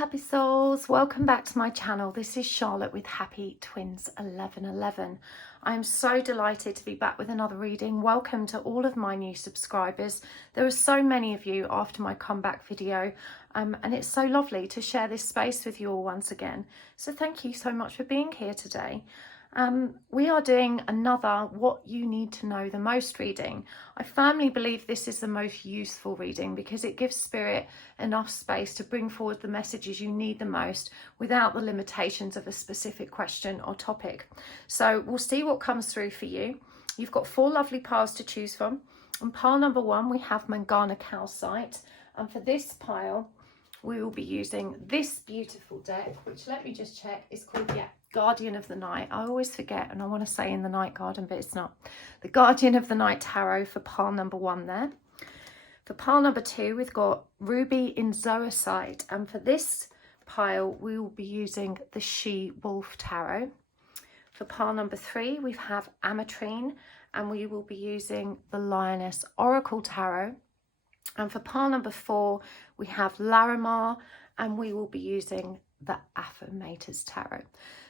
happy souls, welcome back to my channel. This is Charlotte with Happy Twins 1111. I'm so delighted to be back with another reading. Welcome to all of my new subscribers. There are so many of you after my comeback video, and it's so lovely to share this space with you all once again. So thank you so much for being here today. We are doing another What You Need to Know the Most reading. I firmly believe this is the most useful reading because it gives Spirit enough space to bring forward the messages you need the most without the limitations of a specific question or topic. So we'll see what comes through for you. You've got 4 lovely piles to choose from. On pile number 1, we have Mangana Calcite. And for this pile, we will be using this beautiful deck, which let me just check, is called, Guardian of the Night. I always forget and I want to say in the Night Garden, but it's not. The Guardian of the Night Tarot for pile number 1 there. For pile number 2, we've got Ruby in Zoisite. And for this pile, we will be using the Wolfe Tarot. For pile number 3, we have Ametrine, and we will be using the Lioness Oracle Tarot. And for pile number 4, we have Larimar, and we will be using the Affirmators Tarot.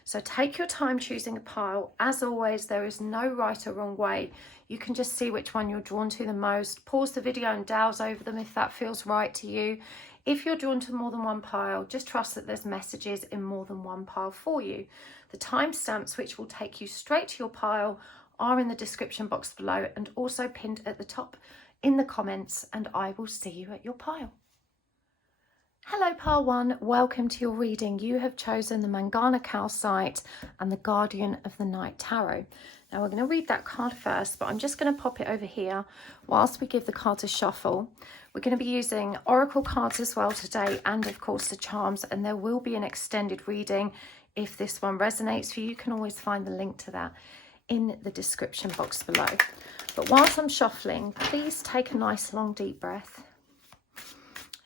So take your time choosing a pile. As always, there is no right or wrong way. You can just see which one you're drawn to the most. Pause the video and douse over them if that feels right to you. If you're drawn to more than one pile, just trust that there's messages in more than one pile for you. The timestamps, which will take you straight to your pile, are in the description box below and also pinned at the top in the comments, and I will see you at your pile. Hello pile 1, welcome to your reading. You have chosen the Mangana Calcite and the Guardian of the Night Tarot. Now we're going to read that card first, but I'm just going to pop it over here whilst we give the cards a shuffle. We're going to be using oracle cards as well today, and of course the charms, and there will be an extended reading. If this one resonates for you, you can always find the link to that in the description box below. But whilst I'm shuffling, please take a nice long deep breath.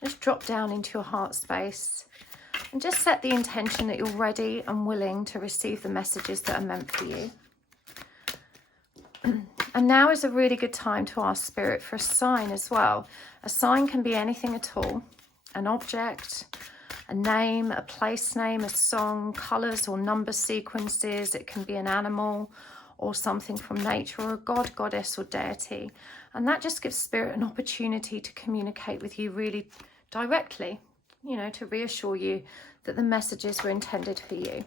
Just drop down into your heart space and just set the intention that you're ready and willing to receive the messages that are meant for you. And now is a really good time to ask Spirit for a sign as well. A sign can be anything at all. An object, a name, a place name, a song, colours or number sequences. It can be an animal or something from nature, or a god, goddess or deity. And that just gives Spirit an opportunity to communicate with you really directly, you know, to reassure you that the messages were intended for you.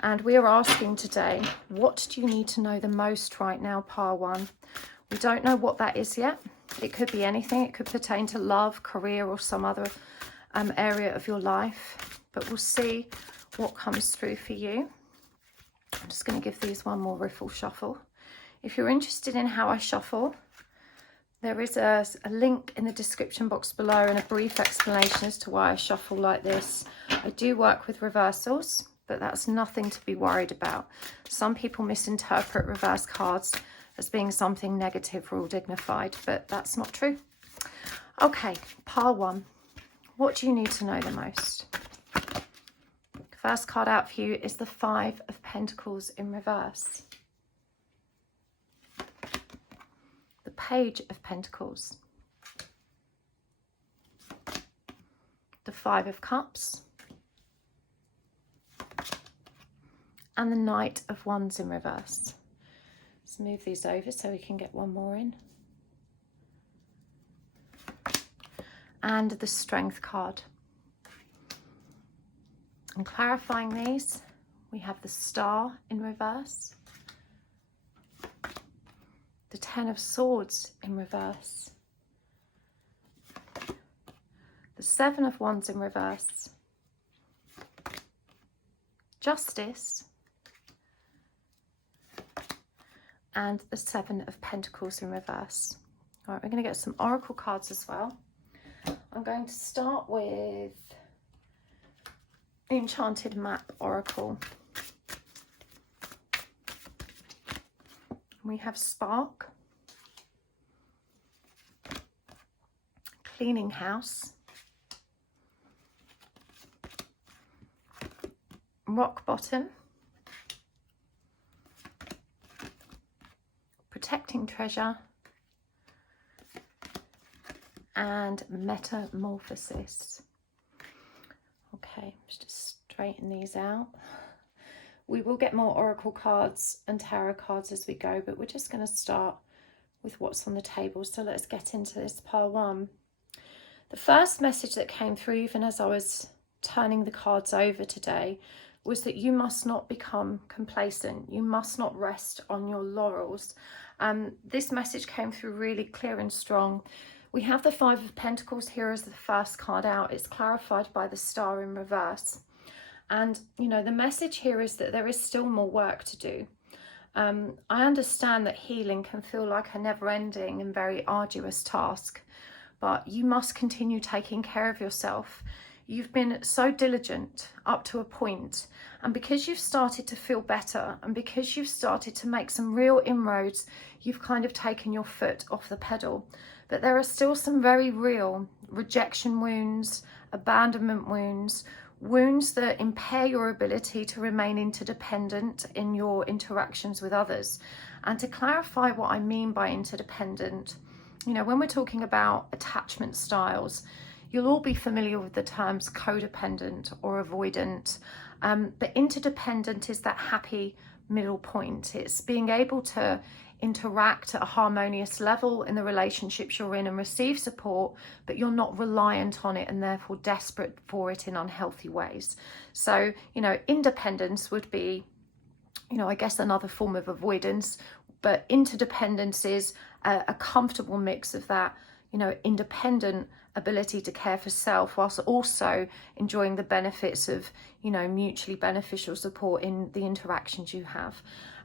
And we are asking today, what do you need to know the most right now, pile 1? We don't know what that is yet. It could be anything. It could pertain to love, career, or some other area of your life. But we'll see what comes through for you. I'm just going to give these one more riffle shuffle. If you're interested in how I shuffle, there is a link in the description box below and a brief explanation as to why I shuffle like this. I do work with reversals, but that's nothing to be worried about. Some people misinterpret reverse cards as being something negative or dignified, but that's not true. Okay, pile 1. What do you need to know the most? First card out for you is the 5 of Pentacles in reverse. The Page of Pentacles. The 5 of Cups. And the Knight of Wands in reverse. Let's move these over so we can get one more in. And the Strength card. And clarifying these, we have the Star in reverse, the 10 of Swords in reverse, the 7 of Wands in reverse, Justice, and the 7 of Pentacles in reverse. All right, we're going to get some oracle cards as well. I'm going to start with Enchanted Map Oracle. We have Spark, Cleaning House, Rock Bottom, Protecting Treasure, and Metamorphosis. Okay, just straighten these out. We will get more oracle cards and tarot cards as we go, but we're just going to start with what's on the table. So let's get into this pile one. The first message that came through, even as I was turning the cards over today, was that you must not become complacent. You must not rest on your laurels. This message came through really clear and strong. We have the Five of Pentacles here as the first card out. It's clarified by the Star in reverse. And, you know, the message here is that there is still more work to do. I understand that healing can feel like a never-ending and very arduous task, but you must continue taking care of yourself. You've been so diligent up to a point, and because you've started to feel better and because you've started to make some real inroads, you've kind of taken your foot off the pedal. But there are still some very real rejection wounds, abandonment wounds, wounds that impair your ability to remain interdependent in your interactions with others. And to clarify what I mean by interdependent, you know, when we're talking about attachment styles, you'll all be familiar with the terms codependent or avoidant. But interdependent is that happy middle point. It's being able to interact at a harmonious level in the relationships you're in and receive support, but you're not reliant on it and therefore desperate for it in unhealthy ways. So, you know, independence would be, you know, I guess another form of avoidance, but interdependence is a comfortable mix of that, you know, independent ability to care for self whilst also enjoying the benefits of, you know, mutually beneficial support in the interactions you have.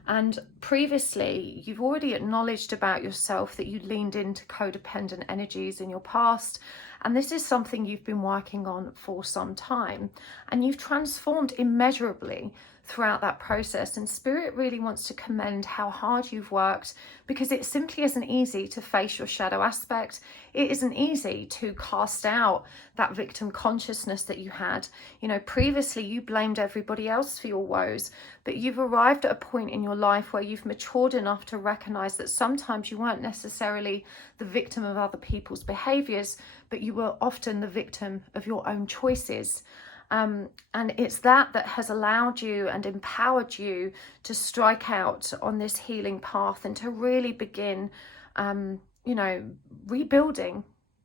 And previously, you've already acknowledged about yourself that you leaned into codependent energies in your past. And this is something you've been working on for some time. And you've transformed immeasurably throughout that process. And Spirit really wants to commend how hard you've worked, because it simply isn't easy to face your shadow aspect. It isn't easy to cast out that victim consciousness that you had. You know, previously you blamed everybody else for your woes, but you've arrived at a point in your life where you've matured enough to recognize that sometimes you weren't necessarily the victim of other people's behaviors, but you were often the victim of your own choices. And it's that has allowed you and empowered you to strike out on this healing path and to really begin, you know, rebuilding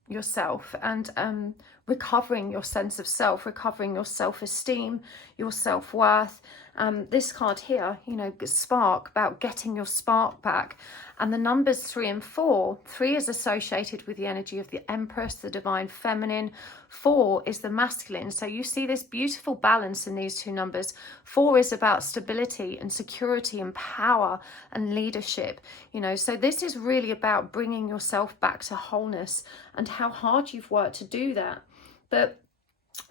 yourself and recovering your sense of self, recovering your self-esteem, your self-worth. This card here, you know, spark, about getting your spark back. And the numbers 3 and 4, 3 is associated with the energy of the Empress, the divine feminine. 4 is the masculine. So you see this beautiful balance in these two numbers. 4 is about stability and security and power and leadership. You know, so this is really about bringing yourself back to wholeness and how hard you've worked to do that. But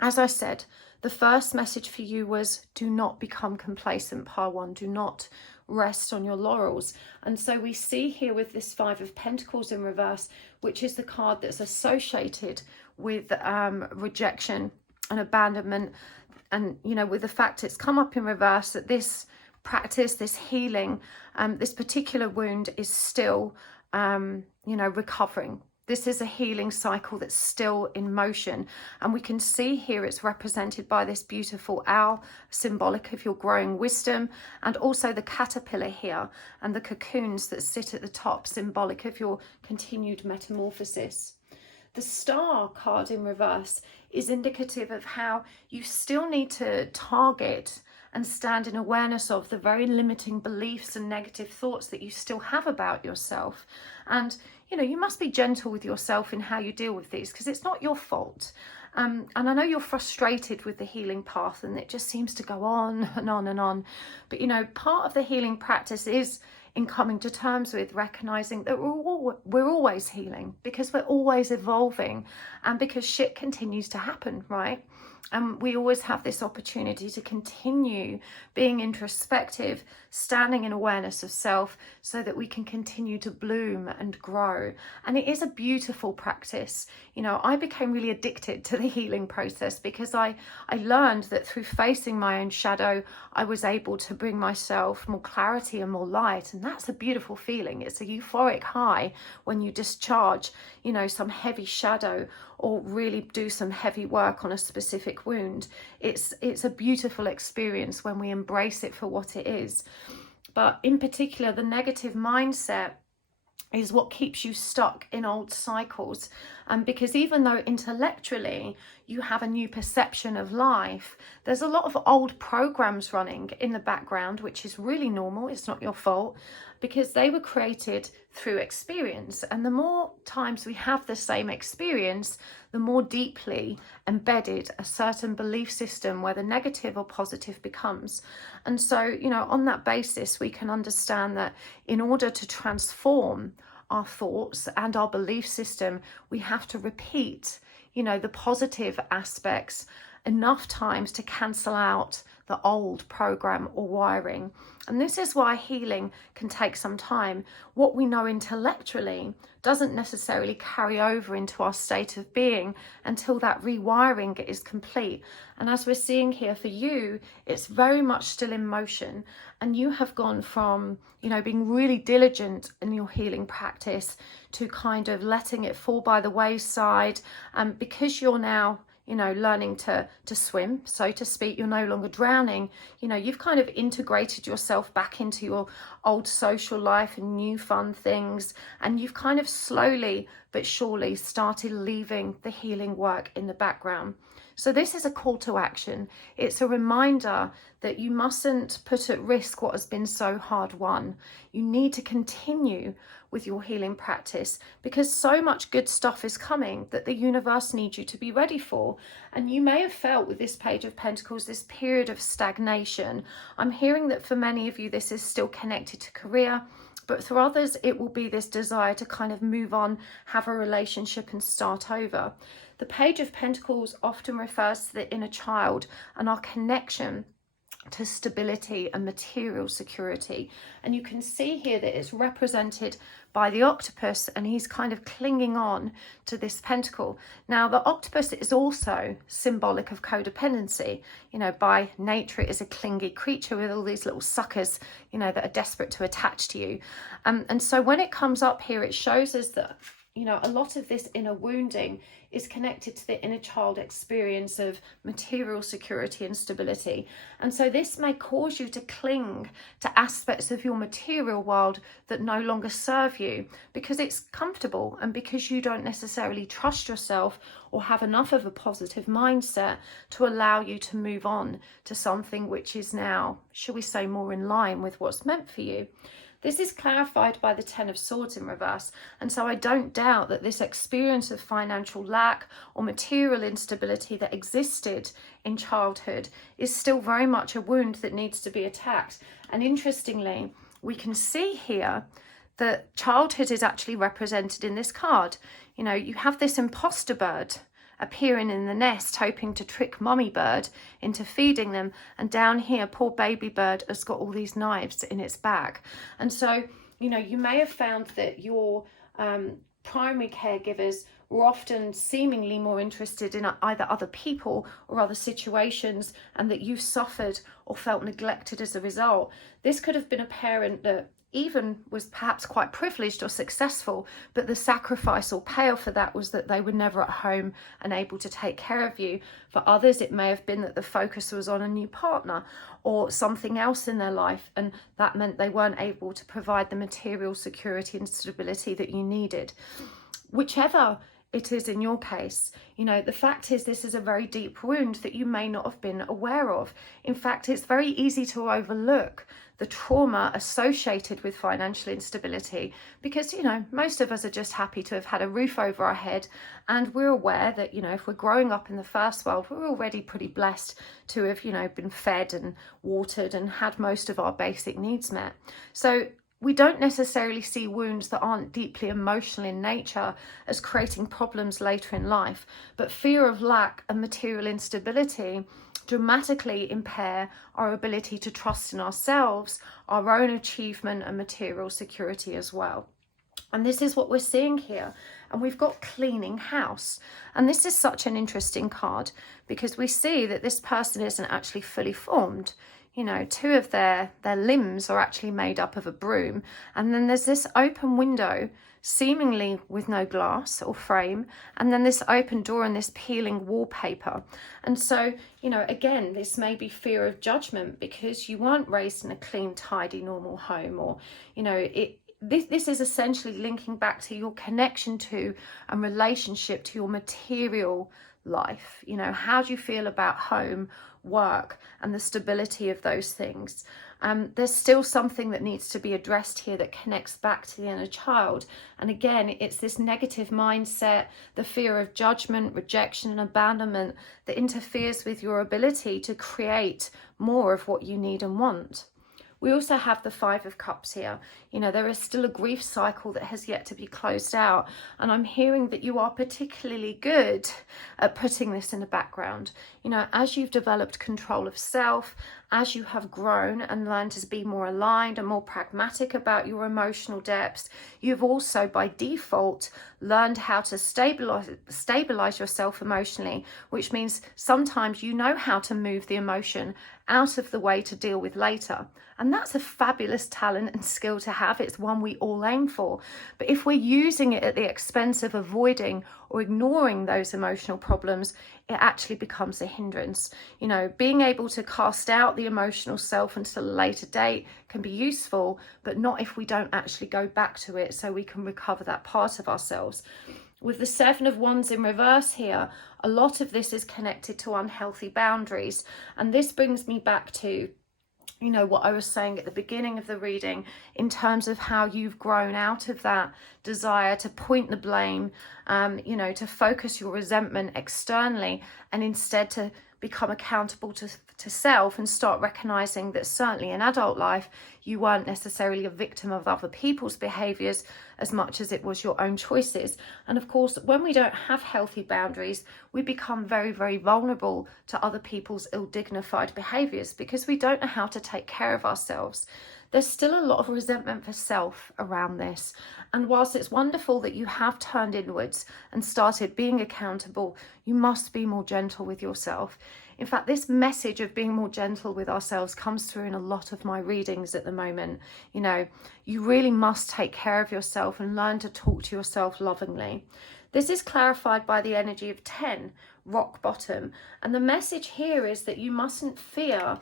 as I said, the first message for you was do not become complacent, pile 1. Do not rest on your laurels. And so we see here with this 5 of Pentacles in reverse, which is the card that's associated with rejection and abandonment, and, you know, with the fact it's come up in reverse, that this practice, this healing, this particular wound is still, you know, recovering. This is a healing cycle that's still in motion. And we can see here it's represented by this beautiful owl, symbolic of your growing wisdom, and also the caterpillar here and the cocoons that sit at the top, symbolic of your continued metamorphosis. The star card in reverse is indicative of how you still need to target and stand in awareness of the very limiting beliefs and negative thoughts that you still have about yourself. And, you know, you must be gentle with yourself in how you deal with these, because it's not your fault. And I know you're frustrated with the healing path and it just seems to go on and on and on. But, you know, part of the healing practice is in coming to terms with recognizing that we're always healing, because we're always evolving and because shit continues to happen, right? And we always have this opportunity to continue being introspective, standing in awareness of self, so that we can continue to bloom and grow. And it is a beautiful practice. You know, I became really addicted to the healing process because I learned that through facing my own shadow, I was able to bring myself more clarity and more light. And that's a beautiful feeling. It's a euphoric high when you discharge, you know, some heavy shadow or really do some heavy work on a specific wound. It's a beautiful experience when we embrace it for what it is. But in particular, the negative mindset is what keeps you stuck in old cycles. Because even though intellectually you have a new perception of life, there's a lot of old programs running in the background, which is really normal. It's not your fault, because they were created through experience. And the more times we have the same experience, the more deeply embedded a certain belief system, whether negative or positive, becomes. And so, you know, on that basis, we can understand that in order to transform our thoughts and our belief system, we have to repeat, you know, the positive aspects enough times to cancel out the old program or wiring. And this is why healing can take some time. What we know intellectually doesn't necessarily carry over into our state of being until that rewiring is complete. And as we're seeing here for you, it's very much still in motion. And you have gone from, you know, being really diligent in your healing practice to kind of letting it fall by the wayside. And because you're now, you know, learning to swim, so to speak, you're no longer drowning, you know, you've kind of integrated yourself back into your old social life and new fun things, and you've kind of slowly but surely started leaving the healing work in the background. So this is a call to action. It's a reminder that you mustn't put at risk what has been so hard won. You need to continue with your healing practice, because so much good stuff is coming that the universe needs you to be ready for. And you may have felt with this Page of Pentacles, this period of stagnation. I'm hearing that for many of you, this is still connected to career, but for others, it will be this desire to kind of move on, have a relationship and start over. The Page of Pentacles often refers to the inner child and our connection to stability and material security. And you can see here that it's represented by the octopus, and he's kind of clinging on to this pentacle. Now, the octopus is also symbolic of codependency. You know, by nature, it is a clingy creature with all these little suckers, you know, that are desperate to attach to you. And so when it comes up here, it shows us that, you know, a lot of this inner wounding is connected to the inner child experience of material security and stability. And so this may cause you to cling to aspects of your material world that no longer serve you, because it's comfortable and because you don't necessarily trust yourself or have enough of a positive mindset to allow you to move on to something which is now, shall we say, more in line with what's meant for you. This is clarified by the Ten of Swords in reverse. And so I don't doubt that this experience of financial lack or material instability that existed in childhood is still very much a wound that needs to be attacked. And interestingly, we can see here that childhood is actually represented in this card. You know, you have this imposter bird appearing in the nest, hoping to trick mummy bird into feeding them. And down here, poor baby bird has got all these knives in its back. And so, you know, you may have found that your primary caregivers were often seemingly more interested in either other people or other situations, and that you've suffered or felt neglected as a result. This could have been a parent that even was perhaps quite privileged or successful, but the sacrifice or payoff for that was that they were never at home and able to take care of you. For others, it may have been that the focus was on a new partner or something else in their life, and that meant they weren't able to provide the material security and stability that you needed. Whichever it is in your case, you know, the fact is this is a very deep wound that you may not have been aware of. In fact, it's very easy to overlook the trauma associated with financial instability, because, you know, most of us are just happy to have had a roof over our head, and we're aware that, you know, if we're growing up in the first world, we're already pretty blessed to have, you know, been fed and watered and had most of our basic needs met. So we don't necessarily see wounds that aren't deeply emotional in nature as creating problems later in life, but fear of lack and material instability dramatically impair our ability to trust in ourselves, our own achievement and material security as well. And this is what we're seeing here. And we've got cleaning house. And this is such an interesting card, because we see that this person isn't actually fully formed. you know, two of their limbs are actually made up of a broom. And then there's this open window, seemingly with no glass or frame, and then this open door and this peeling wallpaper. And so, you know, again, this may be fear of judgment because you weren't raised in a clean, tidy, normal home, or, you know, this is essentially linking back to your connection to and relationship to your material life. You know, how do you feel about home, work, and the stability of those things? There's still something that needs to be addressed here that connects back to the inner child. And again, it's this negative mindset, the fear of judgment, rejection, and abandonment that interferes with your ability to create more of what you need and want. We also have the Five of Cups here. You know, there is still a grief cycle that has yet to be closed out. And I'm hearing that you are particularly good at putting this in the background. You know, as you've developed control of self, as you have grown and learned to be more aligned and more pragmatic about your emotional depths, you've also by default learned how to stabilize yourself emotionally, which means sometimes you know how to move the emotion out of the way to deal with later. And that's a fabulous talent and skill to have. It's one we all aim for. But if we're using it at the expense of avoiding or ignoring those emotional problems, it actually becomes a hindrance. You know, being able to cast out the emotional self until a later date can be useful, but not if we don't actually go back to it so we can recover that part of ourselves. With the Seven of Wands in reverse here, a lot of this is connected to unhealthy boundaries. And this brings me back to, you know, what I was saying at the beginning of the reading in terms of how you've grown out of that desire to point the blame, you know, to focus your resentment externally and instead to become accountable to self and start recognizing that certainly in adult life, you weren't necessarily a victim of other people's behaviors as much as it was your own choices. And of course, when we don't have healthy boundaries, we become very, very vulnerable to other people's ill-dignified behaviors because we don't know how to take care of ourselves. There's still a lot of resentment for self around this. And whilst it's wonderful that you have turned inwards and started being accountable, you must be more gentle with yourself. In fact, this message of being more gentle with ourselves comes through in a lot of my readings at the moment. You know, you really must take care of yourself and learn to talk to yourself lovingly. This is clarified by the energy of 10, rock bottom. And the message here is that you mustn't fear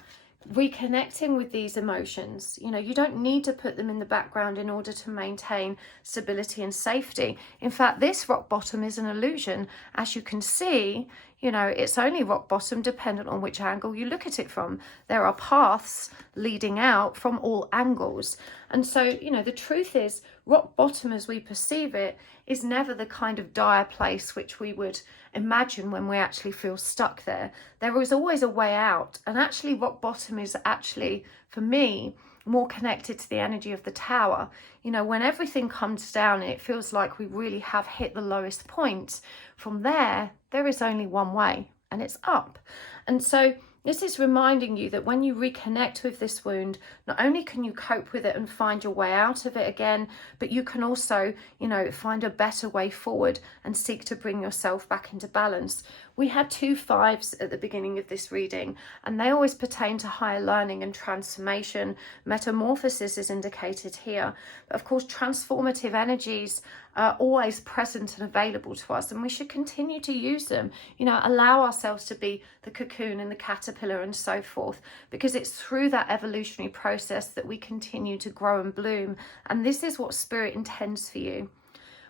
reconnecting with these emotions. You know, you don't need to put them in the background in order to maintain stability and safety. In fact, this rock bottom is an illusion. As you can see, you know, it's only rock bottom dependent on which angle you look at it from. There are paths leading out from all angles. And so, you know, the truth is rock bottom as we perceive it is never the kind of dire place which we would imagine when we actually feel stuck there. There is always a way out. And actually rock bottom is actually, for me, more connected to the energy of the tower. You know, when everything comes down and it feels like we really have hit the lowest point, from there is only one way, and it's up. And so this is reminding you that when you reconnect with this wound, not only can you cope with it and find your way out of it again, but you can also, you know, find a better way forward and seek to bring yourself back into balance. We had 2 5s at the beginning of this reading, and they always pertain to higher learning and transformation. Metamorphosis is indicated here. But of course, transformative energies are always present and available to us, and we should continue to use them. You know, allow ourselves to be the cocoon and the caterpillar and so forth, because it's through that evolutionary process that we continue to grow and bloom. And this is what Spirit intends for you.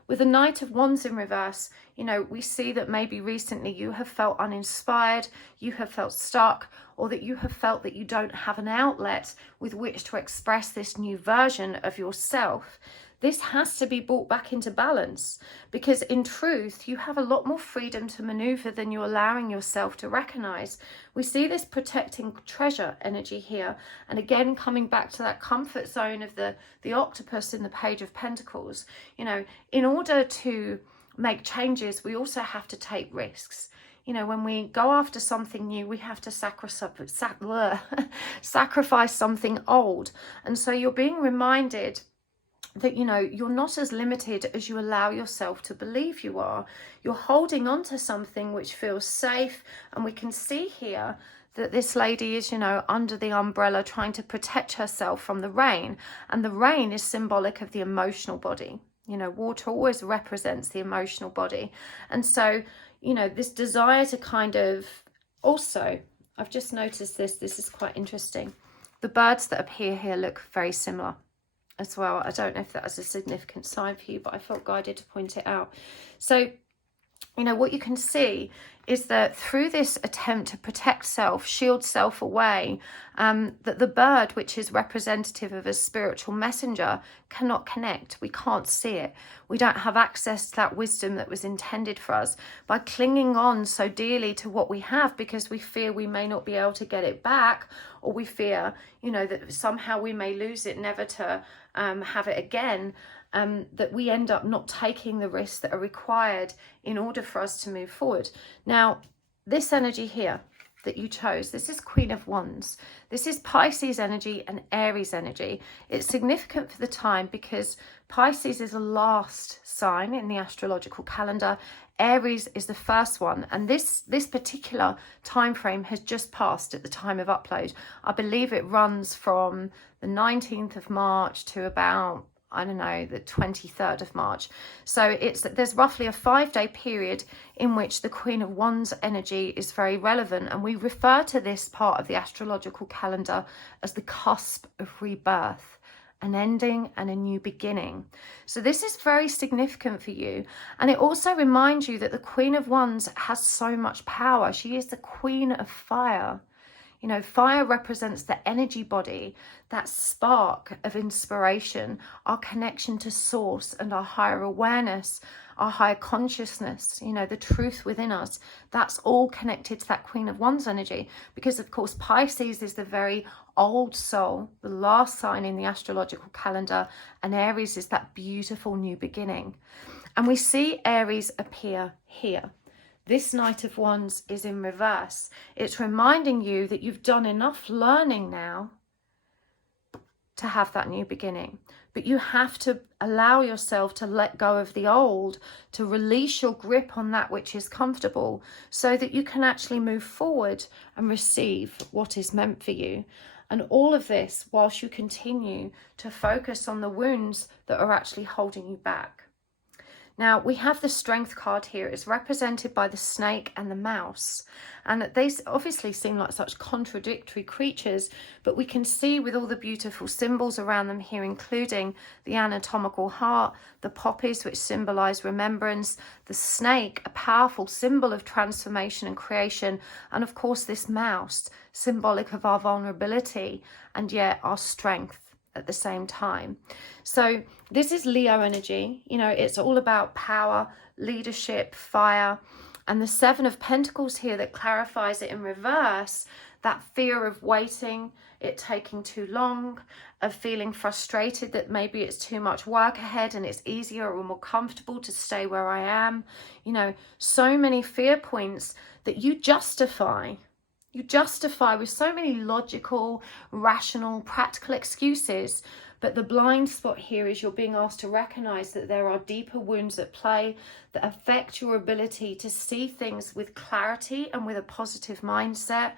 With the Knight of Wands in reverse, you know, we see that maybe recently you have felt uninspired, you have felt stuck, or that you have felt that you don't have an outlet with which to express this new version of yourself. This has to be brought back into balance, because in truth, you have a lot more freedom to maneuver than you're allowing yourself to recognize. We see this protecting treasure energy here. And again, coming back to that comfort zone of the octopus in the Page of Pentacles, you know, in order to make changes, we also have to take risks. You know, when we go after something new, we have to sacrifice something old. And so you're being reminded that, you know, you're not as limited as you allow yourself to believe you are. You're holding on to something which feels safe. And we can see here that this lady is, you know, under the umbrella trying to protect herself from the rain. And the rain is symbolic of the emotional body. You know, water always represents the emotional body. And so, you know, this desire to kind of, also, I've just noticed this is quite interesting. The birds that appear here look very similar as well. I don't know if that was a significant sign for you, but I felt guided to point it out. So, you know, what you can see is that through this attempt to protect self, shield self away, that the bird, which is representative of a spiritual messenger, cannot connect. We can't see it. We don't have access to that wisdom that was intended for us. By clinging on so dearly to what we have because we fear we may not be able to get it back, or we fear, you know, that somehow we may lose it, never to have it again, that we end up not taking the risks that are required in order for us to move forward. Now, this energy here that you chose, this is Queen of Wands. This is Pisces energy and Aries energy. It's significant for the time because Pisces is the last sign in the astrological calendar. Aries is the first one, and this particular time frame has just passed at the time of upload. I believe it runs from the 19th of March to about, I don't know, the 23rd of March. So there's roughly a 5-day period in which the Queen of Wands energy is very relevant, and we refer to this part of the astrological calendar as the cusp of rebirth, an ending and a new beginning. So this is very significant for you, and it also reminds you that the Queen of Wands has so much power. She is the Queen of Fire. You know, fire represents the energy body, that spark of inspiration, our connection to source and our higher awareness, our higher consciousness, you know, the truth within us. That's all connected to that Queen of Wands energy, because of course Pisces is the very old soul, the last sign in the astrological calendar, and Aries is that beautiful new beginning. And we see Aries appear here. This Knight of Wands is in reverse. It's reminding you that you've done enough learning now to have that new beginning. But you have to allow yourself to let go of the old, to release your grip on that which is comfortable, so that you can actually move forward and receive what is meant for you. And all of this whilst you continue to focus on the wounds that are actually holding you back. Now, we have the Strength card here. It's represented by the snake and the mouse. And they obviously seem like such contradictory creatures, but we can see with all the beautiful symbols around them here, including the anatomical heart, the poppies, which symbolize remembrance, the snake, a powerful symbol of transformation and creation, and of course this mouse, symbolic of our vulnerability and yet our strength at the same time. So this is Leo energy. You know, it's all about power, leadership, fire, and the Seven of Pentacles here that clarifies it in reverse, that fear of waiting, it taking too long, of feeling frustrated that maybe it's too much work ahead and it's easier or more comfortable to stay where I am. You know, so many fear points that you justify. You justify with so many logical, rational, practical excuses. But the blind spot here is you're being asked to recognize that there are deeper wounds at play that affect your ability to see things with clarity and with a positive mindset.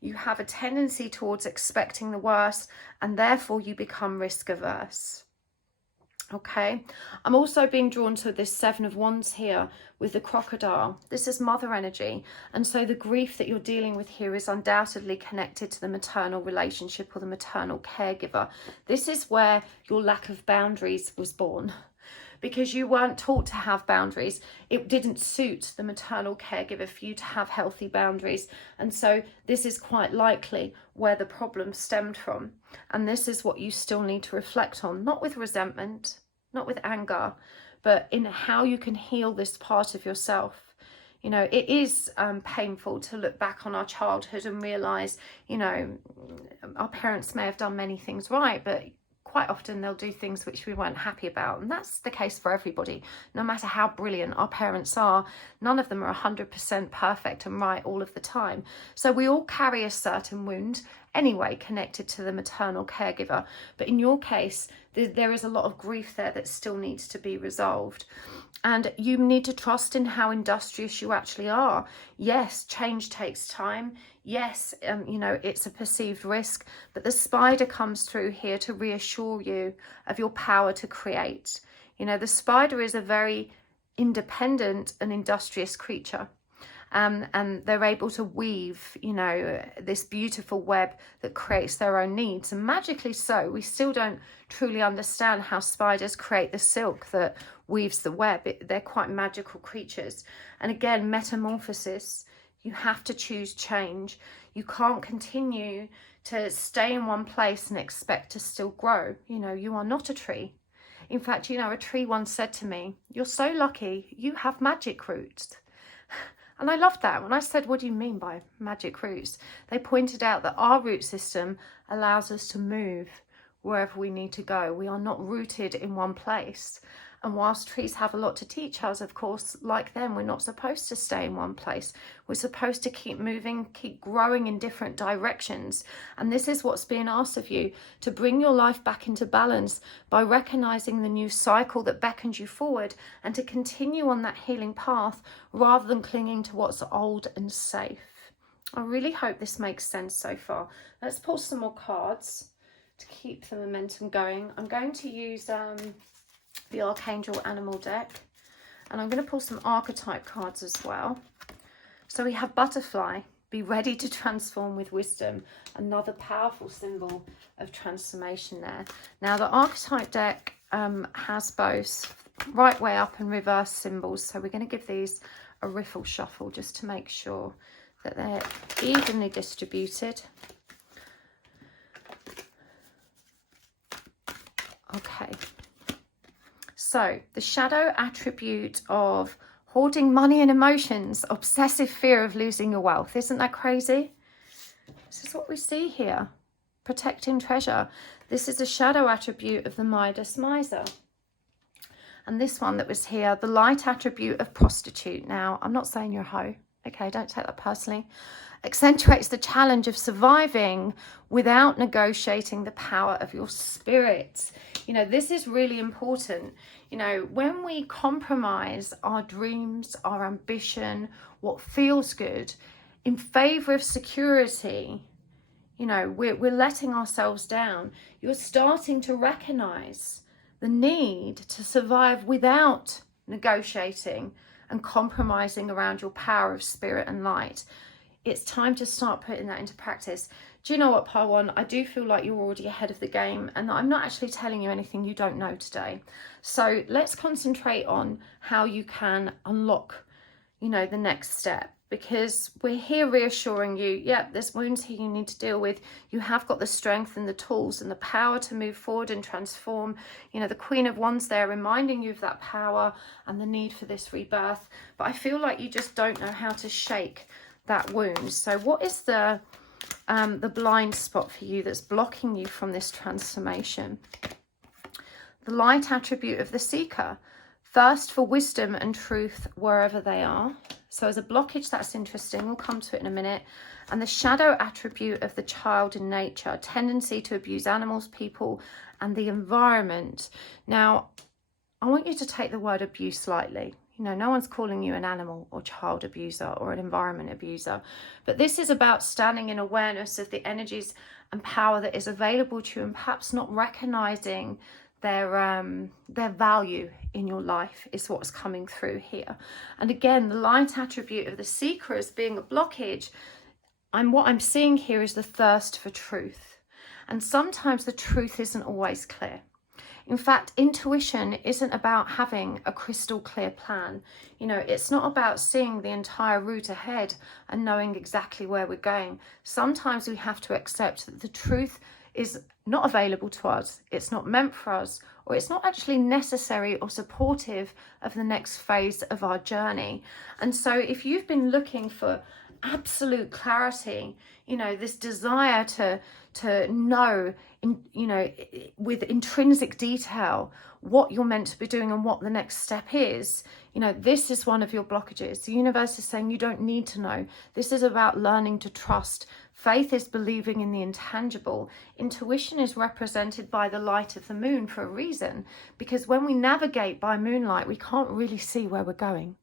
You have a tendency towards expecting the worst, and therefore you become risk averse. Okay, I'm also being drawn to this Seven of Wands here with the crocodile. This is mother energy, and so the grief that you're dealing with here is undoubtedly connected to the maternal relationship or the maternal caregiver. This is where your lack of boundaries was born, because you weren't taught to have boundaries. It didn't suit the maternal caregiver for you to have healthy boundaries, and so this is quite likely where the problem stemmed from. And this is what you still need to reflect on, not with resentment, not with anger, but in how you can heal this part of yourself. You know, it is painful to look back on our childhood and realize, you know, our parents may have done many things right, but quite often they'll do things which we weren't happy about. And that's the case for everybody. No matter how brilliant our parents are, none of them are 100% perfect and right all of the time. So we all carry a certain wound. anyway connected to the maternal caregiver. But in your case, there is a lot of grief there that still needs to be resolved. And you need to trust in how industrious you actually are. Yes, change takes time. Yes, you know, it's a perceived risk, but the spider comes through here to reassure you of your power to create. You know, the spider is a very independent and industrious creature. And they're able to weave, you know, this beautiful web that creates their own needs. And magically so, we still don't truly understand how spiders create the silk that weaves the web. They're quite magical creatures. And again, metamorphosis. You have to choose change. You can't continue to stay in one place and expect to still grow. You know, you are not a tree. In fact, you know, a tree once said to me, "You're so lucky, you have magic roots." And I loved that. When I said, "What do you mean by magic roots?" They pointed out that our root system allows us to move wherever we need to go. We are not rooted in one place. And whilst trees have a lot to teach us, of course, like them, we're not supposed to stay in one place. We're supposed to keep moving, keep growing in different directions. And this is what's being asked of you, to bring your life back into balance by recognizing the new cycle that beckons you forward, and to continue on that healing path rather than clinging to what's old and safe. I really hope this makes sense so far. Let's pull some more cards to keep the momentum going. I'm going to use the Archangel Animal deck, and I'm going to pull some archetype cards as well. So we have butterfly, be ready to transform with wisdom, another powerful symbol of transformation there. Now the archetype deck has both right way up and reverse symbols, so we're going to give these a riffle shuffle just to make sure that they're evenly distributed. Okay. So the shadow attribute of hoarding money and emotions, obsessive fear of losing your wealth. Isn't that crazy? This is what we see here. Protecting treasure. This is a shadow attribute of the Midas miser. And this one that was here, the light attribute of prostitute. Now, I'm not saying you're a hoe. Okay, don't take that personally. Accentuates the challenge of surviving without negotiating the power of your spirit. You know, this is really important. You know, when we compromise our dreams, our ambition, what feels good in favor of security, you know, we're letting ourselves down. You're starting to recognize the need to survive without negotiating and compromising around your power of spirit and light. It's time to start putting that into practice. Do you know what, Pile 1? I do feel like you're already ahead of the game, and I'm not actually telling you anything you don't know today. So let's concentrate on how you can unlock, you know, the next step, because we're here reassuring you, yeah, there's wounds here you need to deal with. You have got the strength and the tools and the power to move forward and transform. You know, the Queen of Wands there reminding you of that power and the need for this rebirth. But I feel like you just don't know how to shake that wound. So what is the blind spot for you that's blocking you from this transformation? The light attribute of the seeker, thirst for wisdom and truth wherever they are. So as a blockage, that's interesting. We'll come to it in a minute. And the shadow attribute of the child in nature, tendency to abuse animals, people, and the environment. Now, I want you to take the word abuse lightly. You know, no one's calling you an animal or child abuser or an environment abuser. But this is about standing in awareness of the energies and power that is available to you, and perhaps not recognizing their value in your life is what's coming through here. And again, the light attribute of the seeker as being a blockage, what I'm seeing here is the thirst for truth. And sometimes the truth isn't always clear. In fact, intuition isn't about having a crystal clear plan. You know, it's not about seeing the entire route ahead and knowing exactly where we're going. Sometimes we have to accept that the truth is not available to us, it's not meant for us, or it's not actually necessary or supportive of the next phase of our journey. And so if you've been looking for absolute clarity, you know, this desire to know, you know, with intrinsic detail what you're meant to be doing and what the next step is. You know, this is one of your blockages. The universe is saying you don't need to know. This is about learning to trust. Faith is believing in the intangible. Intuition is represented by the light of the moon for a reason, because when we navigate by moonlight, we can't really see where we're going.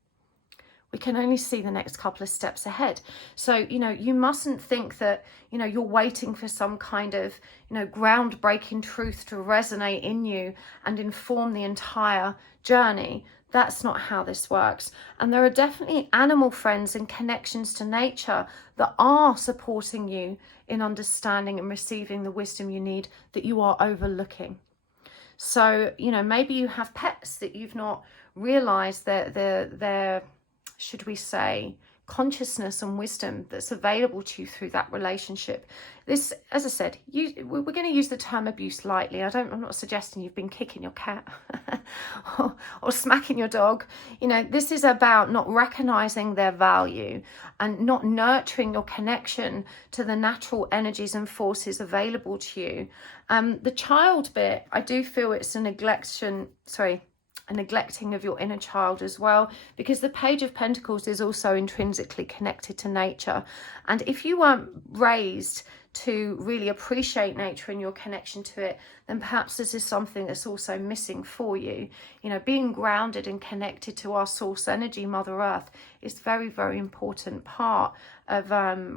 We can only see the next couple of steps ahead. So, you know, you mustn't think that, you know, you're waiting for some kind of, you know, groundbreaking truth to resonate in you and inform the entire journey. That's not how this works. And there are definitely animal friends and connections to nature that are supporting you in understanding and receiving the wisdom you need that you are overlooking. So, you know, maybe you have pets that you've not realized that they're should we say, consciousness and wisdom that's available to you through that relationship. This, as I said, we're going to use the term abuse lightly. I'm not suggesting you've been kicking your cat or smacking your dog. You know, this is about not recognizing their value and not nurturing your connection to the natural energies and forces available to you. The child bit, I do feel it's a neglecting of your inner child as well, because the Page of Pentacles is also intrinsically connected to nature. And if you weren't raised to really appreciate nature and your connection to it, then perhaps this is something that's also missing for you. You know, being grounded and connected to our source energy, Mother Earth, is a very, very important part of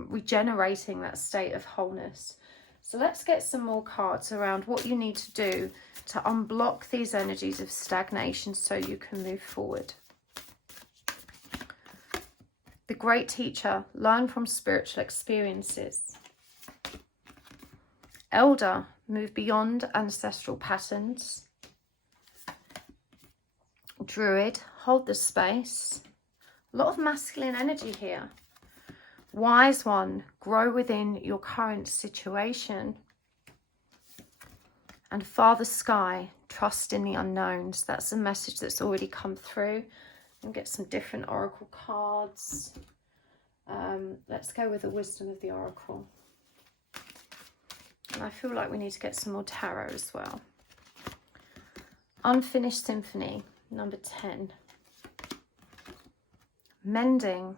regenerating that state of wholeness. So let's get some more cards around what you need to do to unblock these energies of stagnation so you can move forward. The Great Teacher, learn from spiritual experiences. Elder, move beyond ancestral patterns. Druid, hold the space. A lot of masculine energy here. Wise One, grow within your current situation. And Father Sky, trust in the unknowns. That's a message that's already come through. And get some different oracle cards. Let's go with the wisdom of the oracle. And I feel like we need to get some more tarot as well. Unfinished Symphony, number 10. Mending,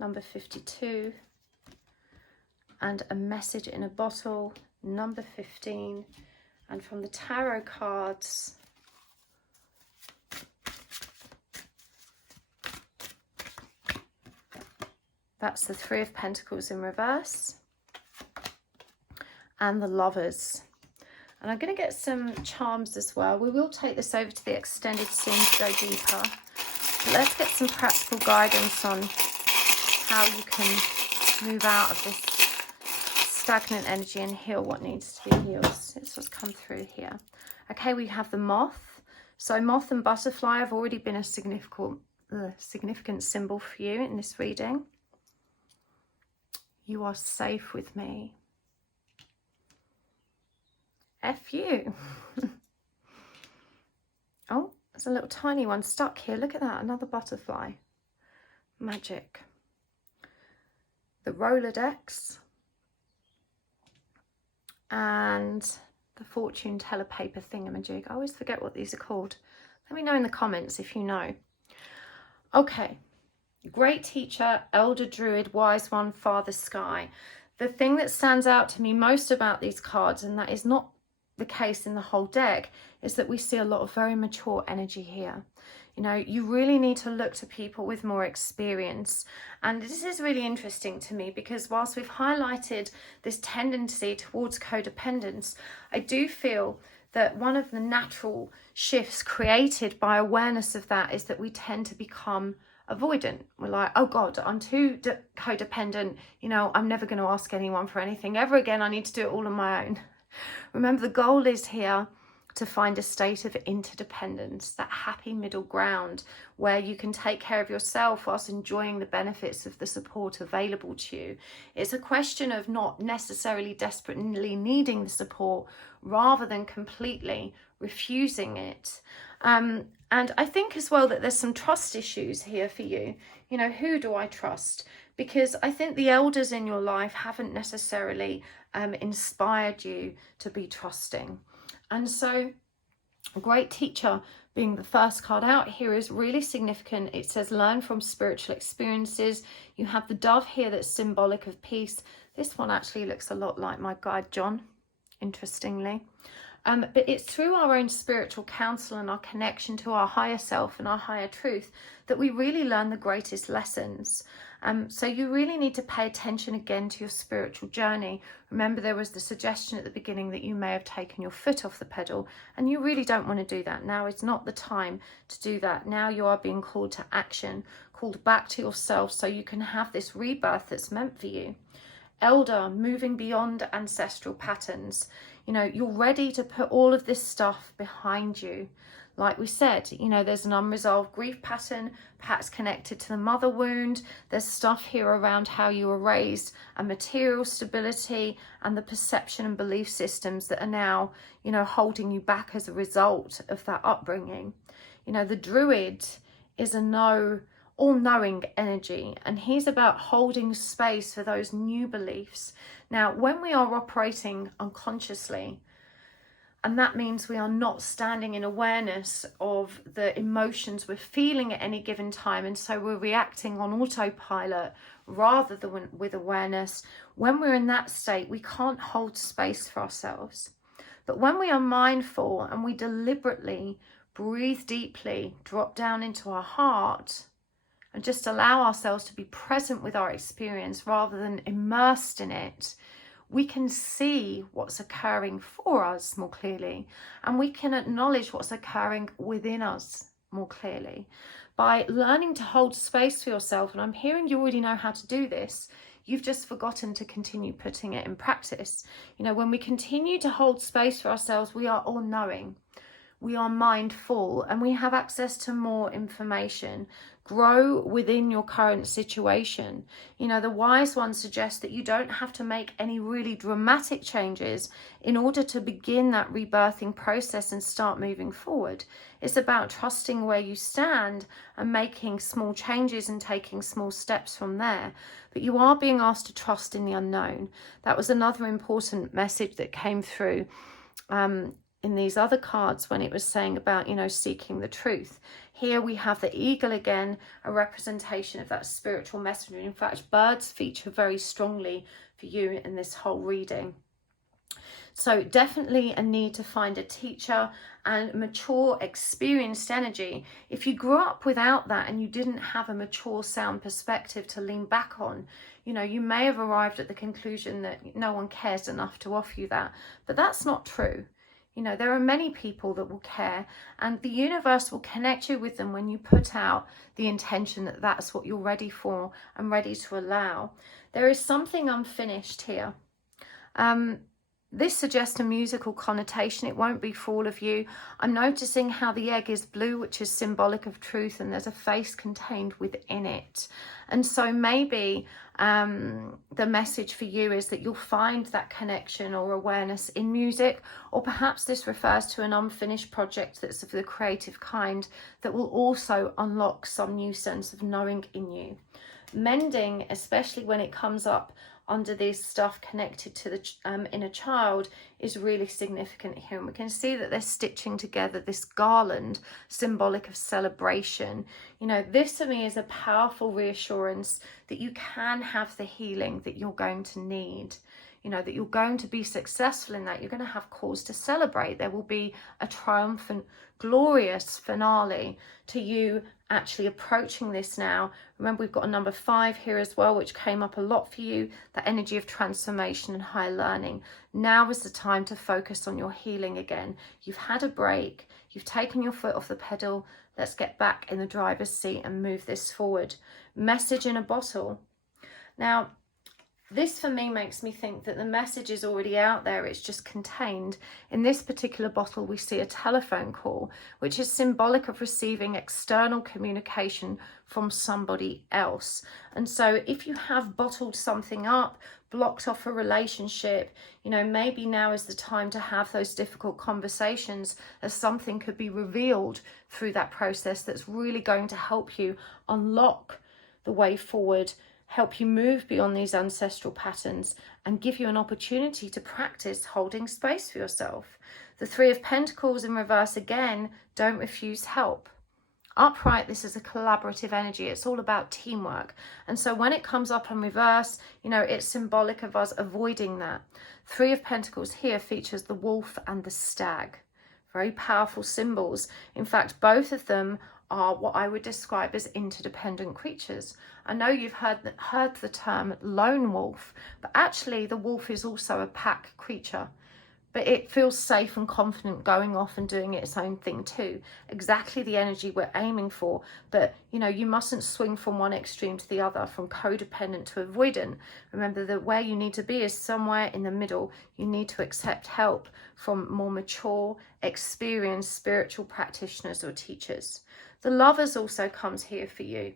number 52. And a message in a bottle, number 15. And from the tarot cards, that's the Three of Pentacles in reverse and the Lovers. And I'm going to get some charms as well. We will take this over to the extended scene to go deeper. But let's get some practical guidance on how you can move out of this stagnant energy and heal what needs to be healed. It's what's come through here. Okay, we have the Moth. So moth and butterfly have already been a significant symbol for you in this reading. You are safe with me. F you. Oh, there's a little tiny one stuck here. Look at that, another butterfly. Magic. The Rolodex. And the fortune teller paper thingamajig. I always forget what these are called. Let me know in the comments if you know. Okay. Great Teacher, Elder Druid, Wise One, Father Sky. The thing that stands out to me most about these cards, and that is not the case in the whole deck, is that we see a lot of very mature energy here. You know, you really need to look to people with more experience. And this is really interesting to me because whilst we've highlighted this tendency towards codependence, I do feel that one of the natural shifts created by awareness of that is that we tend to become avoidant. We're like, oh God, I'm too codependent. You know, I'm never going to ask anyone for anything ever again. I need to do it all on my own. Remember, the goal is here to find a state of interdependence, that happy middle ground where you can take care of yourself whilst enjoying the benefits of the support available to you. It's a question of not necessarily desperately needing the support rather than completely refusing it. And I think as well that there's some trust issues here for you. You know, who do I trust? because I think the elders in your life haven't necessarily inspired you to be trusting. And so a great teacher being the first card out here is really significant. It says learn from spiritual experiences. You have the dove here that's symbolic of peace. This one actually looks a lot like my guide John, interestingly. But it's through our own spiritual counsel and our connection to our higher self and our higher truth that we really learn the greatest lessons. So you really need to pay attention again to your spiritual journey. Remember, there was the suggestion at the beginning that you may have taken your foot off the pedal, and you really don't want to do that. Now is not the time to do that. Now you are being called to action, called back to yourself so you can have this rebirth that's meant for you. Elder, moving beyond ancestral patterns. You know, you're ready to put all of this stuff behind you. Like we said, you know, there's an unresolved grief pattern, perhaps connected to the mother wound. There's stuff here around how you were raised and material stability and the perception and belief systems that are now, you know, holding you back as a result of that upbringing. You know, the druid is a all-knowing energy, and he's about holding space for those new beliefs. Now, when we are operating unconsciously, and that means we are not standing in awareness of the emotions we're feeling at any given time, and so we're reacting on autopilot rather than with awareness. When we're in that state, we can't hold space for ourselves. But when we are mindful and we deliberately breathe deeply, drop down into our heart, and just allow ourselves to be present with our experience rather than immersed in it, we can see what's occurring for us more clearly, and we can acknowledge what's occurring within us more clearly. By learning to hold space for yourself, and I'm hearing you already know how to do this, you've just forgotten to continue putting it in practice. You know, when we continue to hold space for ourselves, we are all knowing. We are mindful and we have access to more information. Grow within your current situation. You know, the wise ones suggest that you don't have to make any really dramatic changes in order to begin that rebirthing process and start moving forward. It's about trusting where you stand and making small changes and taking small steps from there. But you are being asked to trust in the unknown. That was another important message that came through in these other cards when it was saying about, you know, seeking the truth. Here we have the eagle again, a representation of that spiritual messenger. In fact, birds feature very strongly for you in this whole reading. So definitely a need to find a teacher and mature, experienced energy. If you grew up without that and you didn't have a mature, sound perspective to lean back on, you know, you may have arrived at the conclusion that no one cares enough to offer you that. But that's not true. You know, there are many people that will care, and the universe will connect you with them when you put out the intention that that's what you're ready for and ready to allow. There is something unfinished here. This suggests a musical connotation. It won't be for all of you. I'm noticing how the egg is blue, which is symbolic of truth, and there's a face contained within it. And so maybe the message for you is that you'll find that connection or awareness in music, or perhaps this refers to an unfinished project that's of the creative kind that will also unlock some new sense of knowing in you. Mending, especially when it comes up under this stuff connected to the inner child, is really significant here. And we can see that they're stitching together this garland symbolic of celebration. You know, this to me is a powerful reassurance that you can have the healing that you're going to need. You know, that you're going to be successful in that. You're going to have cause to celebrate. There will be a triumphant, glorious finale to you actually approaching this now. Remember, we've got a number 5 here as well, which came up a lot for you, that energy of transformation and higher learning. Now is the time to focus on your healing again. You've had a break, you've taken your foot off the pedal. Let's get back in the driver's seat and move this forward. Message in a bottle. Now, this for me makes me think that the message is already out there, it's just contained. In this particular bottle, we see a telephone call, which is symbolic of receiving external communication from somebody else. And so if you have bottled something up, blocked off a relationship, you know, maybe now is the time to have those difficult conversations, as something could be revealed through that process that's really going to help you unlock the way forward help you move beyond these ancestral patterns and give you an opportunity to practice holding space for yourself. The Three of Pentacles in reverse again, don't refuse help. Upright, this is a collaborative energy. It's all about teamwork. And so when it comes up in reverse, you know, it's symbolic of us avoiding that. Three of Pentacles here features the wolf and the stag. Very powerful symbols. In fact, both of them are what I would describe as interdependent creatures. I know you've heard the term lone wolf, but actually the wolf is also a pack creature. But it feels safe and confident going off and doing its own thing too. Exactly the energy we're aiming for. But, you know, you mustn't swing from one extreme to the other, from codependent to avoidant. Remember that where you need to be is somewhere in the middle. You need to accept help from more mature, experienced spiritual practitioners or teachers. The Lovers also comes here for you.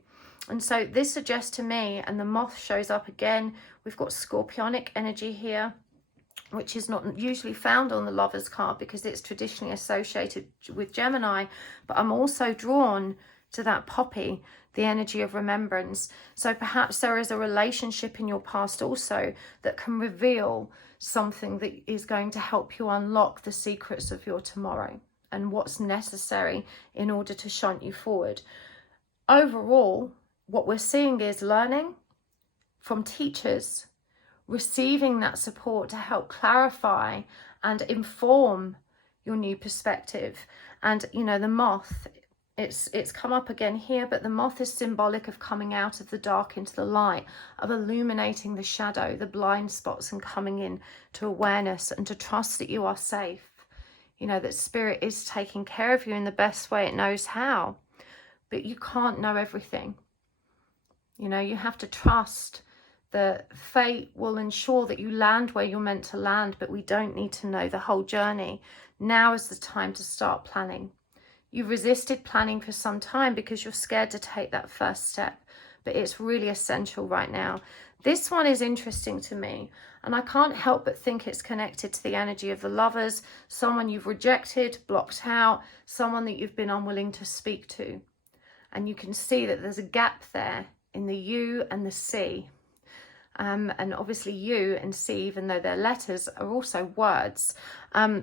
And so this suggests to me, and the Moth shows up again, we've got Scorpionic energy here, which is not usually found on the Lovers card because it's traditionally associated with Gemini, but I'm also drawn to that poppy, the energy of remembrance. So perhaps there is a relationship in your past also that can reveal something that is going to help you unlock the secrets of your tomorrow and what's necessary in order to shunt you forward. Overall, what we're seeing is learning from teachers, receiving that support to help clarify and inform your new perspective. And you know, the Moth, it's come up again here, but the Moth is symbolic of coming out of the dark into the light, of illuminating the shadow, the blind spots, and coming in to awareness and to trust that you are safe. You know, that Spirit is taking care of you in the best way it knows how, but you can't know everything. You know, you have to trust that fate will ensure that you land where you're meant to land, but we don't need to know the whole journey. Now is the time to start planning. You've resisted planning for some time because you're scared to take that first step, but it's really essential right now. This one is interesting to me, and I can't help but think it's connected to the energy of the Lovers, someone you've rejected, blocked out, someone that you've been unwilling to speak to. And you can see that there's a gap there in the U and the C. And obviously U and C, even though they're letters, are also words.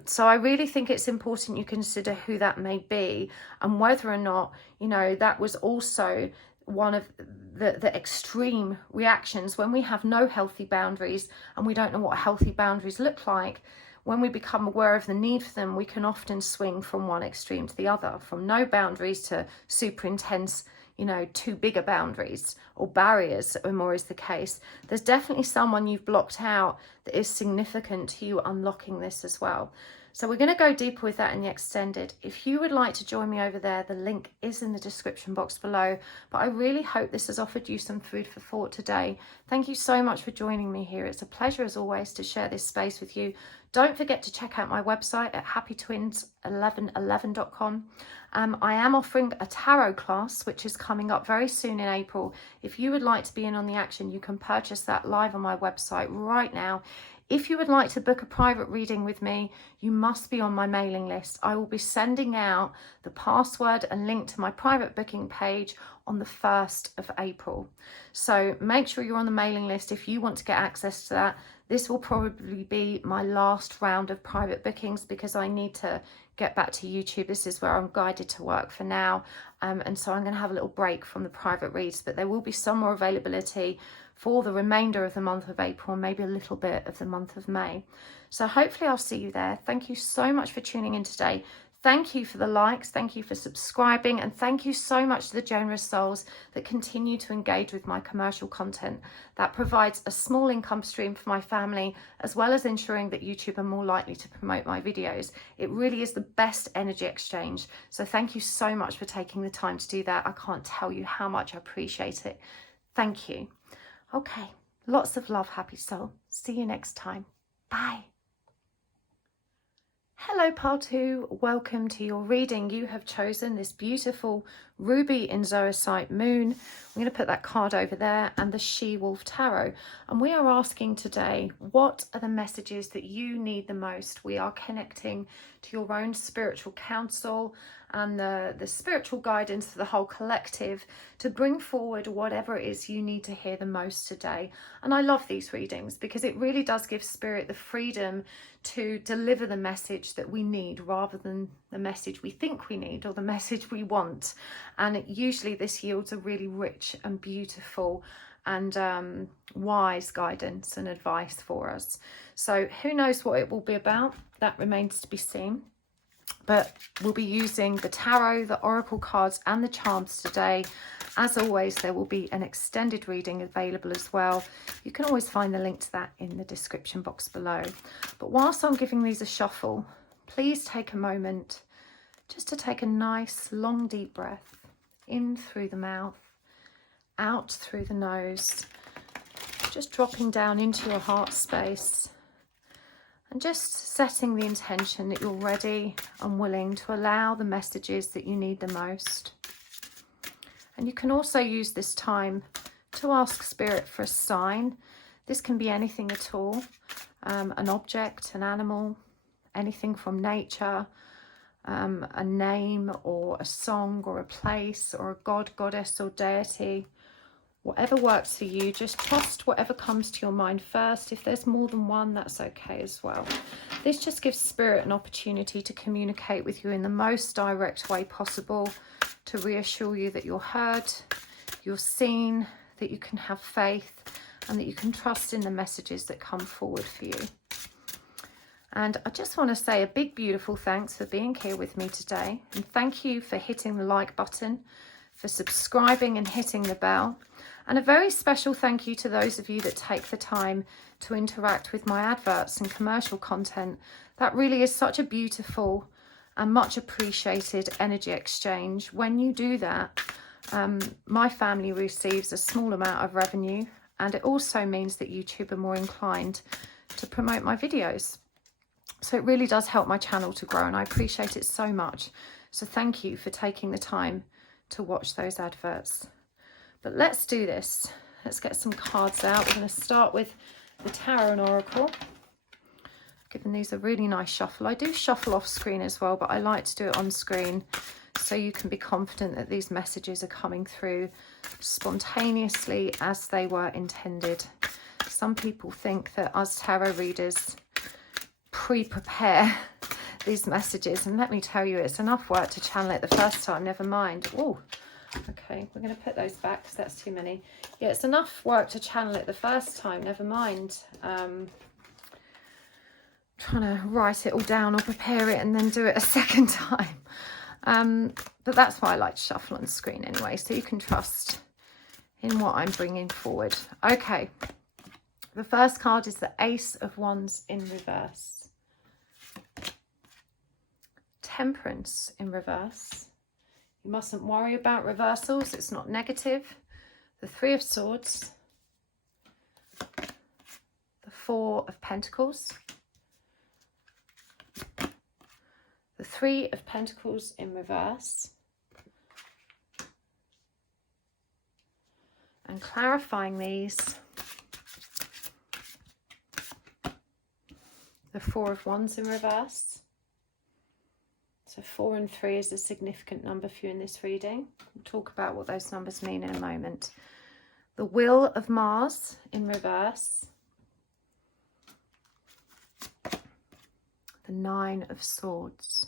So I really think it's important you consider who that may be and whether or not, you know, that was also one of the extreme reactions when we have no healthy boundaries and we don't know what healthy boundaries look like. When we become aware of the need for them, we can often swing from one extreme to the other, from no boundaries to super intense, you know, too bigger boundaries or barriers, or more is the case. There's definitely someone you've blocked out that is significant to you unlocking this as well. So we're going to go deeper with that in the extended. If you would like to join me over there, the link is in the description box below. But I really hope this has offered you some food for thought today. Thank you so much for joining me here. It's a pleasure as always to share this space with you. Don't forget to check out my website at happytwins1111.com. I am offering a tarot class, which is coming up very soon in April. If you would like to be in on the action, you can purchase that live on my website right now. If you would like to book a private reading with me, you must be on my mailing list. I will be sending out the password and link to my private booking page on the 1st of April. So make sure you're on the mailing list if you want to get access to that. This will probably be my last round of private bookings because I need to get back to YouTube. This is where I'm guided to work for now. And so I'm going to have a little break from the private reads, but there will be some more availability for the remainder of the month of April and maybe a little bit of the month of May. So hopefully I'll see you there. Thank you so much for tuning in today. Thank you for the likes, thank you for subscribing, and thank you so much to the generous souls that continue to engage with my commercial content. That provides a small income stream for my family, as well as ensuring that YouTube are more likely to promote my videos. It really is the best energy exchange. So thank you so much for taking the time to do that. I can't tell you how much I appreciate it. Thank you. Okay, lots of love, happy soul. See you next time. Bye. Hello, Pile 2. Welcome to your reading. You have chosen this beautiful Ruby in Zoisite Moon. I'm going to put that card over there, and the She-Wolf Tarot. And we are asking today, what are the messages that you need the most? We are connecting to your own spiritual counsel and the spiritual guidance for the whole collective to bring forward whatever it is you need to hear the most today. And I love these readings because it really does give spirit the freedom to deliver the message that we need rather than the message we think we need or the message we want. And usually this yields a really rich and beautiful and wise guidance and advice for us. So who knows what it will be about? That remains to be seen. But we'll be using the tarot, the oracle cards and the charms today. As always, there will be an extended reading available as well. You can always find the link to that in the description box below. But whilst I'm giving these a shuffle, please take a moment just to take a nice long deep breath in through the mouth, out through the nose, just dropping down into your heart space. And just setting the intention that you're ready and willing to allow the messages that you need the most. And you can also use this time to ask Spirit for a sign. This can be anything at all, an object, an animal, anything from nature, a name or a song or a place or a god, goddess or deity. Whatever works for you, just trust whatever comes to your mind first. If there's more than one, that's okay as well. This just gives Spirit an opportunity to communicate with you in the most direct way possible, to reassure you that you're heard, you're seen, that you can have faith, and that you can trust in the messages that come forward for you. And I just want to say a big, beautiful thanks for being here with me today. And thank you for hitting the like button, for subscribing and hitting the bell. And a very special thank you to those of you that take the time to interact with my adverts and commercial content. That really is such a beautiful and much appreciated energy exchange. When you do that, my family receives a small amount of revenue, and it also means that YouTube are more inclined to promote my videos. So it really does help my channel to grow, and I appreciate it so much. So thank you for taking the time to watch those adverts. But let's do this. Let's get some cards out. We're going to start with the Tarot and Oracle. Giving these a really nice shuffle. I do shuffle off screen as well, but I like to do it on screen so you can be confident that these messages are coming through spontaneously as they were intended. Some people think that us tarot readers pre-prepare these messages, and let me tell you, it's enough work to channel it the first time, never mind. Oh, okay, we're going to put those back because that's too many. Yeah, it's enough work to channel it the first time, never mind trying to write it all down or prepare it and then do it a second time. But that's why I like to shuffle on screen anyway, so you can trust in what I'm bringing forward. Okay, the first card is the Ace of Wands in reverse. Temperance in reverse. You mustn't worry about reversals, it's not negative. The Three of Swords. The Four of Pentacles. The Three of Pentacles in reverse. And clarifying these, the Four of Wands in reverse. So 4 and 3 is a significant number for you in this reading. We'll talk about what those numbers mean in a moment. The Wheel of Mars in reverse. The Nine of Swords.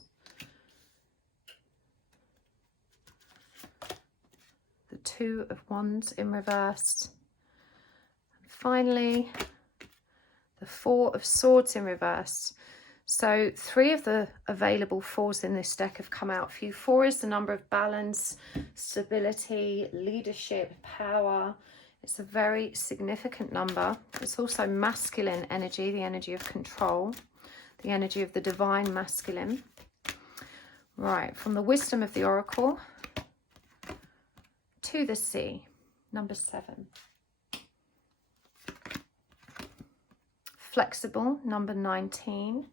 The Two of Wands in reverse. And finally, the Four of Swords in reverse. So 3 of the available 4s in this deck have come out for you. 4 is the number of balance, stability, leadership, power. It's a very significant number. It's also masculine energy, the energy of control, the energy of the divine masculine. Right, from the wisdom of the oracle to the sea, number 7. Flexible, number 19.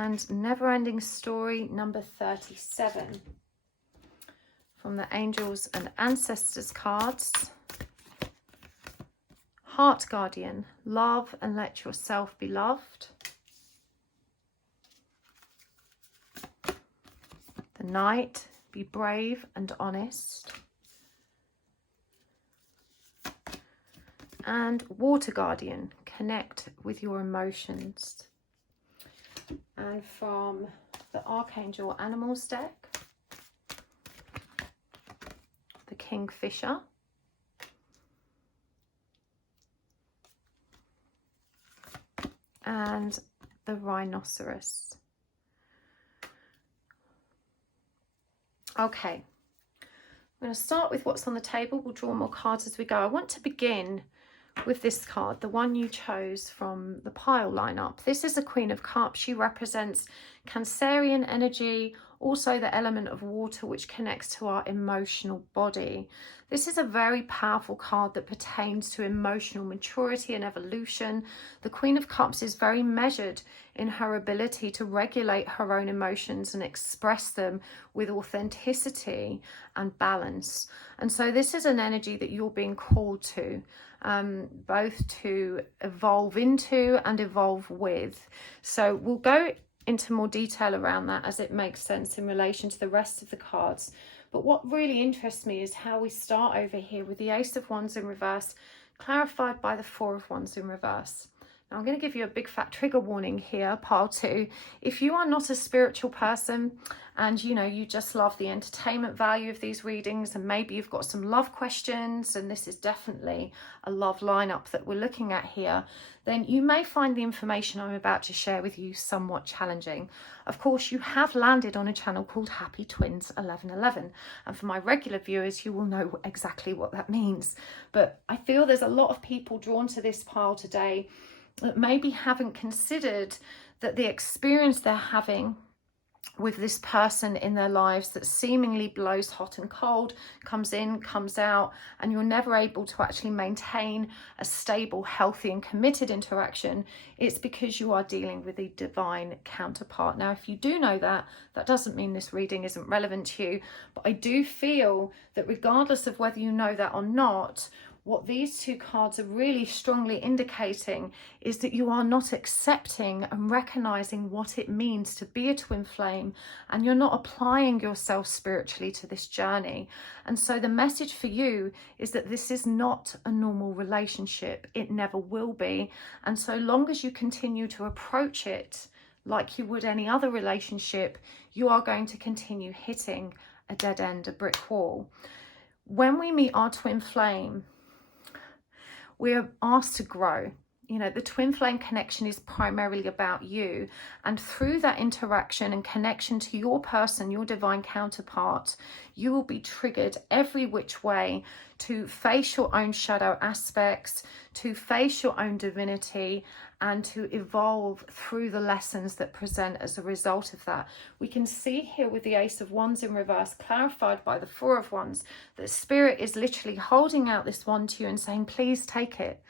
And Never Ending Story number 37 from the Angels and Ancestors cards. Heart Guardian, love and let yourself be loved. The Knight, be brave and honest. And Water Guardian, connect with your emotions. And from the Archangel Animals deck, the Kingfisher. And the Rhinoceros. Okay, I'm going to start with what's on the table. We'll draw more cards as we go. I want to begin with this card, the one you chose from the pile lineup. This is the Queen of Cups. She represents Cancerian energy, also the element of water, which connects to our emotional body. This is a very powerful card that pertains to emotional maturity and evolution. The Queen of Cups is very measured in her ability to regulate her own emotions and express them with authenticity and balance. And so this is an energy that you're being called to, both to evolve into and evolve with. So we'll go into more detail around that as it makes sense in relation to the rest of the cards. But what really interests me is how we start over here with the Ace of Wands in reverse, clarified by the Four of Wands in reverse. Now, I'm going to give you a big fat trigger warning here, pile 2. If you are not a spiritual person and, you know, you just love the entertainment value of these readings, and maybe you've got some love questions, and this is definitely a love lineup that we're looking at here, then you may find the information I'm about to share with you somewhat challenging. Of course, you have landed on a channel called Happy Twins 1111. And for my regular viewers, you will know exactly what that means. But I feel there's a lot of people drawn to this pile today that maybe haven't considered that the experience they're having with this person in their lives that seemingly blows hot and cold, comes in, comes out, and you're never able to actually maintain a stable, healthy and committed interaction, it's because you are dealing with a divine counterpart. Now, if you do know that, that doesn't mean this reading isn't relevant to you, but I do feel that regardless of whether you know that or not, what these two cards are really strongly indicating is that you are not accepting and recognizing what it means to be a twin flame, and you're not applying yourself spiritually to this journey. And so the message for you is that this is not a normal relationship. It never will be. And so long as you continue to approach it like you would any other relationship, you are going to continue hitting a dead end, a brick wall. When we meet our twin flame, we're asked to grow. You know, the twin flame connection is primarily about you. And through that interaction and connection to your person, your divine counterpart, you will be triggered every which way to face your own shadow aspects, to face your own divinity, and to evolve through the lessons that present as a result of that. We can see here with the Ace of Wands in reverse, clarified by the Four of Wands, that Spirit is literally holding out this wand to you and saying, please take it.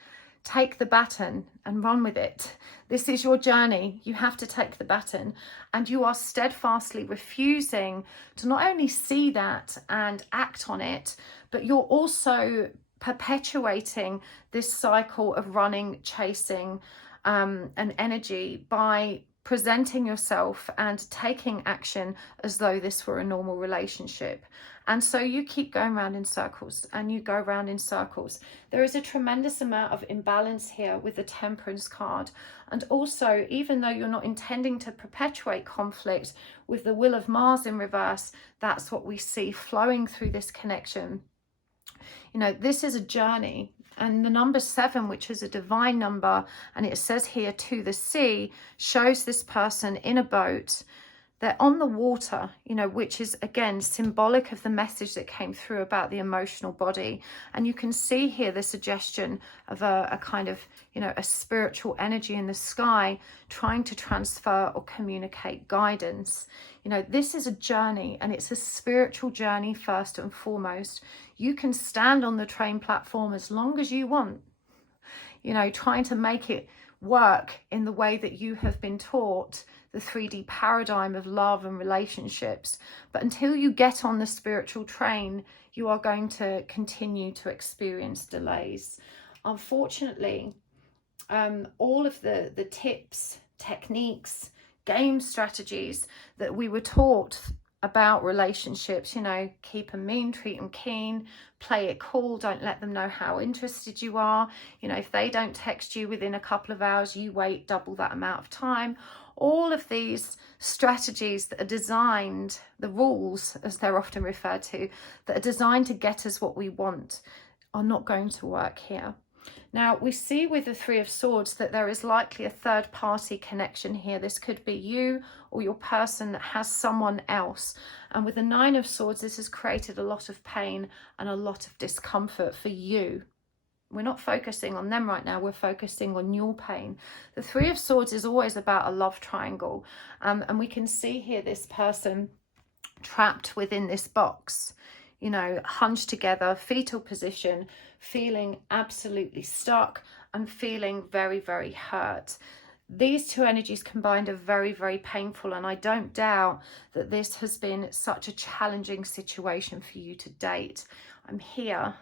Take the baton and run with it. This is your journey. You have to take the baton. And you are steadfastly refusing to not only see that and act on it, but you're also perpetuating this cycle of running, chasing, and energy by presenting yourself and taking action as though this were a normal relationship. And so you keep going round in circles and you go round in circles. There is a tremendous amount of imbalance here with the Temperance card. And also, even though you're not intending to perpetuate conflict with the Wheel of Mars in reverse, that's what we see flowing through this connection. You know, this is a journey. And the number 7, which is a divine number, and it says here to the sea, shows this person in a boat. They're on the water, you know, which is, again, symbolic of the message that came through about the emotional body. And you can see here the suggestion of a kind of, you know, a spiritual energy in the sky trying to transfer or communicate guidance. You know, this is a journey, and it's a spiritual journey first and foremost. You can stand on the train platform as long as you want, you know, trying to make it work in the way that you have been taught. the 3D paradigm of love and relationships. But until you get on the spiritual train, you are going to continue to experience delays. Unfortunately, all of the tips, techniques, game strategies that we were taught about relationships, you know, keep them mean, treat them keen, play it cool, don't let them know how interested you are. You know, if they don't text you within a couple of hours, you wait double that amount of time. All of these strategies that are designed, the rules as they're often referred to, that are designed to get us what we want, are not going to work here. Now, we see with the Three of Swords that there is likely a third party connection here. This could be you or your person that has someone else. And with the Nine of Swords, this has created a lot of pain and a lot of discomfort for you. We're not focusing on them right now. We're focusing on your pain. The Three of Swords is always about a love triangle. And we can see here this person trapped within this box, you know, hunched together, fetal position, feeling absolutely stuck and feeling very, very hurt. These two energies combined are very, very painful, and I don't doubt that this has been such a challenging situation for you to date. I'm here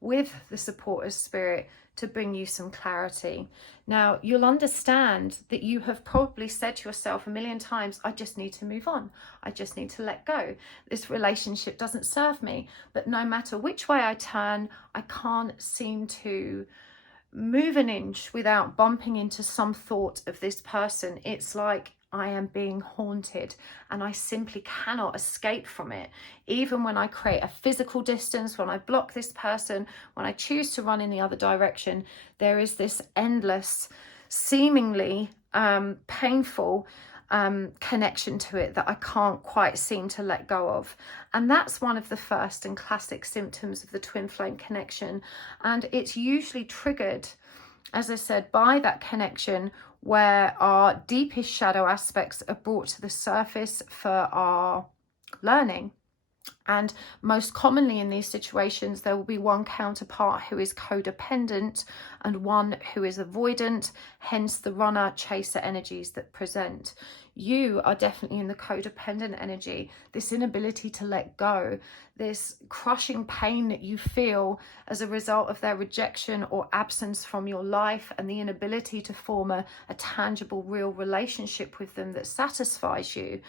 with the support of spirit to bring you some clarity. Now, you'll understand that you have probably said to yourself a million times, I just need to move on. I just need to let go. This relationship doesn't serve me. But no matter which way I turn, I can't seem to move an inch without bumping into some thought of this person. It's like I am being haunted and I simply cannot escape from it. Even when I create a physical distance, when I block this person, when I choose to run in the other direction, there is this endless, seemingly painful connection to it that I can't quite seem to let go of. And that's one of the first and classic symptoms of the twin flame connection. And it's usually triggered, as I said, by that connection where our deepest shadow aspects are brought to the surface for our learning. And most commonly in these situations, there will be one counterpart who is codependent and one who is avoidant, hence the runner chaser energies that present. You are definitely in the codependent energy, this inability to let go, this crushing pain that you feel as a result of their rejection or absence from your life, and the inability to form a tangible, real relationship with them that satisfies you.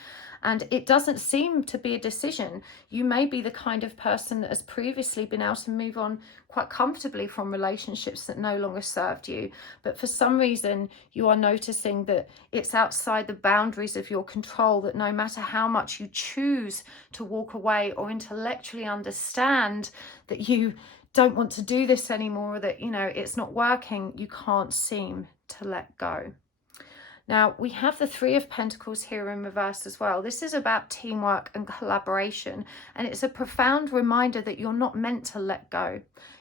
And it doesn't seem to be a decision. You may be the kind of person that has previously been able to move on quite comfortably from relationships that no longer served you. But for some reason, you are noticing that it's outside the boundaries of your control, that no matter how much you choose to walk away or intellectually understand that you don't want to do this anymore, or that, you know, it's not working, you can't seem to let go. Now, we have the Three of Pentacles here in reverse as well. This is about teamwork and collaboration, and it's a profound reminder that you're not meant to let go.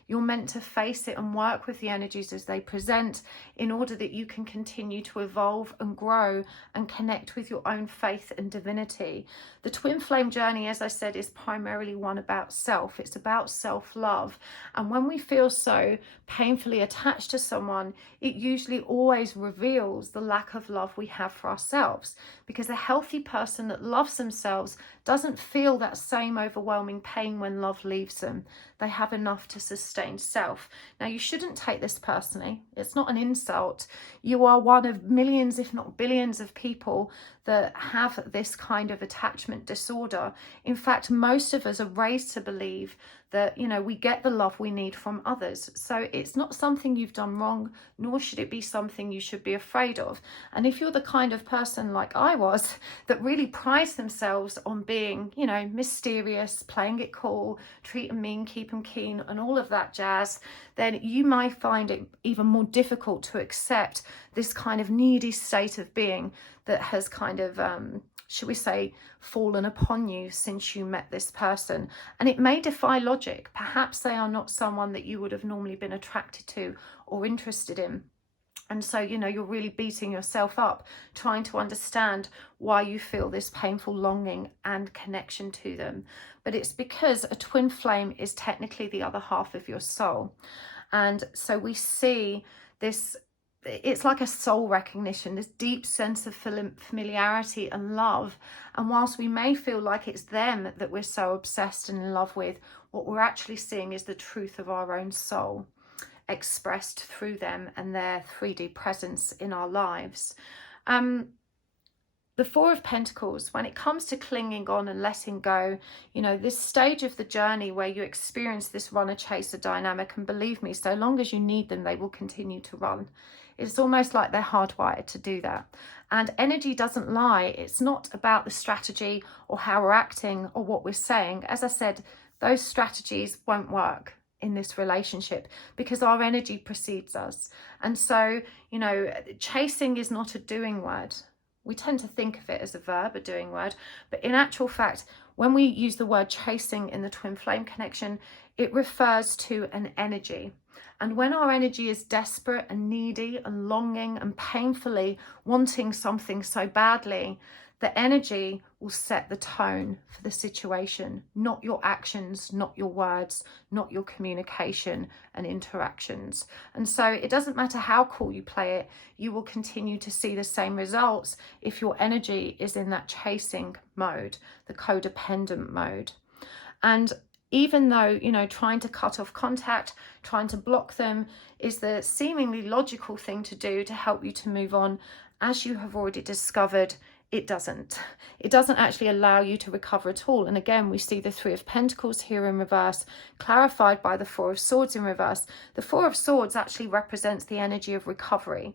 You're meant to face it and work with the energies as they present in order that you can continue to evolve and grow and connect with your own faith and divinity. The twin flame journey, as I said, is primarily one about self. It's about self-love. And when we feel so painfully attached to someone, it usually always reveals the lack of love we have for ourselves, because a healthy person that loves themselves doesn't feel that same overwhelming pain when love leaves them. They have enough to sustain self. Now, you shouldn't take this personally. It's not an insult. You are one of millions, if not billions, of people that have this kind of attachment disorder. In fact, most of us are raised to believe that, you know, we get the love we need from others. So it's not something you've done wrong, nor should it be something you should be afraid of. And if you're the kind of person like I was that really prides themselves on being, you know, mysterious, playing it cool, treat them mean, keep them keen, and all of that jazz, then you might find it even more difficult to accept this kind of needy state of being that has kind of should we say, fallen upon you since you met this person. And it may defy logic. Perhaps they are not someone that you would have normally been attracted to or interested in. And so, you know, you're really beating yourself up, trying to understand why you feel this painful longing and connection to them. But it's because a twin flame is technically the other half of your soul. And so we see this it's like a soul recognition, this deep sense of familiarity and love. And whilst we may feel like it's them that we're so obsessed and in love with, what we're actually seeing is the truth of our own soul expressed through them and their 3D presence in our lives. The Four of Pentacles, when it comes to clinging on and letting go, you know, this stage of the journey where you experience this runner-chaser dynamic, and believe me, so long as you need them, they will continue to run. It's almost like they're hardwired to do that. And energy doesn't lie. It's not about the strategy or how we're acting or what we're saying. As I said, those strategies won't work in this relationship because our energy precedes us. And so, you know, chasing is not a doing word. We tend to think of it as a verb, a doing word, but in actual fact, when we use the word chasing in the twin flame connection, it refers to an energy. And when our energy is desperate and needy and longing and painfully wanting something so badly, the energy will set the tone for the situation, not your actions, not your words, not your communication and interactions. And so it doesn't matter how cool you play it, you will continue to see the same results if your energy is in that chasing mode, the codependent mode. And even though, you know, trying to cut off contact, trying to block them is the seemingly logical thing to do to help you to move on, as you have already discovered, it doesn't. It doesn't actually allow you to recover at all. And again, we see the Three of Pentacles here in reverse, clarified by the Four of Swords in reverse. The Four of Swords actually represents the energy of recovery,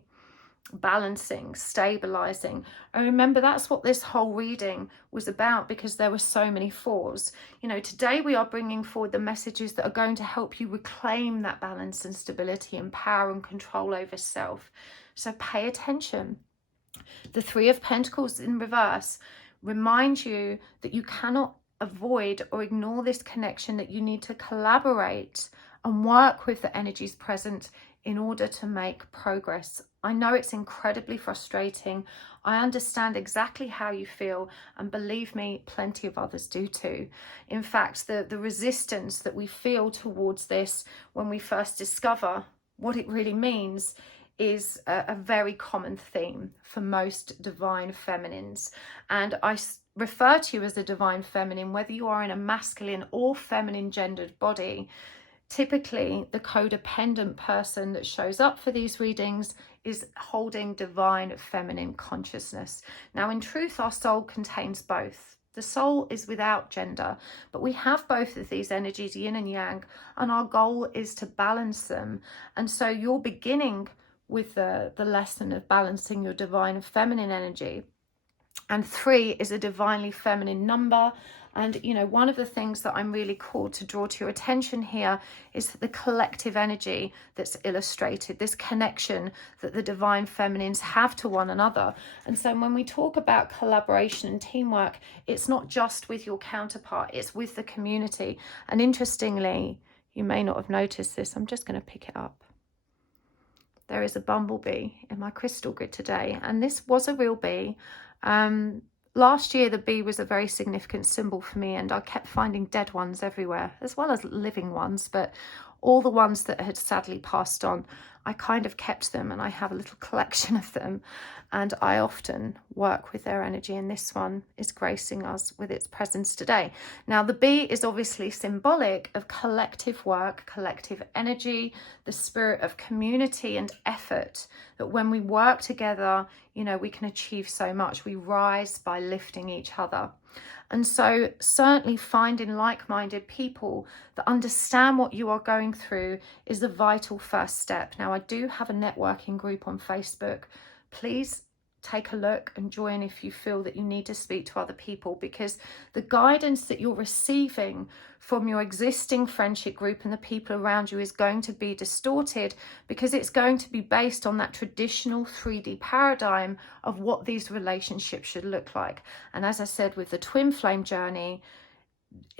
balancing, stabilizing. And remember, that's what this whole reading was about, because there were so many fours. You know, today we are bringing forward the messages that are going to help you reclaim that balance and stability and power and control over self. So pay attention. The Three of Pentacles in reverse remind you that you cannot avoid or ignore this connection, that you need to collaborate and work with the energies present in order to make progress. I know it's incredibly frustrating. I understand exactly how you feel, and believe me, plenty of others do too. In fact, the resistance that we feel towards this when we first discover what it really means is a very common theme for most divine feminines. And I refer to you as a divine feminine, whether you are in a masculine or feminine gendered body. Typically, the codependent person that shows up for these readings is holding divine feminine consciousness. Now, in truth, our soul contains both. The soul is without gender, but we have both of these energies, yin and yang, and our goal is to balance them. And so you're beginning with the lesson of balancing your divine and feminine energy. And 3 is a divinely feminine number. And, you know, one of the things that I'm really called to draw to your attention here is the collective energy that's illustrated, this connection that the divine feminines have to one another. And so when we talk about collaboration and teamwork, it's not just with your counterpart, it's with the community. And interestingly, you may not have noticed this, I'm just going to pick it up. There is a bumblebee in my crystal grid today, and this was a real bee. Last year, the bee was a very significant symbol for me, and I kept finding dead ones everywhere, as well as living ones, but all the ones that had sadly passed on, I kind of kept them, and I have a little collection of them, and I often work with their energy, and this one is gracing us with its presence today. Now, the bee is obviously symbolic of collective work, collective energy, the spirit of community and effort, that when we work together, you know, we can achieve so much. We rise by lifting each other. And so certainly finding like-minded people that understand what you are going through is the vital first step. Now, I do have a networking group on Facebook. Please take a look and join if you feel that you need to speak to other people, because the guidance that you're receiving from your existing friendship group and the people around you is going to be distorted, because it's going to be based on that traditional 3D paradigm of what these relationships should look like. And as I said, with the twin flame journey,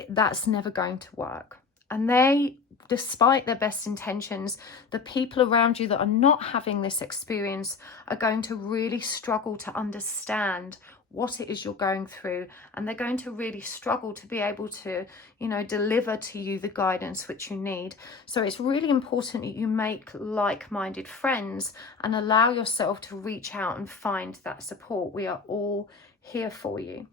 that's never going to work. And they, despite their best intentions, the people around you that are not having this experience are going to really struggle to understand what it is you're going through, and they're going to really struggle to be able to, you know, deliver to you the guidance which you need. So it's really important that you make like-minded friends and allow yourself to reach out and find that support. We are all here for you.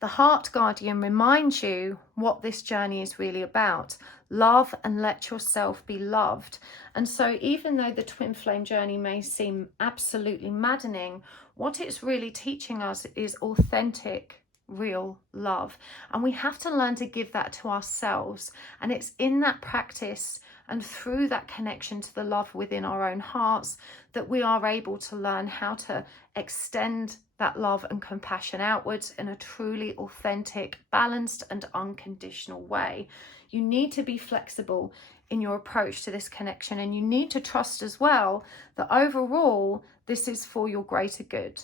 The Heart Guardian reminds you what this journey is really about. Love and let yourself be loved. And so even though the twin flame journey may seem absolutely maddening, what it's really teaching us is authentic, real love. And we have to learn to give that to ourselves. And it's in that practice and through that connection to the love within our own hearts that we are able to learn how to extend that love and compassion outwards in a truly authentic, balanced and unconditional way. You need to be flexible in your approach to this connection, and you need to trust as well that overall this is for your greater good.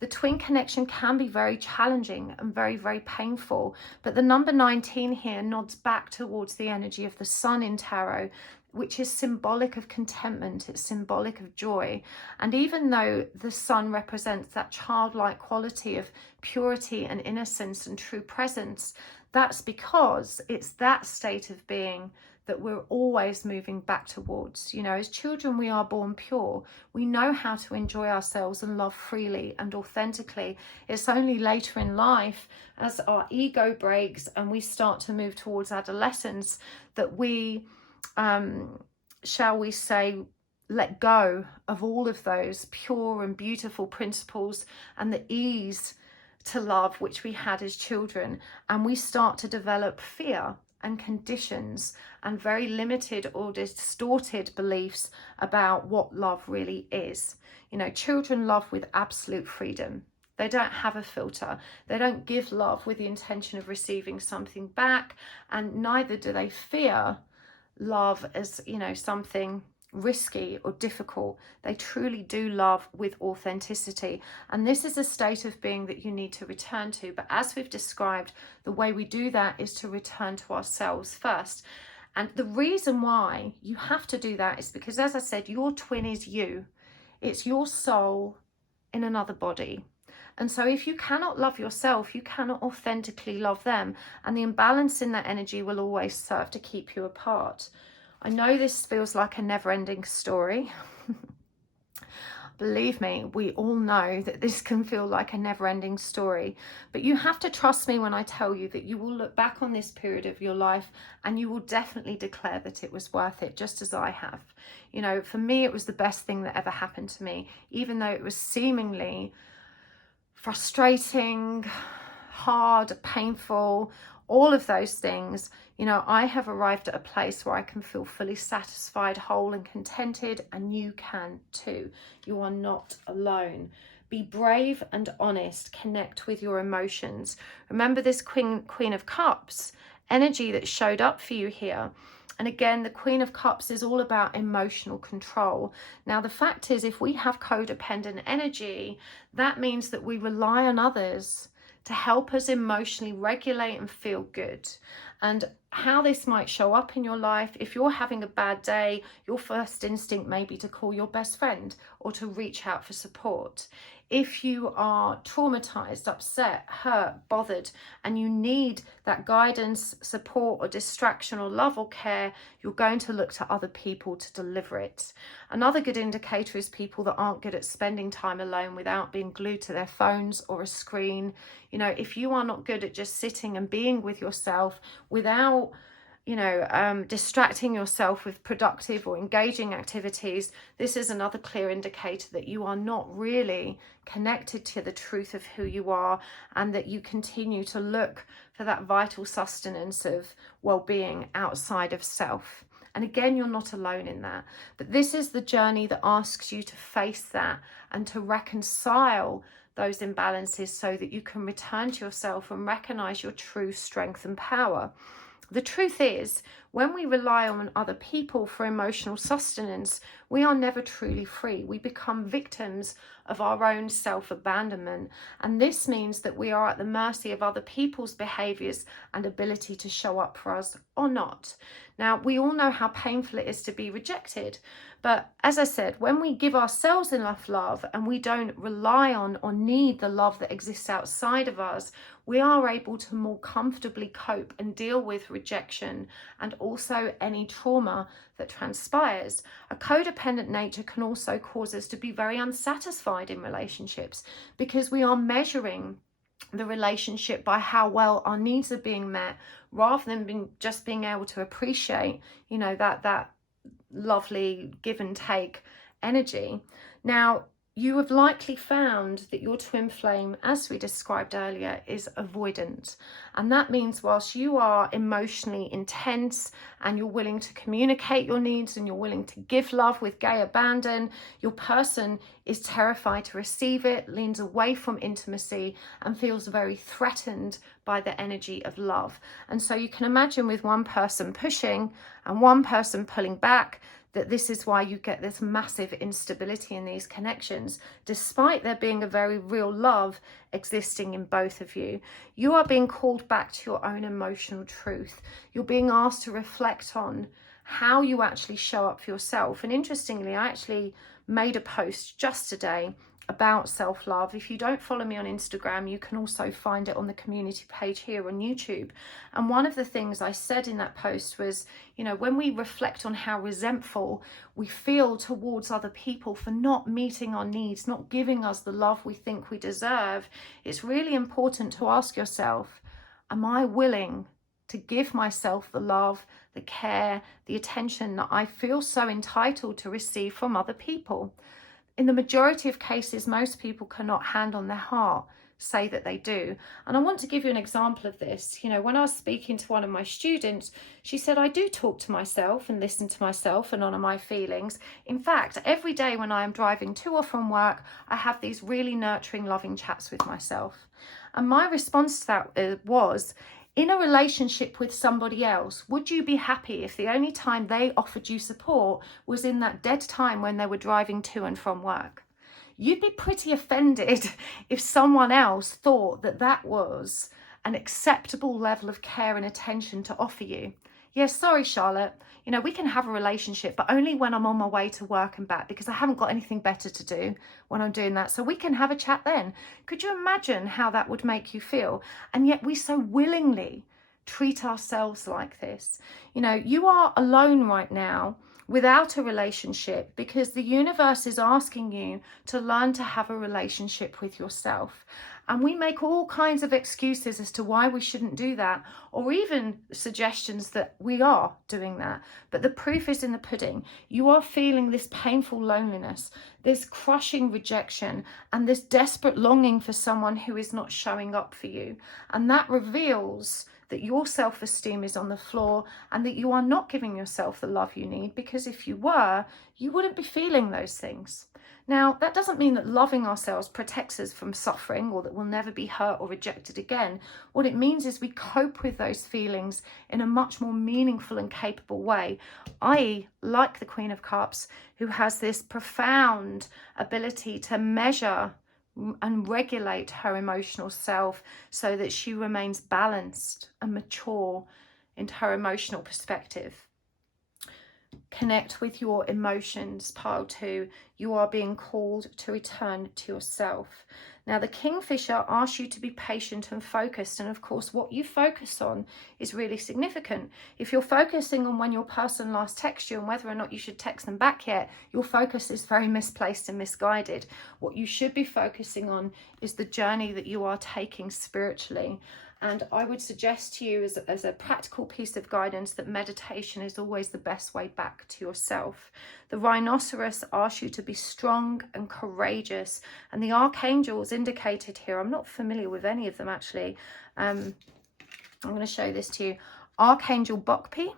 The twin connection can be very challenging and very, very painful, but the number 19 here nods back towards the energy of the sun in tarot, which is symbolic of contentment, it's symbolic of joy. And even though the sun represents that childlike quality of purity and innocence and true presence, that's because it's that state of being that we're always moving back towards. You know, as children, we are born pure. We know how to enjoy ourselves and love freely and authentically. It's only later in life, as our ego breaks and we start to move towards adolescence, that we, shall we say, let go of all of those pure and beautiful principles and the ease to love which we had as children. And we start to develop fear and conditions and very limited or distorted beliefs about what love really is. You know, children love with absolute freedom. They don't have a filter. They don't give love with the intention of receiving something back, and neither do they fear love as, you know, something risky or difficult. They truly do love with authenticity, and this is a state of being that you need to return to. But as we've described, the way we do that is to return to ourselves first. And the reason why you have to do that is because, as I said, your twin is you. It's your soul in another body. And so if you cannot love yourself, you cannot authentically love them, and the imbalance in that energy will always serve to keep you apart. I know this feels like a never-ending story. Believe me, we all know that this can feel like a never-ending story, but you have to trust me when I tell you that you will look back on this period of your life and you will definitely declare that it was worth it, just as I have. You know, for me, it was the best thing that ever happened to me, even though it was seemingly frustrating, hard, painful, all of those things. You know, I have arrived at a place where I can feel fully satisfied, whole and contented, and you can too. You are not alone. Be brave and honest. Connect with your emotions. Remember this Queen of Cups energy that showed up for you here. And again, the Queen of Cups is all about emotional control. Now, the fact is, if we have codependent energy, that means that we rely on others to help us emotionally regulate and feel good. And how this might show up in your life: if you're having a bad day, your first instinct may be to call your best friend or to reach out for support. If you are traumatized, upset, hurt, bothered, and you need that guidance, support, or distraction, or love or care, you're going to look to other people to deliver it. Another good indicator is people that aren't good at spending time alone without being glued to their phones or a screen. You know, if you are not good at just sitting and being with yourself without, you know, distracting yourself with productive or engaging activities, this is another clear indicator that you are not really connected to the truth of who you are, and that you continue to look for that vital sustenance of well-being outside of self. And again, you're not alone in that. But this is the journey that asks you to face that and to reconcile those imbalances so that you can return to yourself and recognize your true strength and power. The truth is, when we rely on other people for emotional sustenance, we are never truly free. We become victims of our own self-abandonment. And this means that we are at the mercy of other people's behaviors and ability to show up for us or not. Now, we all know how painful it is to be rejected. But as I said, when we give ourselves enough love and we don't rely on or need the love that exists outside of us, we are able to more comfortably cope and deal with rejection and also any trauma that transpires. A codependent nature can also cause us to be very unsatisfied in relationships because we are measuring the relationship by how well our needs are being met, rather than just being able to appreciate, you know, that lovely give and take energy. Now, you have likely found that your twin flame, as we described earlier, is avoidant. And that means whilst you are emotionally intense and you're willing to communicate your needs and you're willing to give love with gay abandon, your person is terrified to receive it, leans away from intimacy, and feels very threatened by the energy of love. And so you can imagine with one person pushing and one person pulling back, that this is why you get this massive instability in these connections, despite there being a very real love existing in both of you. You are being called back to your own emotional truth. You're being asked to reflect on how you actually show up for yourself. And interestingly, I actually made a post just today about self-love. If you don't follow me on Instagram, you can also find it on the community page here on YouTube. And one of the things I said in that post was, you know, when we reflect on how resentful we feel towards other people for not meeting our needs, not giving us the love we think we deserve, it's really important to ask yourself, am I willing to give myself the love, the care, the attention that I feel so entitled to receive from other people? In the majority of cases, most people cannot hand on their heart say that they do. And I want to give you an example of this. You know, when I was speaking to one of my students, she said, I do talk to myself and listen to myself and honour my feelings. In fact, every day when I am driving to or from work, I have these really nurturing, loving chats with myself. And my response to that was, in a relationship with somebody else, would you be happy if the only time they offered you support was in that dead time when they were driving to and from work? You'd be pretty offended if someone else thought that that was an acceptable level of care and attention to offer you. Yes, sorry, Charlotte, you know, we can have a relationship, but only when I'm on my way to work and back, because I haven't got anything better to do when I'm doing that. So we can have a chat then. Could you imagine how that would make you feel? And yet we so willingly treat ourselves like this. You know, you are alone right now without a relationship because the universe is asking you to learn to have a relationship with yourself. And we make all kinds of excuses as to why we shouldn't do that, or even suggestions that we are doing that. But the proof is in the pudding. You are feeling this painful loneliness, this crushing rejection, and this desperate longing for someone who is not showing up for you. And that reveals that your self-esteem is on the floor and that you are not giving yourself the love you need, because if you were, you wouldn't be feeling those things. Now, that doesn't mean that loving ourselves protects us from suffering or that we'll never be hurt or rejected again. What it means is we cope with those feelings in a much more meaningful and capable way, i.e., like the Queen of Cups, who has this profound ability to measure and regulate her emotional self so that she remains balanced and mature in her emotional perspective. Connect with your emotions, pile 2. You are being called to return to yourself. Now, the Kingfisher asks you to be patient and focused. And of course, what you focus on is really significant. If you're focusing on when your person last texted you and whether or not you should text them back yet, your focus is very misplaced and misguided. What you should be focusing on is the journey that you are taking spiritually. And I would suggest to you as a practical piece of guidance that meditation is always the best way back to yourself. The Rhinoceros asks you to be strong and courageous. And the Archangels indicated here, I'm not familiar with any of them actually. I'm going to show this to you. Archangel Bokpi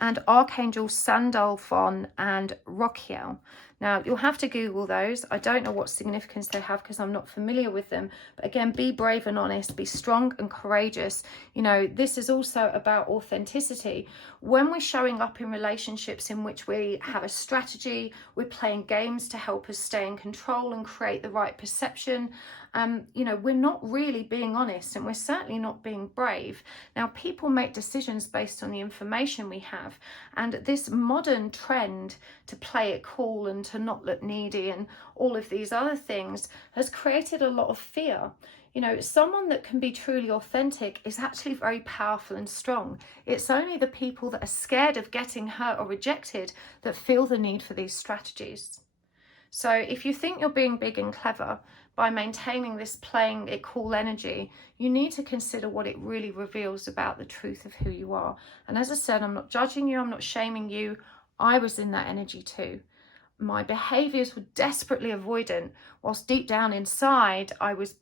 and Archangel Sandalphon and Rokiel. Now, you'll have to Google those. I don't know what significance they have because I'm not familiar with them. But again, be brave and honest, be strong and courageous. You know, this is also about authenticity. When we're showing up in relationships in which we have a strategy, we're playing games to help us stay in control and create the right perception, You know, we're not really being honest, and we're certainly not being brave. Now, people make decisions based on the information we have, and this modern trend to play it cool and to not look needy and all of these other things has created a lot of fear. You know, someone that can be truly authentic is actually very powerful and strong. It's only the people that are scared of getting hurt or rejected that feel the need for these strategies. So if you think you're being big and clever by maintaining this playing it cool energy, you need to consider what it really reveals about the truth of who you are. And as I said, I'm not judging you, I'm not shaming you. I was in that energy too. My behaviors were desperately avoidant, whilst deep down inside, I was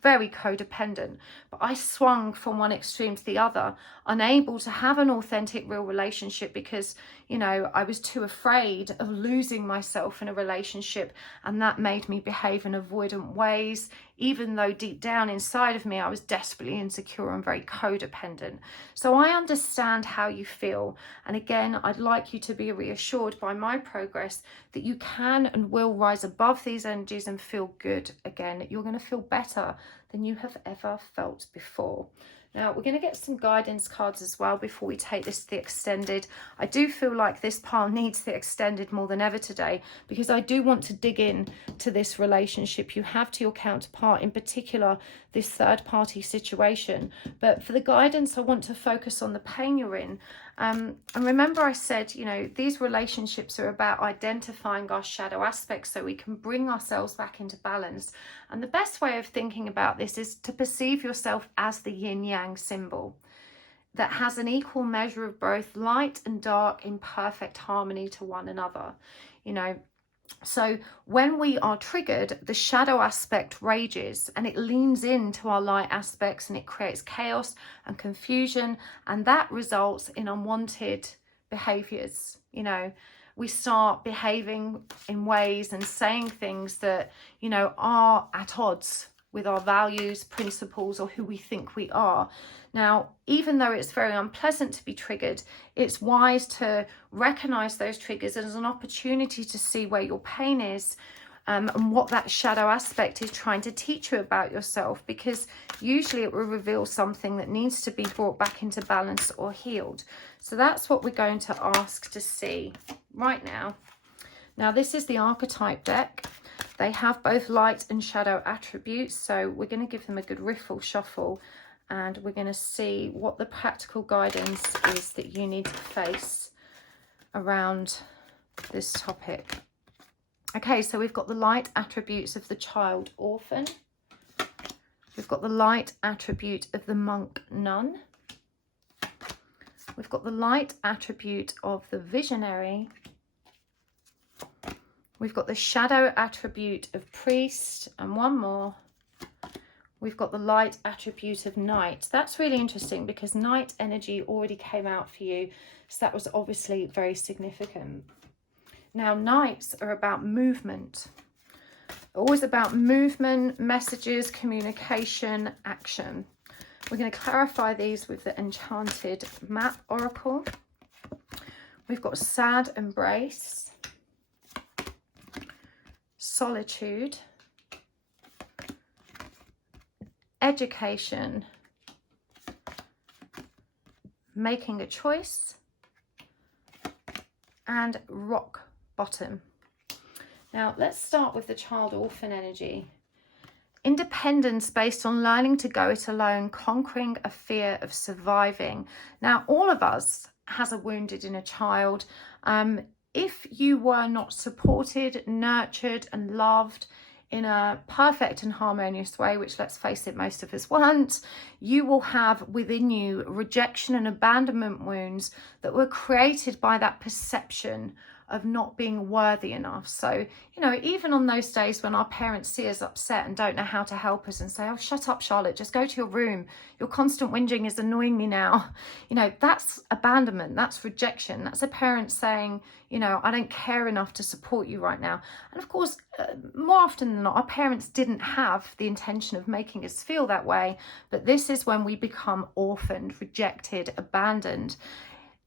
very codependent. But I swung from one extreme to the other, unable to have an authentic, real relationship because, you know, I was too afraid of losing myself in a relationship, and that made me behave in avoidant ways, even though deep down inside of me I was desperately insecure and very codependent. So I understand how you feel, and again, I'd like you to be reassured by my progress that you can and will rise above these energies and feel good again. You're going to feel better than you have ever felt before. Now, we're going to get some guidance cards as well before we take this to the extended. I do feel like this pile needs the extended more than ever today, because I do want to dig in to this relationship you have to your counterpart, in particular this third party situation. But for the guidance, I want to focus on the pain you're in. And remember I said, you know, these relationships are about identifying our shadow aspects so we can bring ourselves back into balance. And the best way of thinking about this is to perceive yourself as the yin-yang symbol that has an equal measure of both light and dark in perfect harmony to one another. You know, so when we are triggered, the shadow aspect rages and it leans into our light aspects, and it creates chaos and confusion, and that results in unwanted behaviors. You know, we start behaving in ways and saying things that, you know, are at odds with our values, principles, or who we think we are. Now, even though it's very unpleasant to be triggered, it's wise to recognize those triggers as an opportunity to see where your pain is, and what that shadow aspect is trying to teach you about yourself, because usually it will reveal something that needs to be brought back into balance or healed. So that's what we're going to ask to see right now. Now, this is the Archetype deck. They have both light and shadow attributes, so we're going to give them a good riffle shuffle, and we're going to see what the practical guidance is that you need to face around this topic. Okay, so we've got the light attributes of the child orphan. We've got the light attribute of the monk nun. We've got the light attribute of the visionary. We've got the shadow attribute of priest, and one more. We've got the light attribute of knight. That's really interesting because knight energy already came out for you, so that was obviously very significant. Now, knights are about movement. Always about movement, messages, communication, action. We're going to clarify these with the Enchanted Map Oracle. We've got sad embrace, solitude, education, making a choice, and rock bottom. Now, let's start with the child orphan energy. Independence based on learning to go it alone, conquering a fear of surviving. Now, all of us has a wounded inner child. If you were not supported, nurtured, and loved in a perfect and harmonious way, which, let's face it, most of us weren't, you will have within you rejection and abandonment wounds that were created by that perception of not being worthy enough. So, you know, even on those days when our parents see us upset and don't know how to help us and say, oh, shut up, Charlotte, just go to your room. Your constant whinging is annoying me now. You know, that's abandonment, that's rejection. That's a parent saying, you know, I don't care enough to support you right now. And of course, more often than not, our parents didn't have the intention of making us feel that way. But this is when we become orphaned, rejected, abandoned.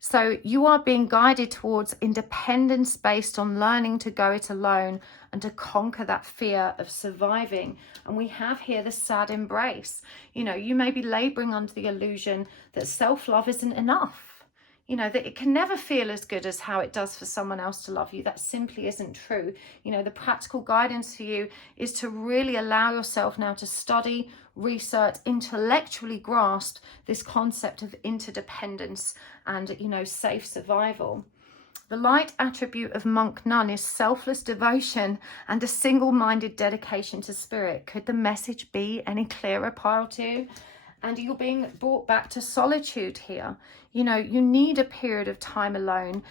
So you are being guided towards independence based on learning to go it alone and to conquer that fear of surviving. And we have here the sad embrace. You know, you may be laboring under the illusion that self-love isn't enough. You know, that it can never feel as good as how it does for someone else to love you. That simply isn't true. You know, the practical guidance for you is to really allow yourself now to study, research, intellectually grasp this concept of interdependence and, you know, safe survival. The light attribute of monk nun is selfless devotion and a single-minded dedication to spirit. Could the message be any clearer, pile 2? And you're being brought back to solitude here. You know, you need a period of time alone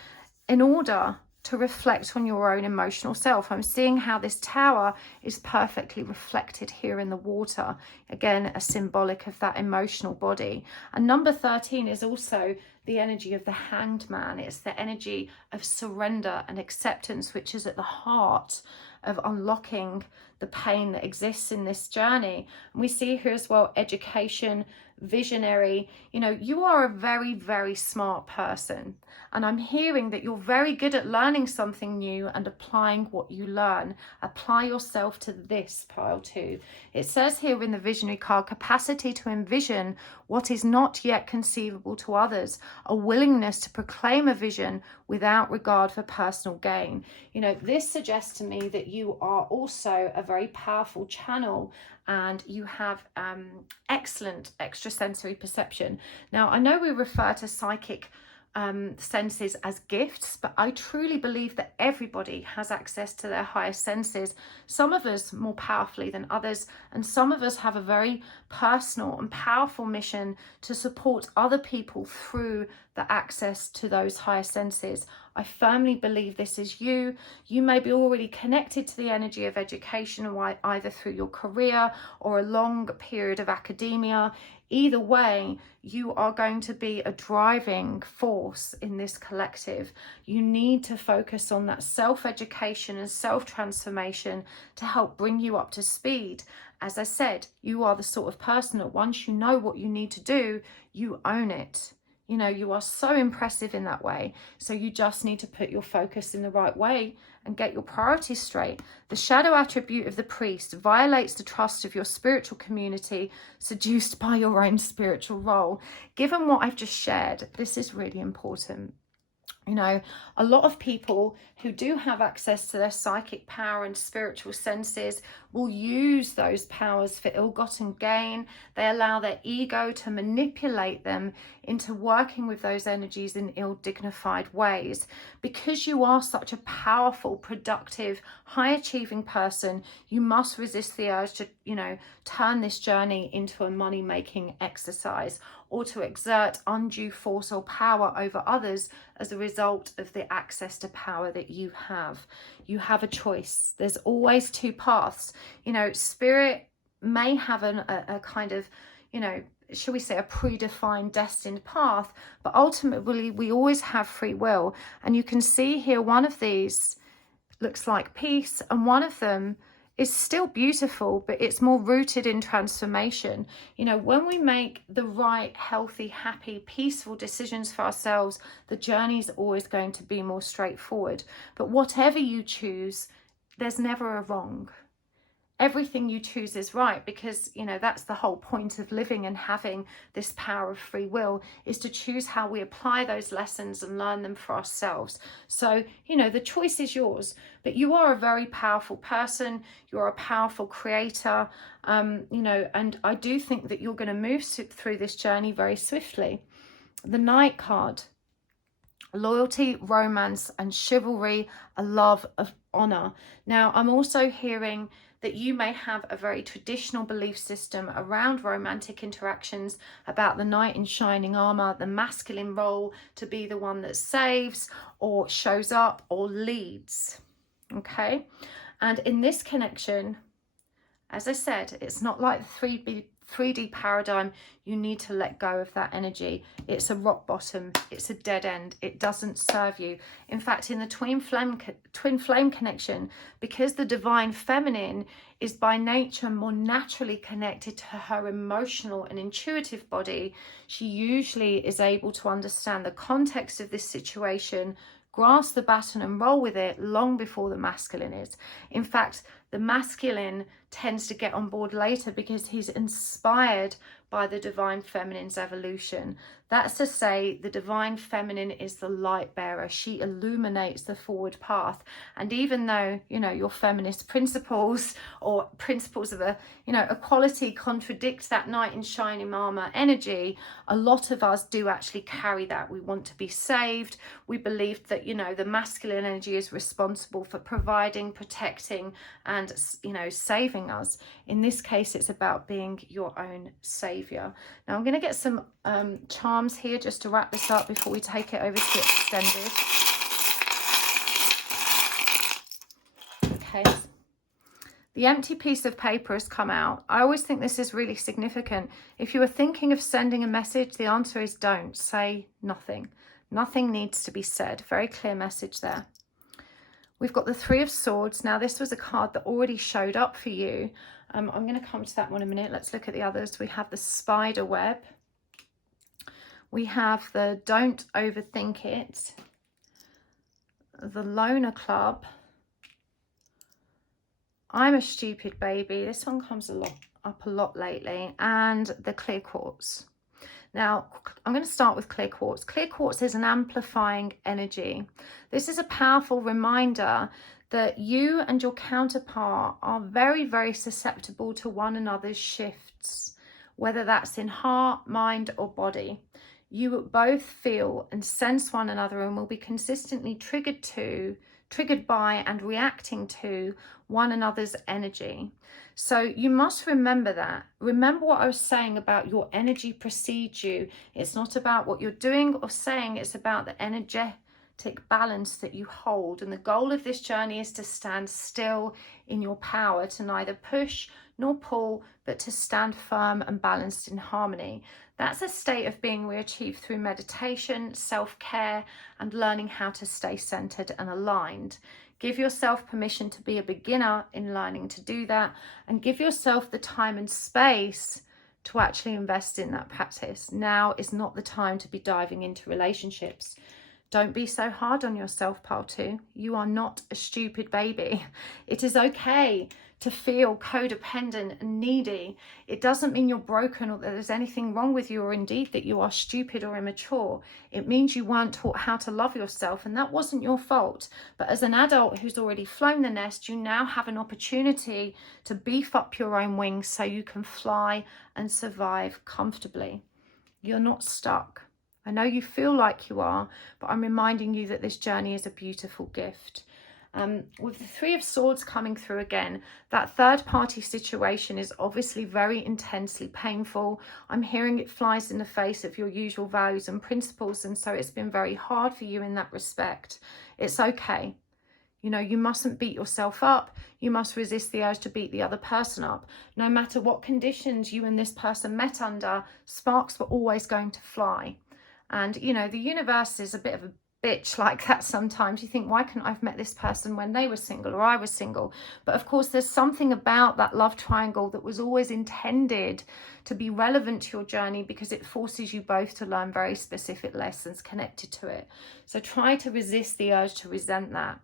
in order to reflect on your own emotional self. I'm seeing how this tower is perfectly reflected here in the water. Again, a symbolic of that emotional body. And number 13 is also the energy of the Hanged Man. It's the energy of surrender and acceptance, which is at the heart of unlocking the pain that exists in this journey. And we see here as well education, visionary. You know, you are a very, very smart person, and I'm hearing that you're very good at learning something new and applying what you learn. Apply yourself to this, pile 2. It says here in the visionary card, capacity to envision what is not yet conceivable to others, a willingness to proclaim a vision without regard for personal gain. You know, this suggests to me that you are also a very powerful channel and you have excellent extrasensory perception. Now, I know we refer to psychic senses as gifts, but I truly believe that everybody has access to their higher senses, some of us more powerfully than others, and some of us have a very personal and powerful mission to support other people through the access to those higher senses. I firmly believe this is you. You may be already connected to the energy of education, either through your career or a long period of academia. Either way, you are going to be a driving force in this collective. You need to focus on that self-education and self-transformation to help bring you up to speed. As I said, you are the sort of person that once you know what you need to do, you own it. You know, you are so impressive in that way. So you just need to put your focus in the right way and get your priorities straight. The shadow attribute of the priest violates the trust of your spiritual community, seduced by your own spiritual role. Given what I've just shared, this is really important. You know, a lot of people who do have access to their psychic power and spiritual senses will use those powers for ill-gotten gain. They allow their ego to manipulate them into working with those energies in ill-dignified ways. Because you are such a powerful, productive, high-achieving person, you must resist the urge to, you know, turn this journey into a money-making exercise or to exert undue force or power over others as a result of the access to power that you have. You have a choice. There's always two paths. You know, spirit may have a kind of, you know, shall we say, a predefined, destined path, but ultimately we always have free will. And you can see here one of these looks like peace, and one of them is still beautiful, but it's more rooted in transformation. You know, when we make the right, healthy, happy, peaceful decisions for ourselves, the journey is always going to be more straightforward. But whatever you choose, there's never a wrong. Everything you choose is right, because, you know, that's the whole point of living and having this power of free will, is to choose how we apply those lessons and learn them for ourselves. So, you know, the choice is yours, but you are a very powerful person. You're a powerful creator, you know, and I do think that you're going to move through this journey very swiftly. The Knight card. Loyalty, romance, and chivalry, a love of honor. Now, I'm also hearing that you may have a very traditional belief system around romantic interactions, about the knight in shining armor, the masculine role to be the one that saves or shows up or leads. Okay, and in this connection, as I said, it's not like the 3D paradigm, you need to let go of that energy. It's a rock bottom. It's a dead end. It doesn't serve you. In fact, in the twin flame connection, because the divine feminine is by nature more naturally connected to her emotional and intuitive body, she usually is able to understand the context of this situation, grasp the baton and roll with it long before the masculine is. In fact, the masculine tends to get on board later because he's inspired by the divine feminine's evolution. That's to say, the divine feminine is the light bearer. She illuminates the forward path. And even though, you know, your feminist principles or principles of equality contradict that knight in shining armor energy, a lot of us do actually carry that. We want to be saved. We believe that, you know, the masculine energy is responsible for providing, protecting, and, you know, saving us. In this case, it's about being your own savior. Now I'm going to get some charms here just to wrap this up before we take it over to the extended. Okay, the empty piece of paper has come out. I always think this is really significant. If you are thinking of sending a message, the answer is don't. Say nothing. Nothing needs to be said. Very clear message there. We've got the Three of Swords. Now, this was a card that already showed up for you. I'm going to come to that one in a minute. Let's look at the others. We have the Spider Web. We have the Don't Overthink It. The Loner Club. I'm a Stupid Baby. This one comes up a lot lately. And the Clear Quartz. Now, I'm going to start with clear quartz. Clear quartz is an amplifying energy. This is a powerful reminder that you and your counterpart are very, very susceptible to one another's shifts, whether that's in heart, mind, or body. You both feel and sense one another and will be consistently triggered by and reacting to one another's energy. So you must remember that. Remember what I was saying about your energy precedes you. It's not about what you're doing or saying, it's about the energetic balance that you hold. And the goal of this journey is to stand still in your power, to neither push nor pull, but to stand firm and balanced in harmony. That's a state of being we achieve through meditation, self-care, and learning how to stay centered and aligned. Give yourself permission to be a beginner in learning to do that, and give yourself the time and space to actually invest in that practice. Now is not the time to be diving into relationships. Don't be so hard on yourself, pile 2. You are not a stupid baby. It is okay to feel codependent and needy. It doesn't mean you're broken or that there's anything wrong with you, or indeed that you are stupid or immature. It means you weren't taught how to love yourself, and that wasn't your fault. But as an adult who's already flown the nest, you now have an opportunity to beef up your own wings so you can fly and survive comfortably. You're not stuck. I know you feel like you are, but I'm reminding you that this journey is a beautiful gift. With the Three of Swords coming through again, that third party situation is obviously very intensely painful. I'm hearing it flies in the face of your usual values and principles, and so it's been very hard for you in that respect. It's okay. You know, you mustn't beat yourself up. You must resist the urge to beat the other person up. No matter what conditions you and this person met under, sparks were always going to fly. And, you know, the universe is a bit of a bitch like that sometimes. You think, why couldn't I have met this person when they were single or I was single? But of course, there's something about that love triangle that was always intended to be relevant to your journey, because it forces you both to learn very specific lessons connected to it. So try to resist the urge to resent that.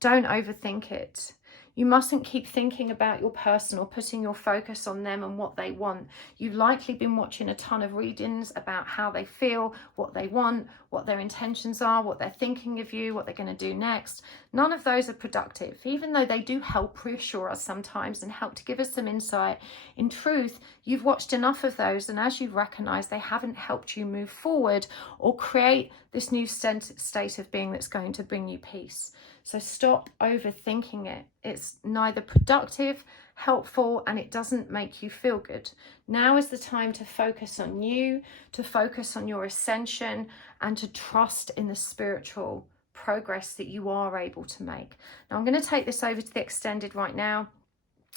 Don't overthink it. You mustn't keep thinking about your person or putting your focus on them and what they want. You've likely been watching a ton of readings about how they feel, what they want, what their intentions are, what they're thinking of you, what they're going to do next. None of those are productive, even though they do help reassure us sometimes and help to give us some insight. In truth, you've watched enough of those, and as you've recognized, they haven't helped you move forward or create this new state of being that's going to bring you peace. So stop overthinking it. It's neither productive, helpful, and it doesn't make you feel good. Now is the time to focus on you, to focus on your ascension, and to trust in the spiritual progress that you are able to make. Now I'm going to take this over to the extended right now.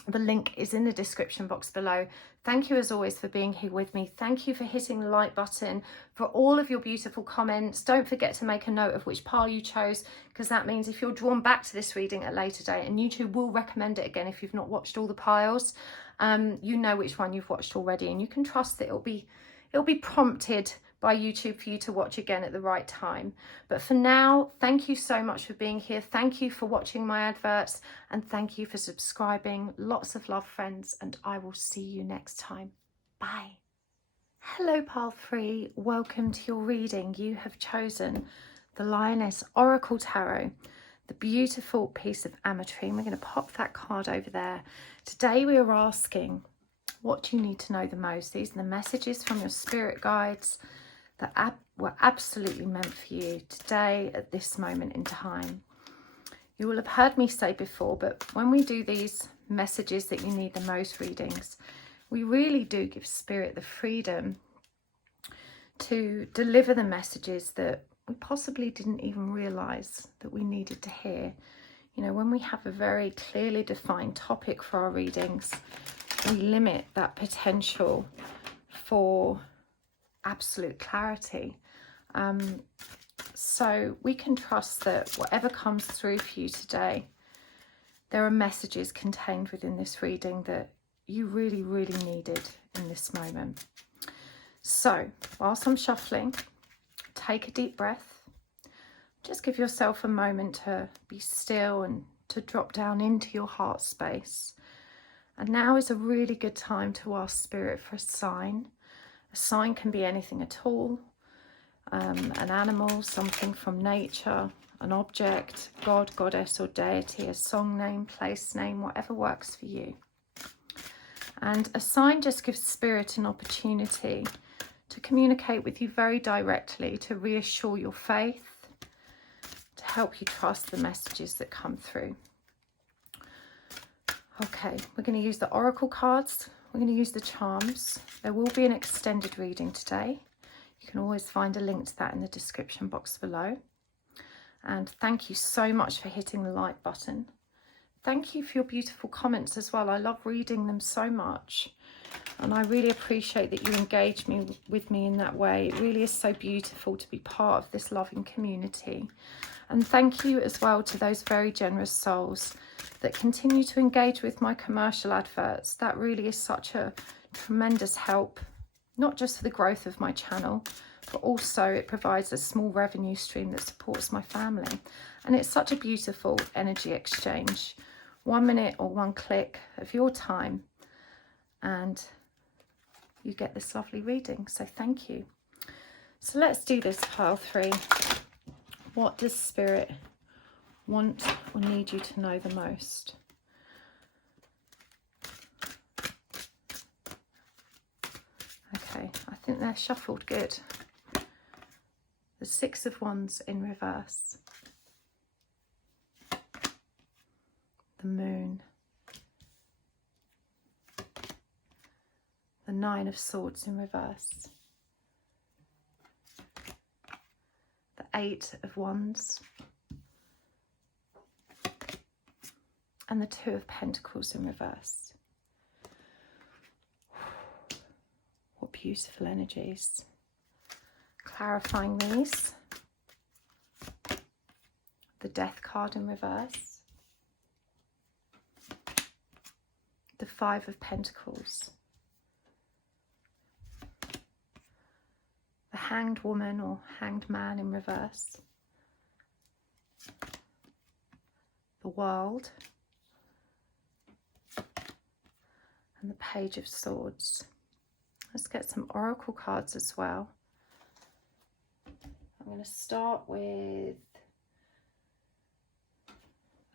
The link is in the description box below. Thank you as always for being here with me. Thank you for hitting the like button, for all of your beautiful comments. Don't forget to make a note of which pile you chose, because that means if you're drawn back to this reading at a later date, and YouTube will recommend it again if you've not watched all the piles, you know which one you've watched already, and you can trust that it'll be prompted by YouTube for you to watch again at the right time. But for now, thank you so much for being here. Thank you for watching my adverts, and thank you for subscribing. Lots of love, friends, and I will see you next time. Bye. Hello, pile 3. Welcome to your reading. You have chosen the Lioness Oracle Tarot, the beautiful piece of ametrine. We're going to pop that card over there. Today we are asking, what do you need to know the most? These are the messages from your spirit guides that were absolutely meant for you today at this moment in time. You will have heard me say before, but when we do these messages that you need the most readings, we really do give spirit the freedom to deliver the messages that we possibly didn't even realize that we needed to hear. You know, when we have a very clearly defined topic for our readings, we limit that potential for absolute clarity. So we can trust that whatever comes through for you today, there are messages contained within this reading that you really, really needed in this moment. So whilst I'm shuffling, take a deep breath. Just give yourself a moment to be still and to drop down into your heart space. And now is a really good time to ask Spirit for a sign. A sign can be anything at all, an animal, something from nature, an object, God, goddess or deity, a song name, place name, whatever works for you. And a sign just gives Spirit an opportunity to communicate with you very directly, to reassure your faith, to help you trust the messages that come through. Okay, we're going to use the oracle cards. We're going to use the charms. There will be an extended reading today. You can always find a link to that in the description box below. And thank you so much for hitting the like button. Thank you for your beautiful comments as well. I love reading them so much. And I really appreciate that you engage with me in that way. It really is so beautiful to be part of this loving community. And thank you as well to those very generous souls that continue to engage with my commercial adverts. That really is such a tremendous help, not just for the growth of my channel, but also it provides a small revenue stream that supports my family. And it's such a beautiful energy exchange. 1 minute or 1 click of your time, and you get this lovely reading. So thank you. So let's do this, pile 3. What does Spirit want or need you to know the most? Okay, I think they're shuffled good. The 6 of Wands in reverse. The Moon. The 9 of Swords in reverse. The 8 of Wands. And the 2 of Pentacles in reverse. What beautiful energies. Clarifying these. The Death card in reverse. The 5 of Pentacles. The Hanged Woman or Hanged Man in reverse. The World. And the Page of Swords. Let's get some oracle cards as well. I'm going to start with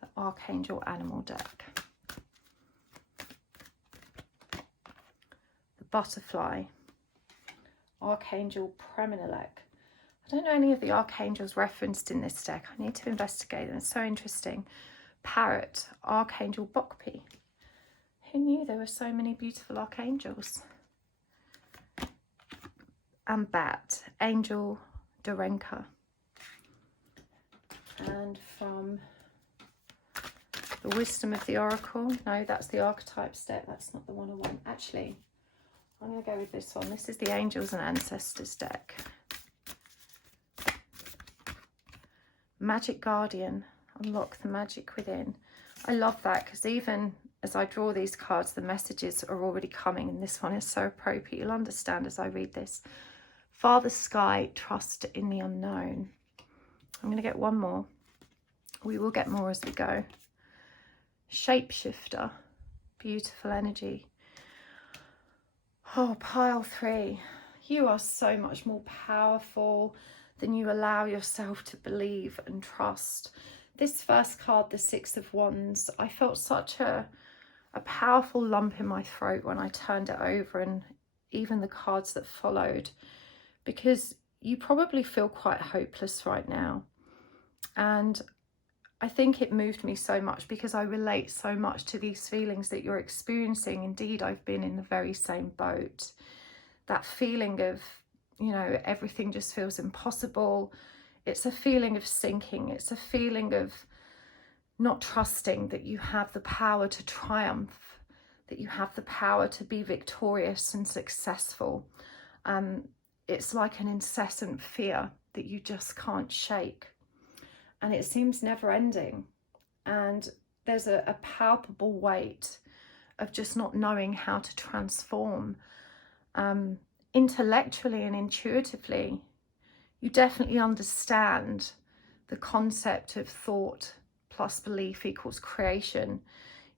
the Archangel Animal deck. The Butterfly. Archangel Premenelec. I don't know any of the archangels referenced in this deck. I need to investigate them. It's so interesting. Parrot. Archangel Bokpi. Who knew there were so many beautiful archangels? And Bat. Angel Dorenka. And from The Wisdom of the Oracle. No, that's the Archetypes Deck. That's not the one I want. Actually, I'm going to go with this one. This is the Angels and Ancestors deck. Magic Guardian. Unlock the magic within. I love that because even as I draw these cards, the messages are already coming, and this one is so appropriate. You'll understand as I read this. Father Sky, trust in the unknown. I'm going to get one more. We will get more as we go. Shapeshifter, beautiful energy. Oh, pile 3. You are so much more powerful than you allow yourself to believe and trust. This first card, the 6 of Wands, I felt such a powerful lump in my throat when I turned it over, and even the cards that followed, because you probably feel quite hopeless right now. And I think it moved me so much because I relate so much to these feelings that you're experiencing. Indeed, I've been in the very same boat. That feeling of, you know, everything just feels impossible. It's a feeling of sinking. It's a feeling of not trusting that you have the power to triumph, that you have the power to be victorious and successful. It's like an incessant fear that you just can't shake. And it seems never ending. And there's a palpable weight of just not knowing how to transform. Intellectually and intuitively, you definitely understand the concept of thought plus belief equals creation.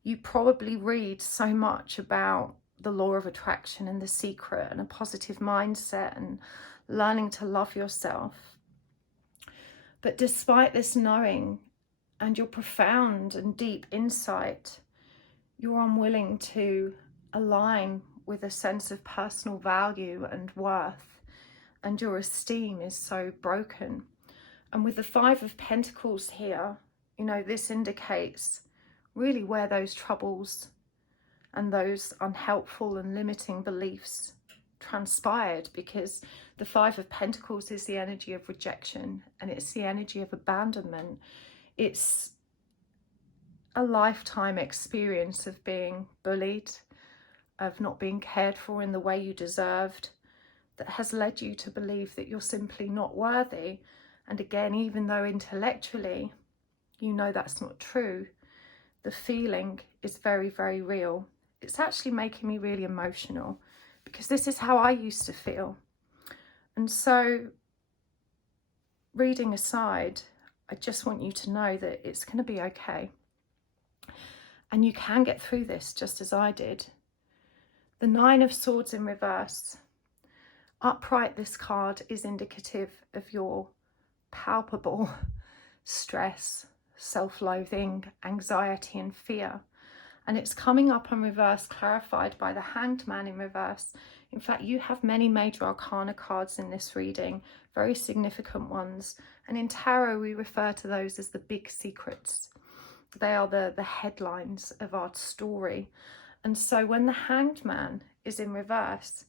You probably read so much about the law of attraction and The Secret and a positive mindset and learning to love yourself. But despite this knowing and your profound and deep insight, you're unwilling to align with a sense of personal value and worth, and your esteem is so broken. And with the 5 of Pentacles here, you know, this indicates really where those troubles and those unhelpful and limiting beliefs transpired, because the 5 of Pentacles is the energy of rejection and it's the energy of abandonment. It's a lifetime experience of being bullied, of not being cared for in the way you deserved, that has led you to believe that you're simply not worthy. And again, even though intellectually you know that's not true, the feeling is very, very real. It's actually making me really emotional, because this is how I used to feel. And so, reading aside, I just want you to know that it's going to be okay. And you can get through this just as I did. The 9 of Swords in reverse. Upright, this card is indicative of your palpable stress, self-loathing, anxiety and fear. And it's coming up on reverse, clarified by the Hanged Man in reverse. In fact, you have many major arcana cards in this reading, very significant ones. And in tarot, we refer to those as the big secrets. They are the headlines of our story. And so when the Hanged Man is in reverse,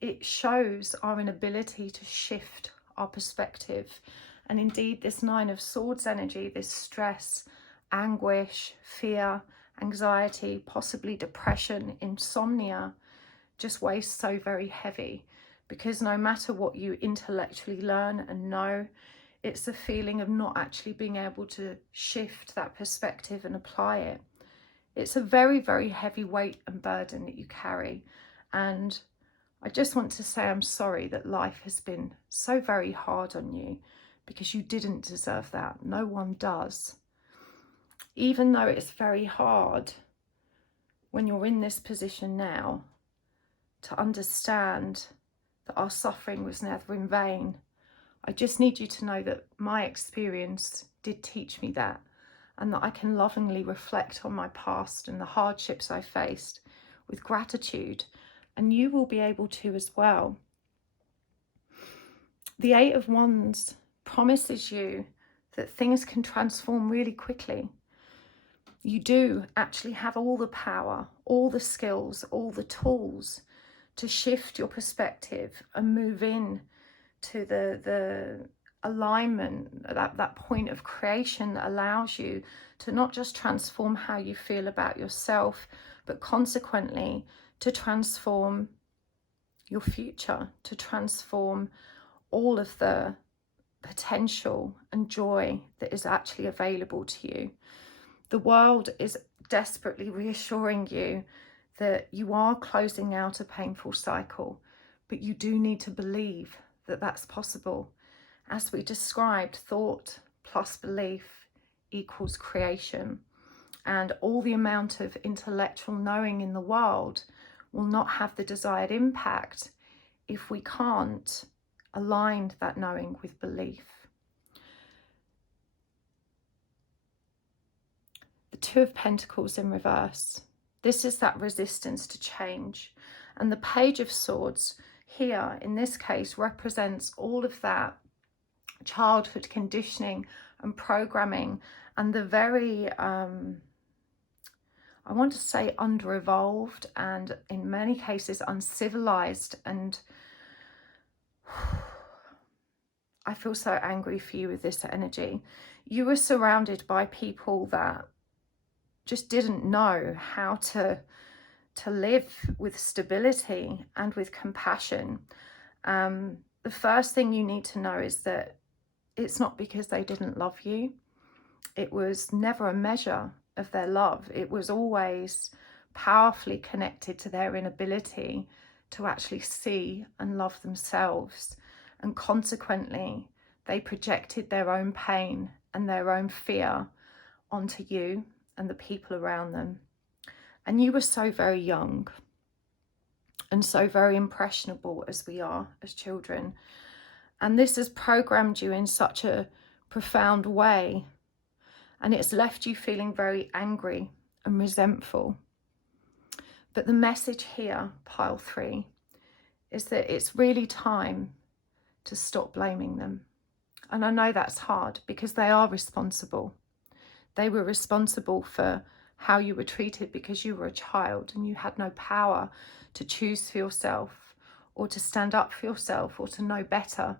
it shows our inability to shift our perspective. And indeed, this 9 of Swords energy, this stress, anguish, fear, anxiety, possibly depression, insomnia, just weighs so very heavy, because no matter what you intellectually learn and know, it's a feeling of not actually being able to shift that perspective and apply it. It's a very, very heavy weight and burden that you carry. And I just want to say I'm sorry that life has been so very hard on you, because you didn't deserve that. No one does. Even though it's very hard when you're in this position now to understand that our suffering was never in vain, I just need you to know that my experience did teach me that, and that I can lovingly reflect on my past and the hardships I faced with gratitude, and you will be able to as well. The 8 of Wands promises you that things can transform really quickly. You do actually have all the power, all the skills, all the tools to shift your perspective and move in to the alignment, that point of creation that allows you to not just transform how you feel about yourself, but consequently to transform your future, to transform all of the potential and joy that is actually available to you. The world is desperately reassuring you that you are closing out a painful cycle, but you do need to believe that that's possible. As we described, thought plus belief equals creation, and all the amount of intellectual knowing in the world will not have the desired impact if we can't align that knowing with belief. The Two of Pentacles in reverse. This is that resistance to change. And the Page of Swords here, in this case, represents all of that childhood conditioning and programming and the very, I want to say under-evolved and in many cases uncivilized. And I feel so angry for you with this energy. You were surrounded by people that just didn't know how to live with stability and with compassion. The first thing you need to know is that it's not because they didn't love you. It was never a measure of their love. It was always powerfully connected to their inability to actually see and love themselves. And consequently, they projected their own pain and their own fear onto you and the people around them. And you were so very young and so very impressionable, as we are as children. And this has programmed you in such a profound way. And it's left you feeling very angry and resentful. But the message here, pile 3, is that it's really time to stop blaming them. And I know that's hard because they are responsible. They were responsible for how you were treated because you were a child and you had no power to choose for yourself or to stand up for yourself or to know better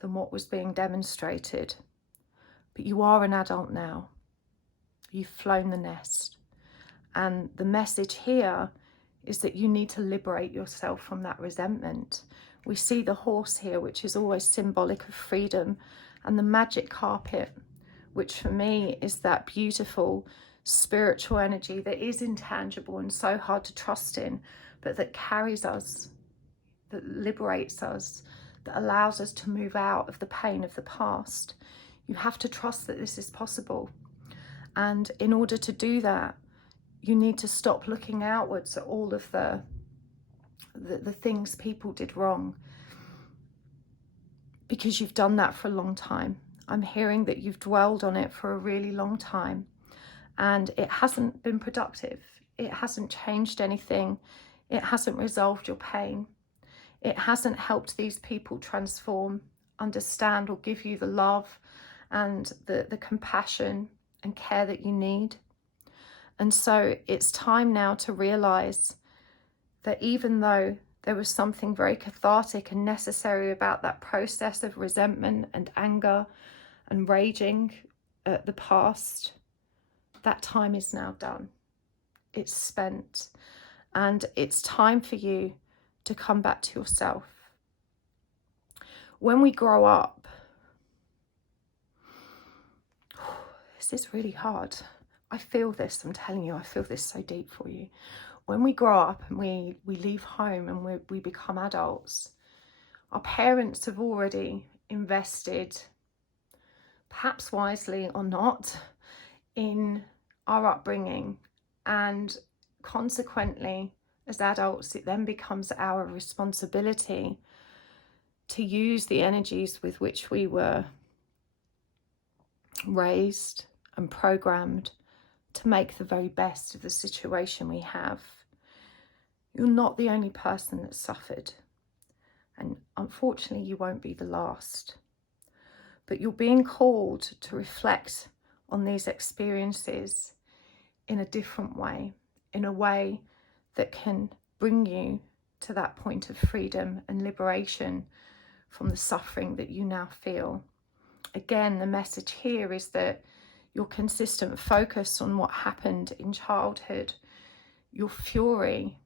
than what was being demonstrated. But you are an adult now. You've flown the nest. And the message here is that you need to liberate yourself from that resentment. We see the horse here, which is always symbolic of freedom, and the magic carpet, which for me is that beautiful spiritual energy that is intangible and so hard to trust in, but that carries us, that liberates us, that allows us to move out of the pain of the past. You have to trust that this is possible. And in order to do that, you need to stop looking outwards at all of the things people did wrong, because you've done that for a long time. I'm hearing that you've dwelled on it for a really long time and it hasn't been productive. It hasn't changed anything. It hasn't resolved your pain. It hasn't helped these people transform, understand, or give you the love and the compassion and care that you need. And so it's time now to realize that even though there was something very cathartic and necessary about that process of resentment and anger and raging at the past, that time is now done. It's spent. And it's time for you to come back to yourself. When we grow up, this is really hard. I feel this, I'm telling you, I feel this so deep for you. When we grow up and we leave home and we become adults, our parents have already invested, perhaps wisely or not, in our upbringing. And consequently, as adults, it then becomes our responsibility to use the energies with which we were raised and programmed to make the very best of the situation we have. You're not the only person that suffered, and unfortunately you won't be the last. But you're being called to reflect on these experiences in a different way, in a way that can bring you to that point of freedom and liberation from the suffering that you now feel. Again, the message here is that your consistent focus on what happened in childhood, your fury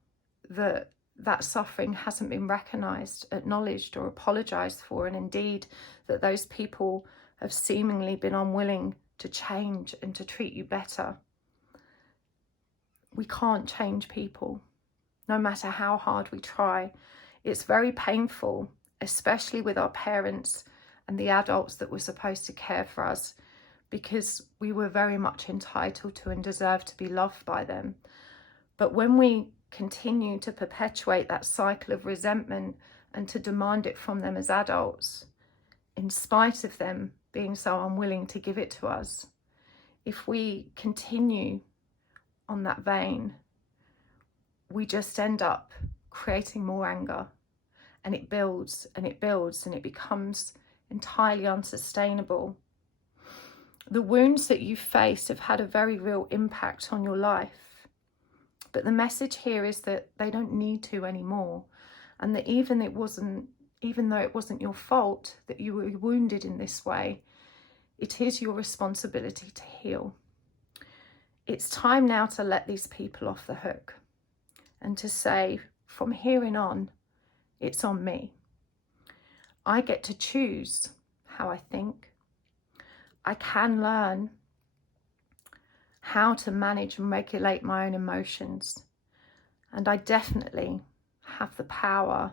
that that suffering hasn't been recognised, acknowledged or apologised for, and indeed that those people have seemingly been unwilling to change and to treat you better. We can't change people, no matter how hard we try. It's very painful, especially with our parents and the adults that were supposed to care for us, because we were very much entitled to and deserved to be loved by them. But when we continue to perpetuate that cycle of resentment and to demand it from them as adults, in spite of them being so unwilling to give it to us, if we continue on that vein, we just end up creating more anger, and it builds and it builds and it becomes entirely unsustainable. The wounds that you face have had a very real impact on your life. But the message here is that they don't need to anymore, and that even though it wasn't your fault that you were wounded in this way, it is your responsibility to heal. It's time now to let these people off the hook and to say, from here on, it's on me. I get to choose how I think. I can learn how to manage and regulate my own emotions. And I definitely have the power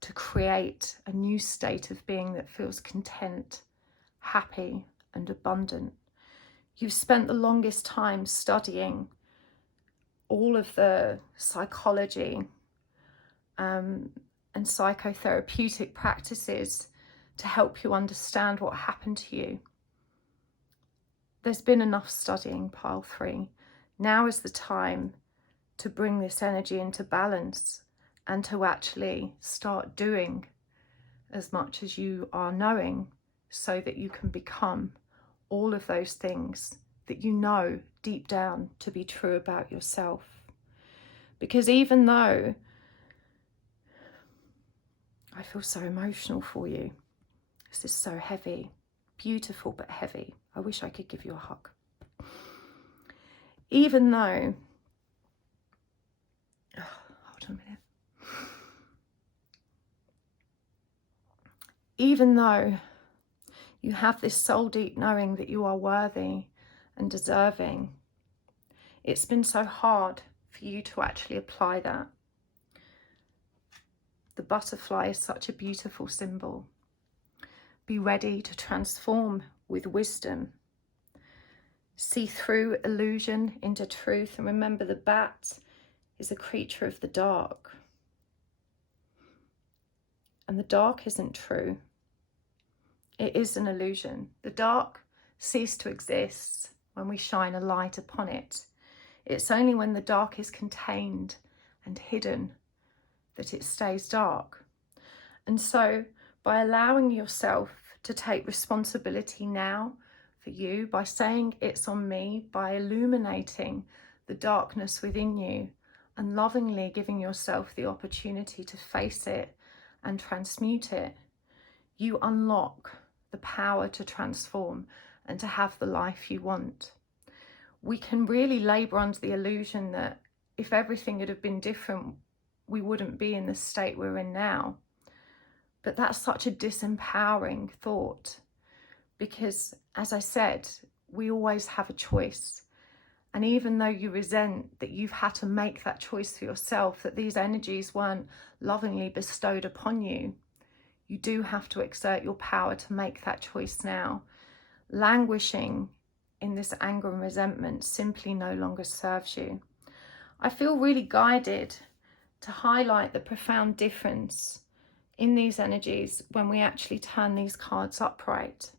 to create a new state of being that feels content, happy, and abundant. You've spent the longest time studying all of the psychology and psychotherapeutic practices to help you understand what happened to you. There's been enough studying, pile 3. Now is the time to bring this energy into balance and to actually start doing as much as you are knowing, so that you can become all of those things that you know deep down to be true about yourself. Because even though I feel so emotional for you, this is so heavy, beautiful but heavy. I wish I could give you a hug. Even though, hold on a minute. Even though you have this soul deep knowing that you are worthy and deserving, it's been so hard for you to actually apply that. The butterfly is such a beautiful symbol. Be ready to transform with wisdom. See through illusion into truth. And remember, the bat is a creature of the dark. And the dark isn't true. It is an illusion. The dark ceases to exist when we shine a light upon it. It's only when the dark is contained and hidden that it stays dark. And so by allowing yourself to take responsibility now for you, by saying it's on me, by illuminating the darkness within you and lovingly giving yourself the opportunity to face it and transmute it, you unlock the power to transform and to have the life you want. We can really labour under the illusion that if everything had have been different, we wouldn't be in the state we're in now. But that's such a disempowering thought, because, as I said, we always have a choice. And even though you resent that you've had to make that choice for yourself, that these energies weren't lovingly bestowed upon you, you do have to exert your power to make that choice now. Languishing in this anger and resentment simply no longer serves you. I feel really guided to highlight the profound difference in these energies when we actually turn these cards upright.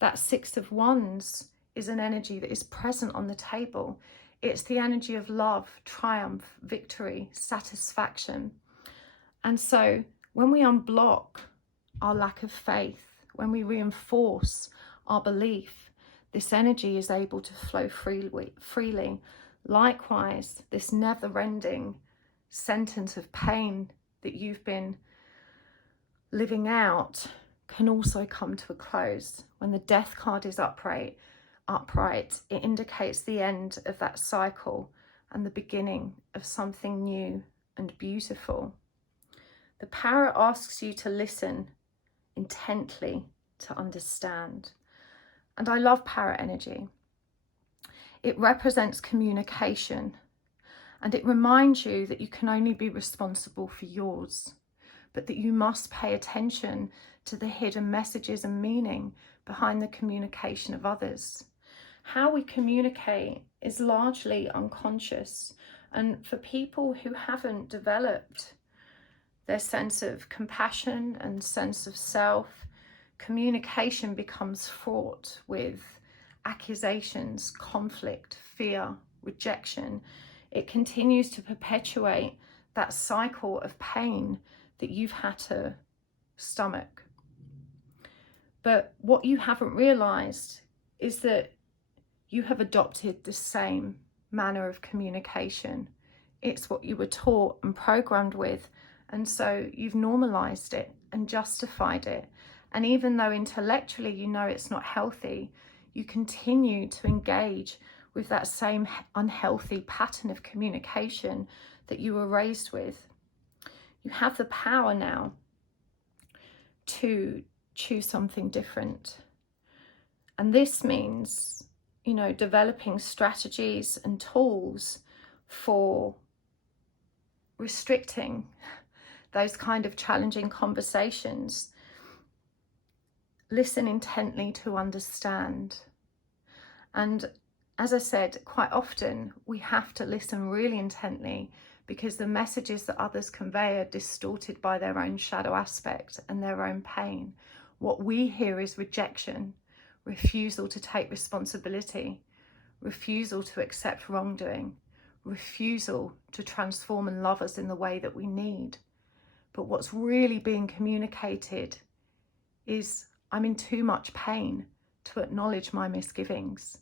That 6 of Wands is an energy that is present on the table. It's the energy of love, triumph, victory, satisfaction. And so when we unblock our lack of faith, when we reinforce our belief, this energy is able to flow freely. Likewise, this never-ending sentence of pain that you've been living out can also come to a close. When the Death card is upright, it indicates the end of that cycle and the beginning of something new and beautiful. The Parrot asks you to listen intently to understand. And I love Parrot energy. It represents communication, and it reminds you that you can only be responsible for yours, but that you must pay attention to the hidden messages and meaning behind the communication of others. How we communicate is largely unconscious, and for people who haven't developed their sense of compassion and sense of self, communication becomes fraught with accusations, conflict, fear, rejection. It continues to perpetuate that cycle of pain that you've had to stomach. But what you haven't realized is that you have adopted the same manner of communication. It's what you were taught and programmed with, and so you've normalized it and justified it. And even though intellectually you know it's not healthy, you continue to engage with that same unhealthy pattern of communication that you were raised with. You have the power now to choose something different. And this means, you know, developing strategies and tools for restricting those kind of challenging conversations. Listen intently to understand. And as I said, quite often we have to listen really intently because the messages that others convey are distorted by their own shadow aspect and their own pain. What we hear is rejection, refusal to take responsibility, refusal to accept wrongdoing, refusal to transform and love us in the way that we need. But what's really being communicated is, I'm in too much pain to acknowledge my misgivings,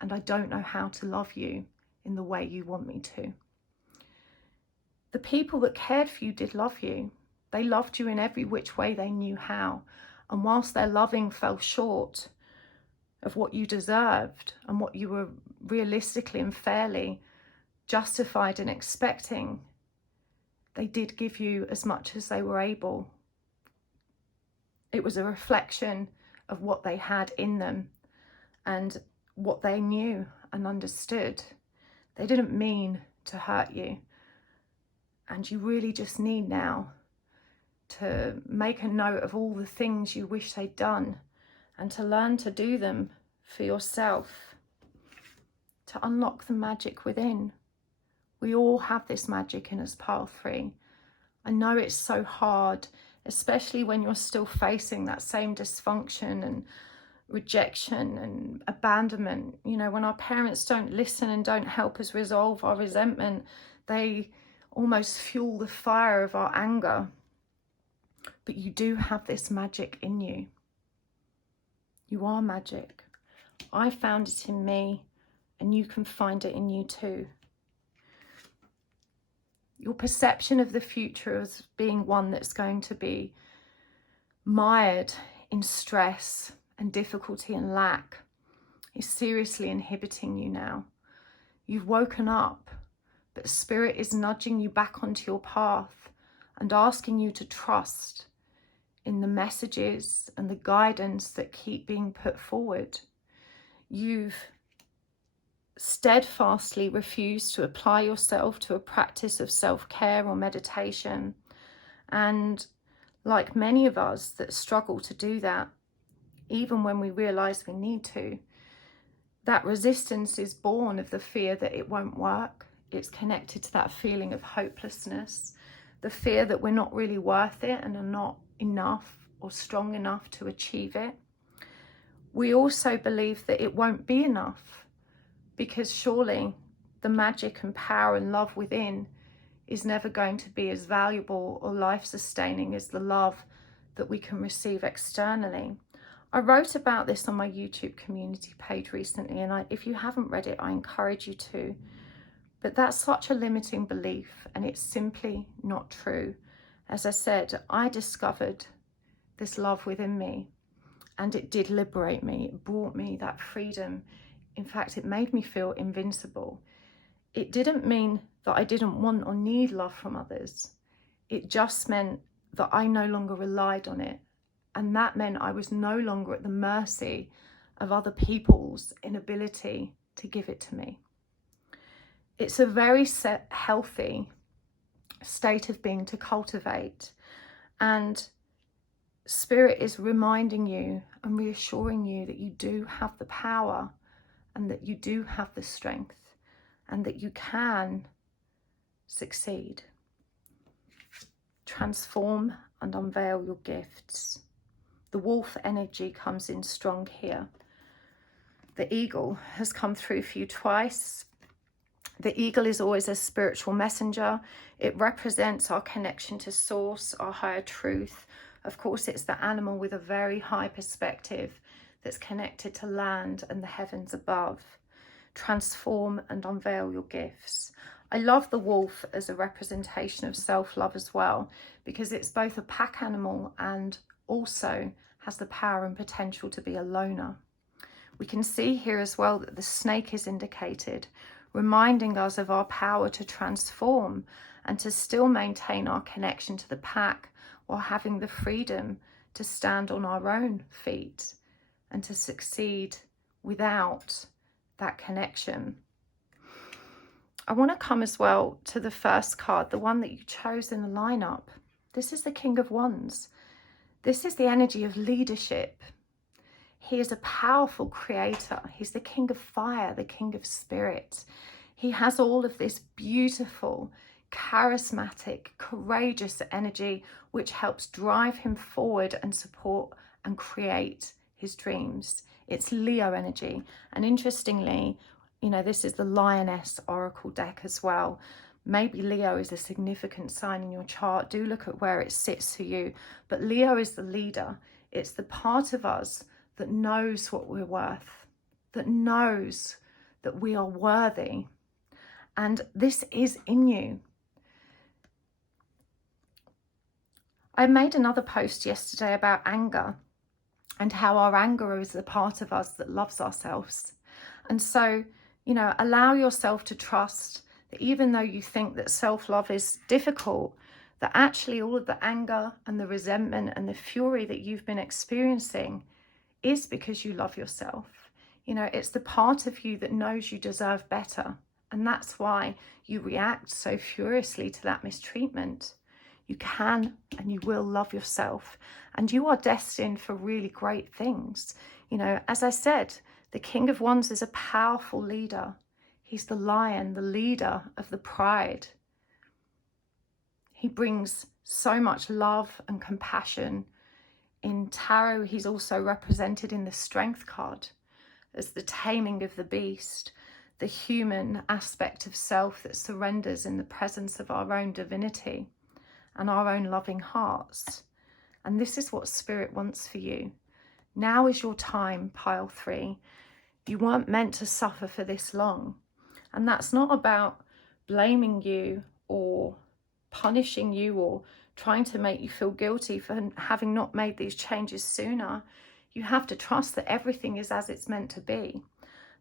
and I don't know how to love you in the way you want me to. The people that cared for you did love you. They loved you in every which way they knew how. And whilst their loving fell short of what you deserved and what you were realistically and fairly justified in expecting, they did give you as much as they were able. It was a reflection of what they had in them and what they knew and understood. They didn't mean to hurt you. And you really just need now to make a note of all the things you wish they'd done and to learn to do them for yourself, to unlock the magic within. We all have this magic in us, pile 3. I know it's so hard, especially when you're still facing that same dysfunction and rejection and abandonment. You know, when our parents don't listen and don't help us resolve our resentment, they almost fuel the fire of our anger. But you do have this magic in you. You are magic. I found it in me, and you can find it in you too. Your perception of the future as being one that's going to be mired in stress and difficulty and lack is seriously inhibiting you now. You've woken up, but Spirit is nudging you back onto your path and asking you to trust in the messages and the guidance that keep being put forward. You've steadfastly refused to apply yourself to a practice of self-care or meditation. And like many of us that struggle to do that, even when we realize we need to, that resistance is born of the fear that it won't work. It's connected to that feeling of hopelessness, the fear that we're not really worth it and are not enough or strong enough to achieve it. We also believe that it won't be enough, because surely the magic and power and love within is never going to be as valuable or life-sustaining as the love that we can receive externally. I wrote about this on my YouTube community page recently, and if you haven't read it, I encourage you to. But that's such a limiting belief, and it's simply not true. As I said, I discovered this love within me. And it did liberate me. It brought me that freedom. In fact, it made me feel invincible. It didn't mean that I didn't want or need love from others. It just meant that I no longer relied on it. And that meant I was no longer at the mercy of other people's inability to give it to me. It's a very healthy state of being to cultivate. And Spirit is reminding you and reassuring you that you do have the power and that you do have the strength and that you can succeed. Transform and unveil your gifts. The Wolfe energy comes in strong here. The eagle has come through for you twice. The eagle is always a spiritual messenger. It represents our connection to source, our higher truth. Of course, it's the animal with a very high perspective that's connected to land and the heavens above. Transform and unveil your gifts. I love the wolf as a representation of self-love as well, because it's both a pack animal and also has the power and potential to be a loner. We can see here as well that the snake is indicated, reminding us of our power to transform and to still maintain our connection to the pack while having the freedom to stand on our own feet and to succeed without that connection. I want to come as well to the first card, the one that you chose in the lineup. This is the King of Wands. This is the energy of leadership. He is a powerful creator. He's the King of Fire, the King of Spirit. He has all of this beautiful, charismatic, courageous energy which helps drive him forward and support and create his dreams. It's Leo energy. And interestingly, you know, this is the Lioness Oracle deck as well. Maybe Leo is a significant sign in your chart. Do look at where it sits for you. But Leo is the leader. It's the part of us that knows what we're worth, that knows that we are worthy. And this is in you. I made another post yesterday about anger and how our anger is the part of us that loves ourselves. And so, you know, allow yourself to trust that even though you think that self-love is difficult, that actually all of the anger and the resentment and the fury that you've been experiencing is because you love yourself. You know, it's the part of you that knows you deserve better. And that's why you react so furiously to that mistreatment. You can and you will love yourself. And you are destined for really great things. You know, as I said, the King of Wands is a powerful leader. He's the lion, the leader of the pride. He brings so much love and compassion. In tarot, he's also represented in the Strength card as the taming of the beast, the human aspect of self that surrenders in the presence of our own divinity and our own loving hearts. And this is what Spirit wants for you. Now is your time, pile 3. You weren't meant to suffer for this long. And that's not about blaming you or punishing you or trying to make you feel guilty for having not made these changes sooner. You have to trust that everything is as it's meant to be.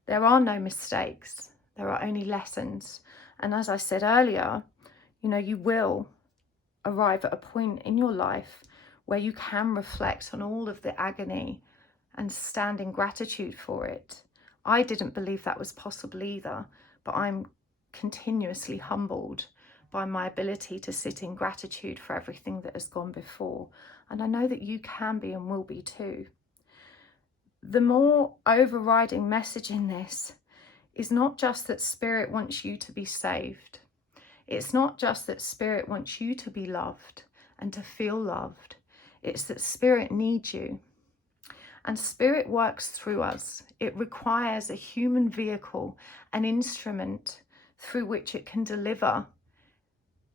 There are no mistakes. There are only lessons. And as I said earlier, you know, you will arrive at a point in your life where you can reflect on all of the agony and stand in gratitude for it. I didn't believe that was possible either, but I'm continuously humbled by my ability to sit in gratitude for everything that has gone before. And I know that you can be and will be too. The more overriding message in this is not just that Spirit wants you to be saved. It's not just that Spirit wants you to be loved and to feel loved. It's that Spirit needs you. And Spirit works through us. It requires a human vehicle, an instrument through which it can deliver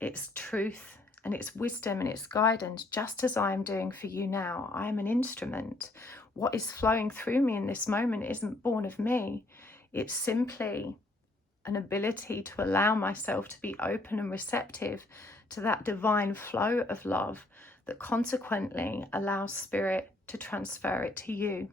its truth and its wisdom and its guidance, just as I am doing for you now. I am an instrument. What is flowing through me in this moment isn't born of me. It's simply an ability to allow myself to be open and receptive to that divine flow of love that consequently allows Spirit to transfer it to you.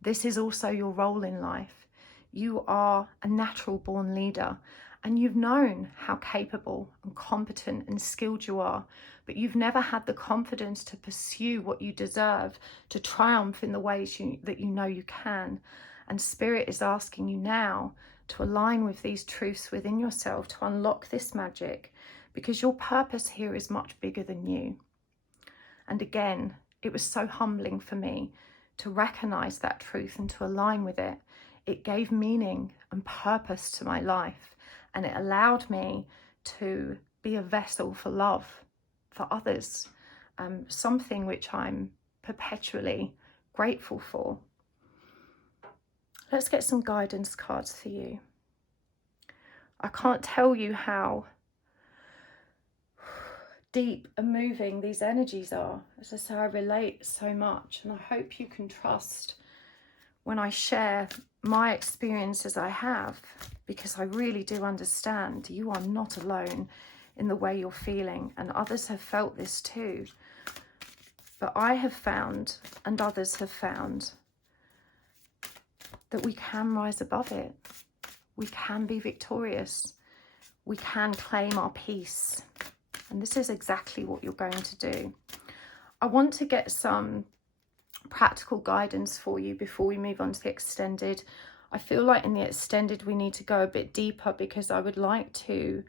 This is also your role in life. You are a natural born leader, and you've known how capable and competent and skilled you are, but you've never had the confidence to pursue what you deserve, to triumph in the ways that you know you can. And Spirit is asking you now to align with these truths within yourself, to unlock this magic, because your purpose here is much bigger than you. And again, it was so humbling for me to recognize that truth and to align with it. It gave meaning and purpose to my life, and it allowed me to be a vessel for love for others, something which I'm perpetually grateful for. Let's get some guidance cards for you. I can't tell you how deep and moving these energies are. As I say, I relate so much, and I hope you can trust when I share my experience as I have, because I really do understand you are not alone in the way you're feeling, and others have felt this too. But I have found, and others have found, that we can rise above it. We can be victorious. We can claim our peace. And this is exactly what you're going to do. I want to get some practical guidance for you before we move on to the extended. I feel like in the extended we need to go a bit deeper, because I would like to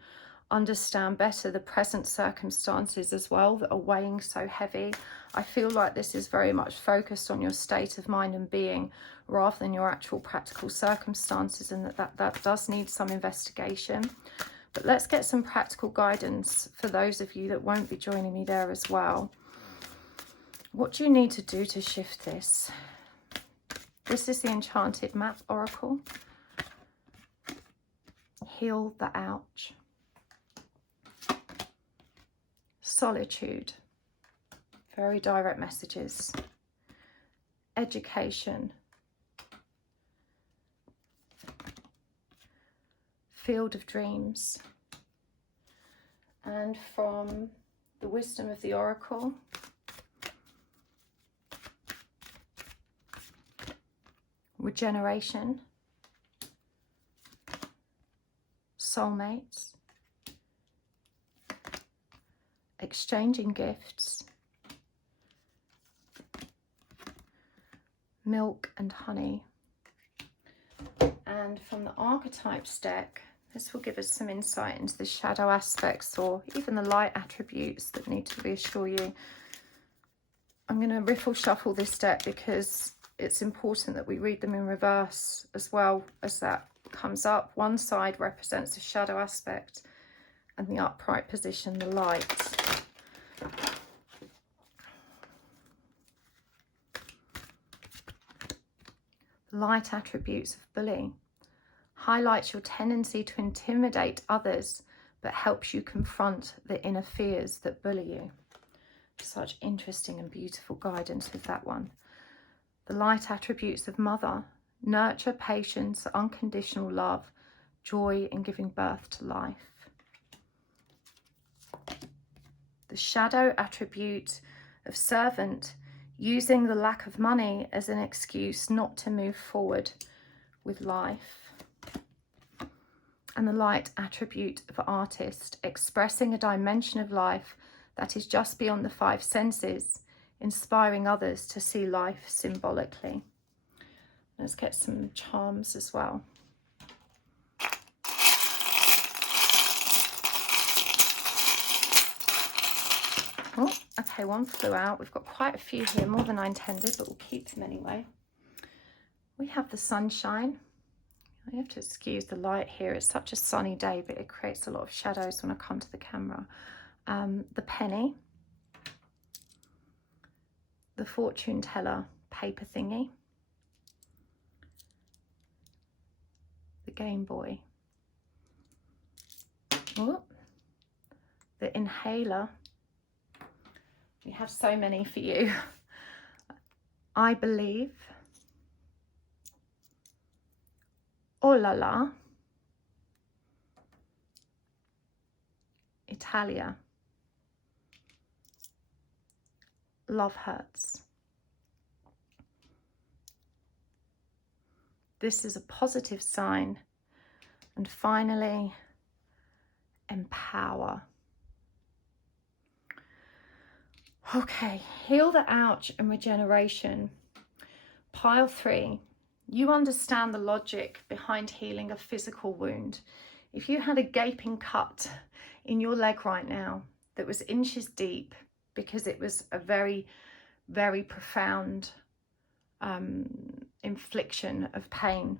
understand better the present circumstances as well that are weighing so heavy. I feel like this is very much focused on your state of mind and being, rather than your actual practical circumstances, and that does need some investigation. But let's get some practical guidance for those of you that won't be joining me there as well. What do you need to do to shift this? This is the Enchanted Map Oracle. Heal the ouch. Solitude. Very direct messages. Education. Field of Dreams. And from the Wisdom of the Oracle, Regeneration, Soulmates, Exchanging Gifts, Milk and Honey. And from the Archetypes deck, this will give us some insight into the shadow aspects or even the light attributes that need to reassure you. I'm going to riffle shuffle this deck because it's important that we read them in reverse as well as that comes up. One side represents the shadow aspect and the upright position, the light. The light attributes of bully highlights your tendency to intimidate others, but helps you confront the inner fears that bully you. Such interesting and beautiful guidance with that one. The light attributes of mother nurture patience, unconditional love, joy in giving birth to life. The shadow attribute of servant, using the lack of money as an excuse not to move forward with life. And the light attribute of artist, expressing a dimension of life that is just beyond the five senses, inspiring others to see life symbolically. Let's get some charms as well. Oh, okay, one flew out. We've got quite a few here, more than I intended, but we'll keep them anyway. We have the sunshine. I have to excuse the light here. It's such a sunny day, but it creates a lot of shadows when I come to the camera. The penny. The fortune teller paper thingy. The Game Boy. Oh, the inhaler. We have so many for you. I believe. Oh la la. Italia. love hurts. This is a positive sign. And finally, empower. Okay, heal the ouch and regeneration. Pile 3, you understand the logic behind healing a physical wound. If you had a gaping cut in your leg right now that was inches deep because it was a very, very profound infliction of pain,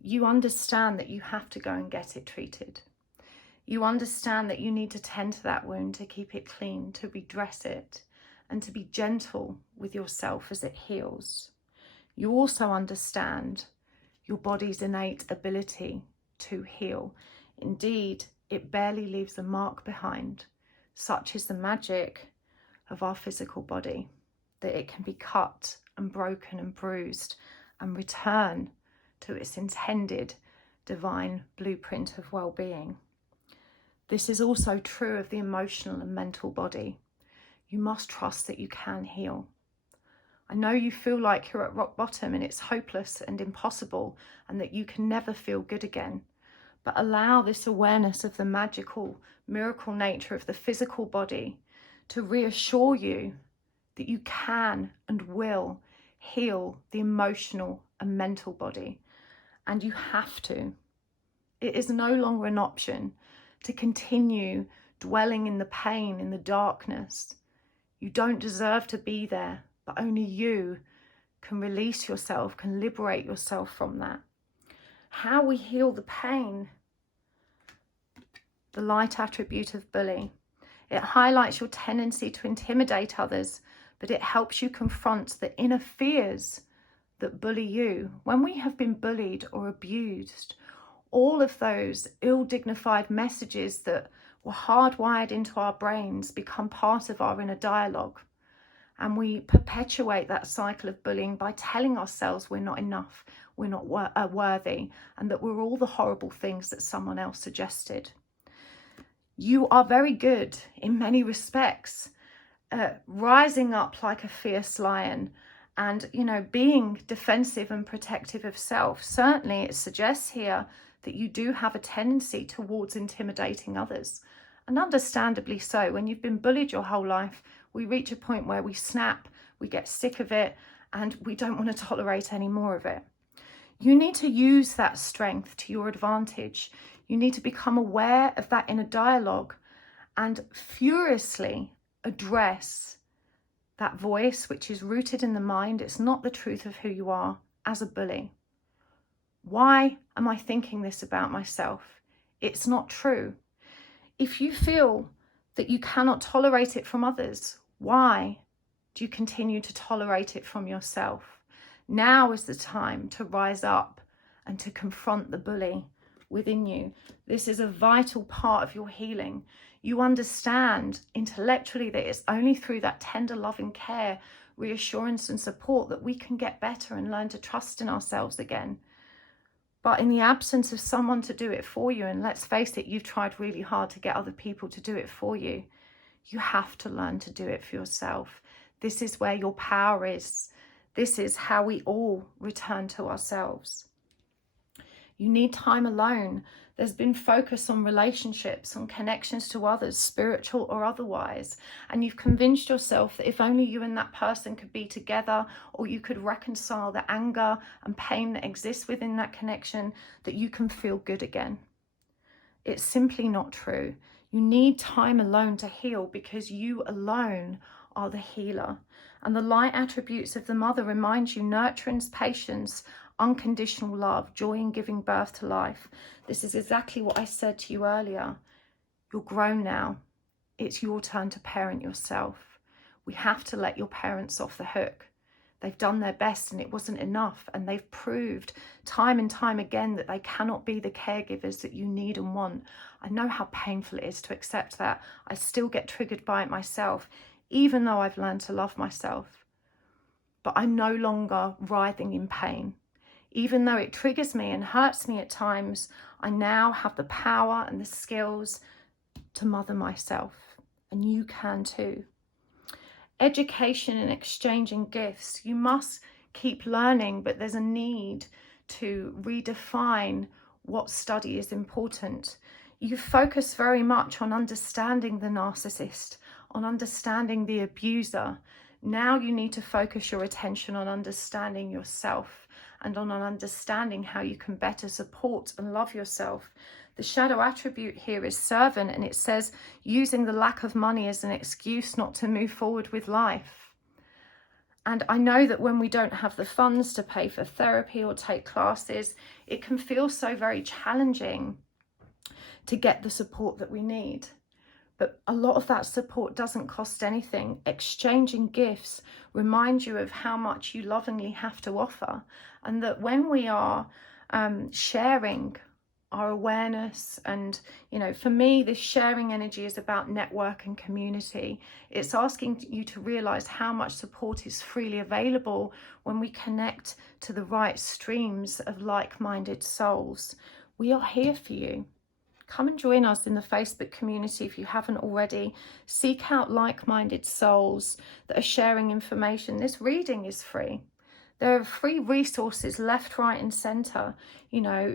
you understand that you have to go and get it treated. You understand that you need to tend to that wound, to keep it clean, to redress it, and to be gentle with yourself as it heals. You also understand your body's innate ability to heal. Indeed, it barely leaves a mark behind. Such is the magic of our physical body, that it can be cut and broken and bruised and return to its intended divine blueprint of well-being. This is also true of the emotional and mental body. You must trust that you can heal. I know you feel like you're at rock bottom and it's hopeless and impossible and that you can never feel good again. But allow this awareness of the magical, miracle nature of the physical body to reassure you that you can and will heal the emotional and mental body. And you have to. It is no longer an option to continue dwelling in the pain, in the darkness. You don't deserve to be there, but only you can release yourself, can liberate yourself from that. How we heal the pain. The light attribute of bully. It highlights your tendency to intimidate others, but it helps you confront the inner fears that bully you. When we have been bullied or abused, all of those ill-dignified messages that were hardwired into our brains become part of our inner dialogue. And we perpetuate that cycle of bullying by telling ourselves we're not enough, we're not worthy, and that we're all the horrible things that someone else suggested. You are very good in many respects, rising up like a fierce lion and, being defensive and protective of self. Certainly it suggests here that you do have a tendency towards intimidating others. And understandably so. When you've been bullied your whole life, we reach a point where we snap, we get sick of it, and we don't want to tolerate any more of it. You need to use that strength to your advantage. You need to become aware of that inner dialogue and furiously address that voice which is rooted in the mind. It's not the truth of who you are as a bully. Why am I thinking this about myself? It's not true. If you feel that you cannot tolerate it from others, why do you continue to tolerate it from yourself? Now is the time to rise up and to confront the bully within you. This is a vital part of your healing. You understand intellectually that it's only through that tender loving care, reassurance and support that we can get better and learn to trust in ourselves again. But in the absence of someone to do it for you, and let's face it, you've tried really hard to get other people to do it for you, you have to learn to do it for yourself. This is where your power is. This is how we all return to ourselves. You need time alone. There's been focus on relationships, on connections to others, spiritual or otherwise. And you've convinced yourself that if only you and that person could be together, or you could reconcile the anger and pain that exists within that connection, that you can feel good again. It's simply not true. You need time alone to heal, because you alone are the healer. And the light attributes of the mother remind you nurturance, patience, unconditional love, joy in giving birth to life. This is exactly what I said to you earlier. You're grown now. It's your turn to parent yourself. We have to let your parents off the hook. They've done their best and it wasn't enough, and they've proved time and time again that they cannot be the caregivers that you need and want. I know how painful it is to accept that. I still get triggered by it myself, even though I've learned to love myself. But I'm no longer writhing in pain. Even though it triggers me and hurts me at times, I now have the power and the skills to mother myself. And you can too. Education and exchanging gifts. You must keep learning, but there's a need to redefine what study is important. You focus very much on understanding the narcissist, on understanding the abuser. Now you need to focus your attention on understanding yourself and on understanding how you can better support and love yourself. The shadow attribute here is servant, and it says using the lack of money as an excuse not to move forward with life. And I know that when we don't have the funds to pay for therapy or take classes, it can feel so very challenging to get the support that we need. But a lot of that support doesn't cost anything. Exchanging gifts reminds you of how much you lovingly have to offer, and that when we are sharing our awareness, and for me, this sharing energy is about network and community. It's asking you to realize how much support is freely available when we connect to the right streams of like-minded souls. We are here for you. Come and join us in the Facebook community if you haven't already. Seek out like-minded souls that are sharing information. This reading is free. There are free resources left, right and centre.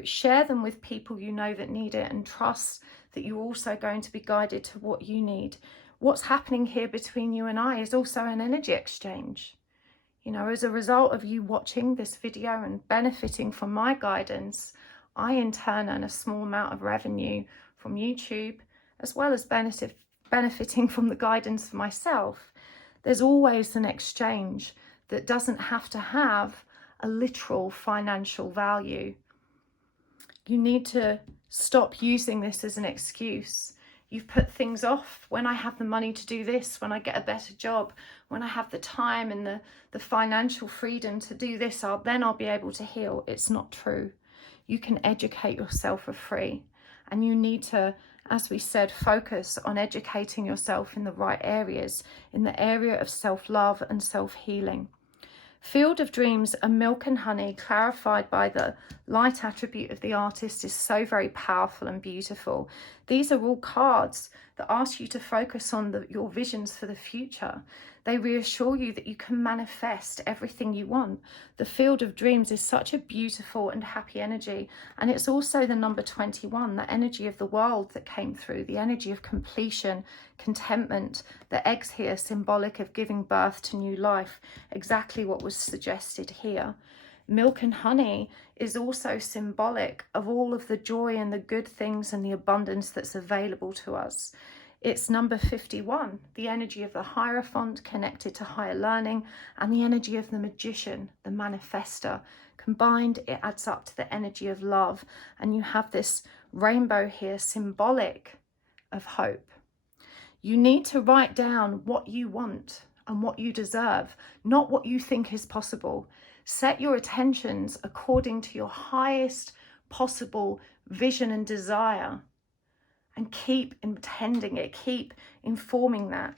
Share them with people you know that need it, and trust that you're also going to be guided to what you need. What's happening here between you and I is also an energy exchange. As a result of you watching this video and benefiting from my guidance, I in turn earn a small amount of revenue from YouTube, as well as benefiting from the guidance for myself. There's always an exchange that doesn't have to have a literal financial value. You need to stop using this as an excuse. You've put things off. When I have the money to do this, when I get a better job, when I have the time and the financial freedom to do this, then I'll be able to heal. It's not true. You can educate yourself for free, and you need to, as we said, focus on educating yourself in the right areas, in the area of self-love and self-healing. Field of Dreams and Milk and Honey, clarified by the light attribute of the artist, is so very powerful and beautiful. These are all cards that ask you to focus on your visions for the future. They reassure you that you can manifest everything you want. The Field of Dreams is such a beautiful and happy energy, and it's also the number 21, the energy of the world that came through, the energy of completion, contentment. The eggs here symbolic of giving birth to new life, exactly what was suggested here. Milk and honey is also symbolic of all of the joy and the good things and the abundance that's available to us. It's number 51, the energy of the Hierophant connected to higher learning, and the energy of the Magician, the manifester. Combined, it adds up to the energy of love, and you have this rainbow here symbolic of hope. You need to write down what you want and what you deserve, not what you think is possible. Set your attentions according to your highest possible vision and desire, and keep intending it, keep informing that.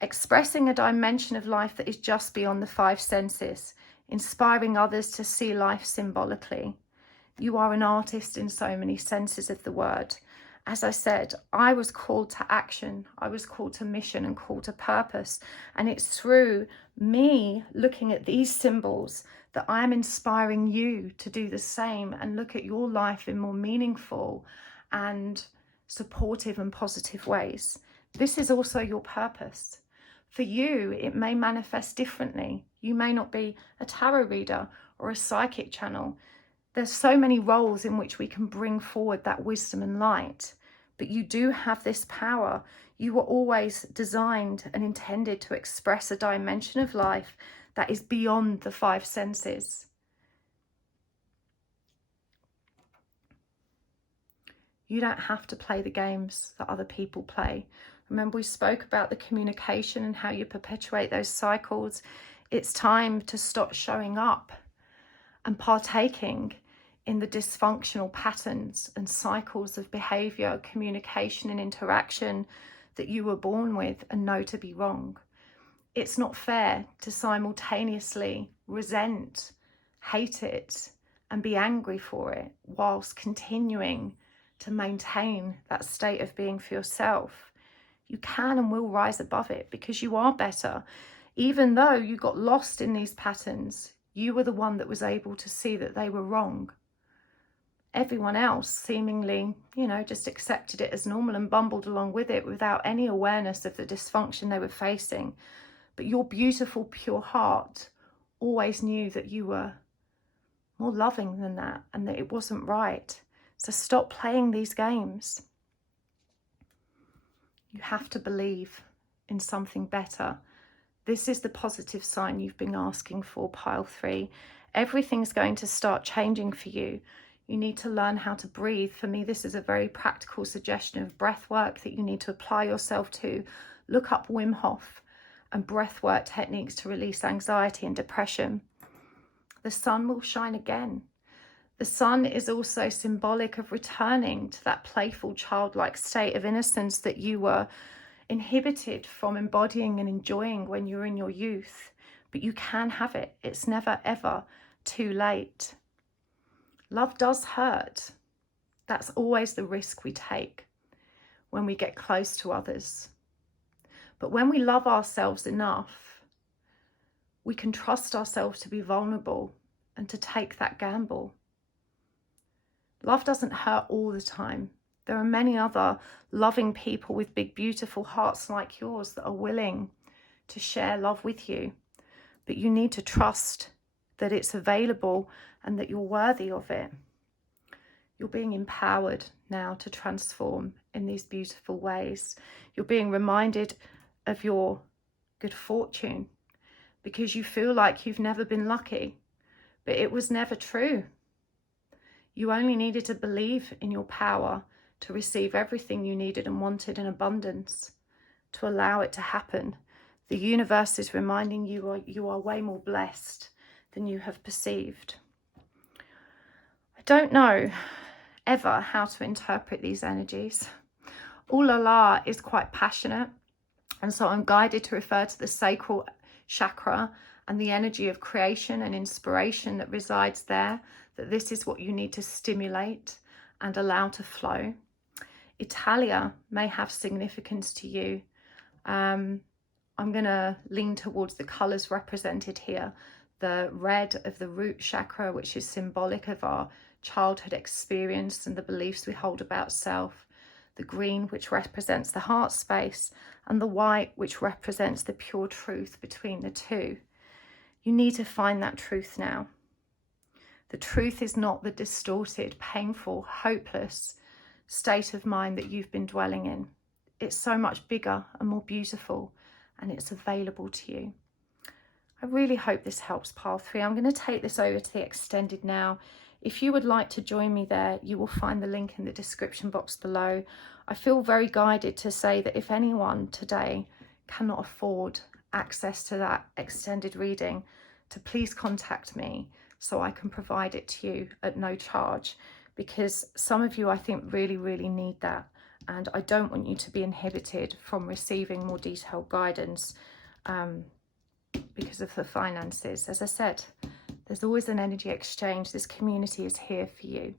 Expressing a dimension of life that is just beyond the 5 senses, inspiring others to see life symbolically. You are an artist in so many senses of the word. As I said, I was called to action, I was called to mission and called to purpose. And it's through me looking at these symbols that I am inspiring you to do the same and look at your life in more meaningful and supportive and positive ways. This is also your purpose. For you, it may manifest differently. You may not be a tarot reader or a psychic channel. There's so many roles in which we can bring forward that wisdom and light, but you do have this power. You were always designed and intended to express a dimension of life that is beyond the 5 senses. You don't have to play the games that other people play. Remember, we spoke about the communication and how you perpetuate those cycles. It's time to stop showing up and partaking in the dysfunctional patterns and cycles of behavior, communication and interaction that you were born with and know to be wrong. It's not fair to simultaneously resent, hate it and be angry for it whilst continuing to maintain that state of being for yourself. You can and will rise above it because you are better. Even though you got lost in these patterns, you were the one that was able to see that they were wrong. Everyone else seemingly, just accepted it as normal and bumbled along with it without any awareness of the dysfunction they were facing. But your beautiful, pure heart always knew that you were more loving than that and that it wasn't right. So stop playing these games. You have to believe in something better. This is the positive sign you've been asking for, pile 3. Everything's going to start changing for you. You need to learn how to breathe. For me, this is a very practical suggestion of breath work that you need to apply yourself to. Look up Wim Hof and breath work techniques to release anxiety and depression. The sun will shine again. The sun is also symbolic of returning to that playful, childlike state of innocence that you were inhibited from embodying and enjoying when you were in your youth. But you can have it. It's never, ever too late. Love does hurt. That's always the risk we take when we get close to others. But when we love ourselves enough, we can trust ourselves to be vulnerable and to take that gamble. Love doesn't hurt all the time. There are many other loving people with big, beautiful hearts like yours that are willing to share love with you. But you need to trust that it's available and that you're worthy of it. You're being empowered now to transform in these beautiful ways. You're being reminded of your good fortune because you feel like you've never been lucky, but it was never true. You only needed to believe in your power to receive everything you needed and wanted in abundance, to allow it to happen. The universe is reminding you you are way more blessed than you have perceived. I don't know ever how to interpret these energies. Ulala is quite passionate, and so I'm guided to refer to the sacral chakra and the energy of creation and inspiration that resides there, that this is what you need to stimulate and allow to flow. Italia may have significance to you. I'm going to lean towards the colours represented here. The red of the root chakra, which is symbolic of our childhood experience and the beliefs we hold about self. The green, which represents the heart space, and the white, which represents the pure truth between the two. You need to find that truth now. The truth is not the distorted, painful, hopeless state of mind that you've been dwelling in. It's so much bigger and more beautiful, and it's available to you. I really hope this helps, pile 3. I'm going to take this over to the extended now. If you would like to join me there, you will find the link in the description box below. I feel very guided to say that if anyone today cannot afford access to that extended reading, to please contact me so I can provide it to you at no charge, because some of you I think really, really need that. And I don't want you to be inhibited from receiving more detailed guidance because of the finances. As I said, there's always an energy exchange. This community is here for you.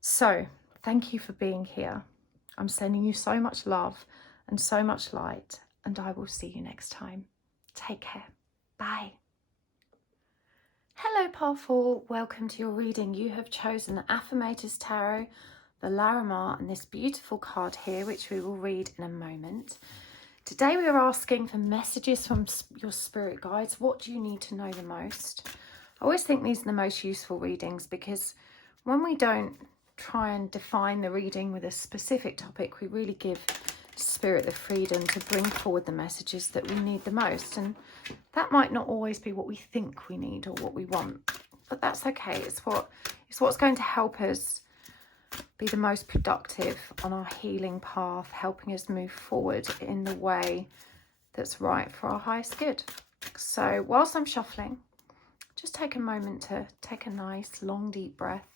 So thank you for being here. I'm sending you so much love and so much light, and I will see you next time. Take care. Bye. Hello, pile 4. Welcome to your reading. You have chosen the Affirmators Tarot, the Larimar, and this beautiful card here, which we will read in a moment. Today we are asking for messages from your spirit guides. What do you need to know the most? I always think these are the most useful readings, because when we don't try and define the reading with a specific topic, we really give spirit the freedom to bring forward the messages that we need the most. And that might not always be what we think we need or what we want, but that's okay. It's what's going to help us be the most productive on our healing path, helping us move forward in the way that's right for our highest good. So whilst I'm shuffling, just take a moment to take a nice long deep breath,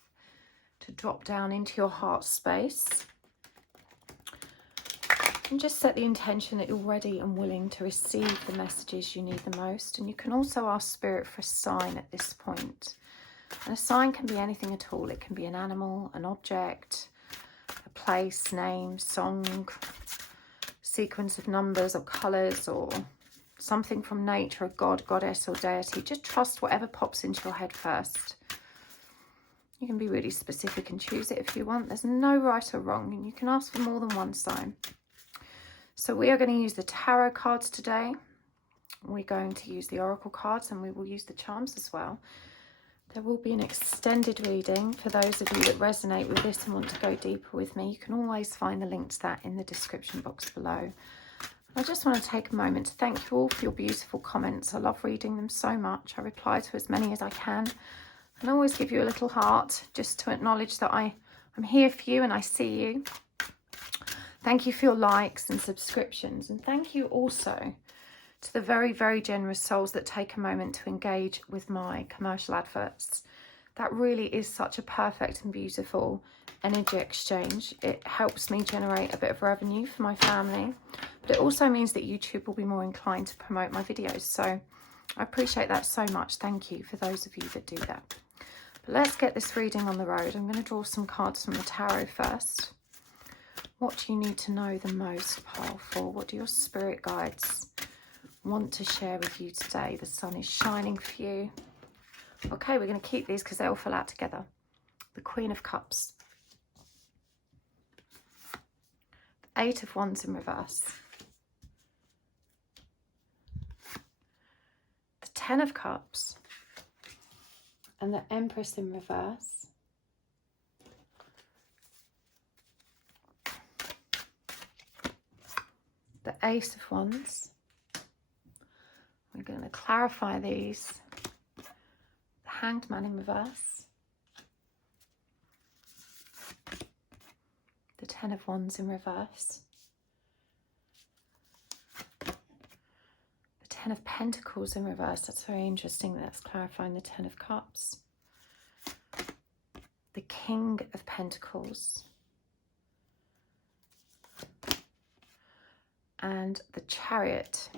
to drop down into your heart space, and just set the intention that you're ready and willing to receive the messages you need the most. And you can also ask spirit for a sign at this point. And a sign can be anything at all. It can be an animal, an object, a place, name, song, sequence of numbers or colours or something from nature, a god, goddess or deity. Just trust whatever pops into your head first. You can be really specific and choose it if you want. There's no right or wrong, and you can ask for more than one sign. So we are going to use the tarot cards today. We're going to use the oracle cards, and we will use the charms as well. There will be an extended reading for those of you that resonate with this and want to go deeper with me. You can always find the link to that in the description box below. I just want to take a moment to thank you all for your beautiful comments. I love reading them so much. I reply to as many as I can. And I always give you a little heart just to acknowledge that I'm here for you and I see you. Thank you for your likes and subscriptions. And thank you also to the very, very generous souls that take a moment to engage with my commercial adverts. That really is such a perfect and beautiful energy exchange. It helps me generate a bit of revenue for my family, but it also means that YouTube will be more inclined to promote my videos. So I appreciate that so much. Thank you for those of you that do that. But let's get this reading on the road. I'm going to draw some cards from the tarot first. What do you need to know the most, powerful? What do your spirit guides want to share with you today? The sun is shining for you. Okay, we're going to keep these because they all fall out together. The Queen of Cups. The Eight of Wands in reverse. The Ten of Cups. And the Empress in reverse. The Ace of Wands. We're going to clarify these. The Hanged Man in reverse. The Ten of Wands in reverse. The Ten of Pentacles in reverse. That's very interesting. That's clarifying the Ten of Cups. The King of Pentacles. And the Chariot.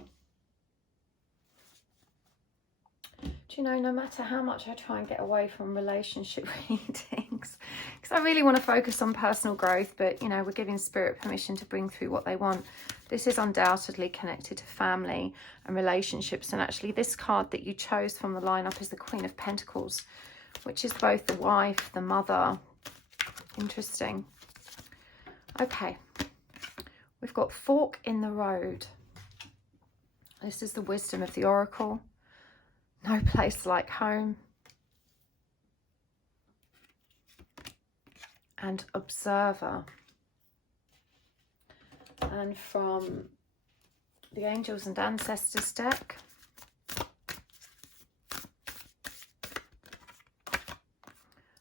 Do you know, no matter how much I try and get away from relationship readings, because I really want to focus on personal growth, but, you know, we're giving spirit permission to bring through what they want. This is undoubtedly connected to family and relationships. And actually this card that you chose from the lineup is the Queen of Pentacles, which is both the wife, the mother. Interesting. Okay. We've got Fork in the Road. This is the wisdom of the oracle. No place like home. And Observer. And from the Angels and Ancestors deck.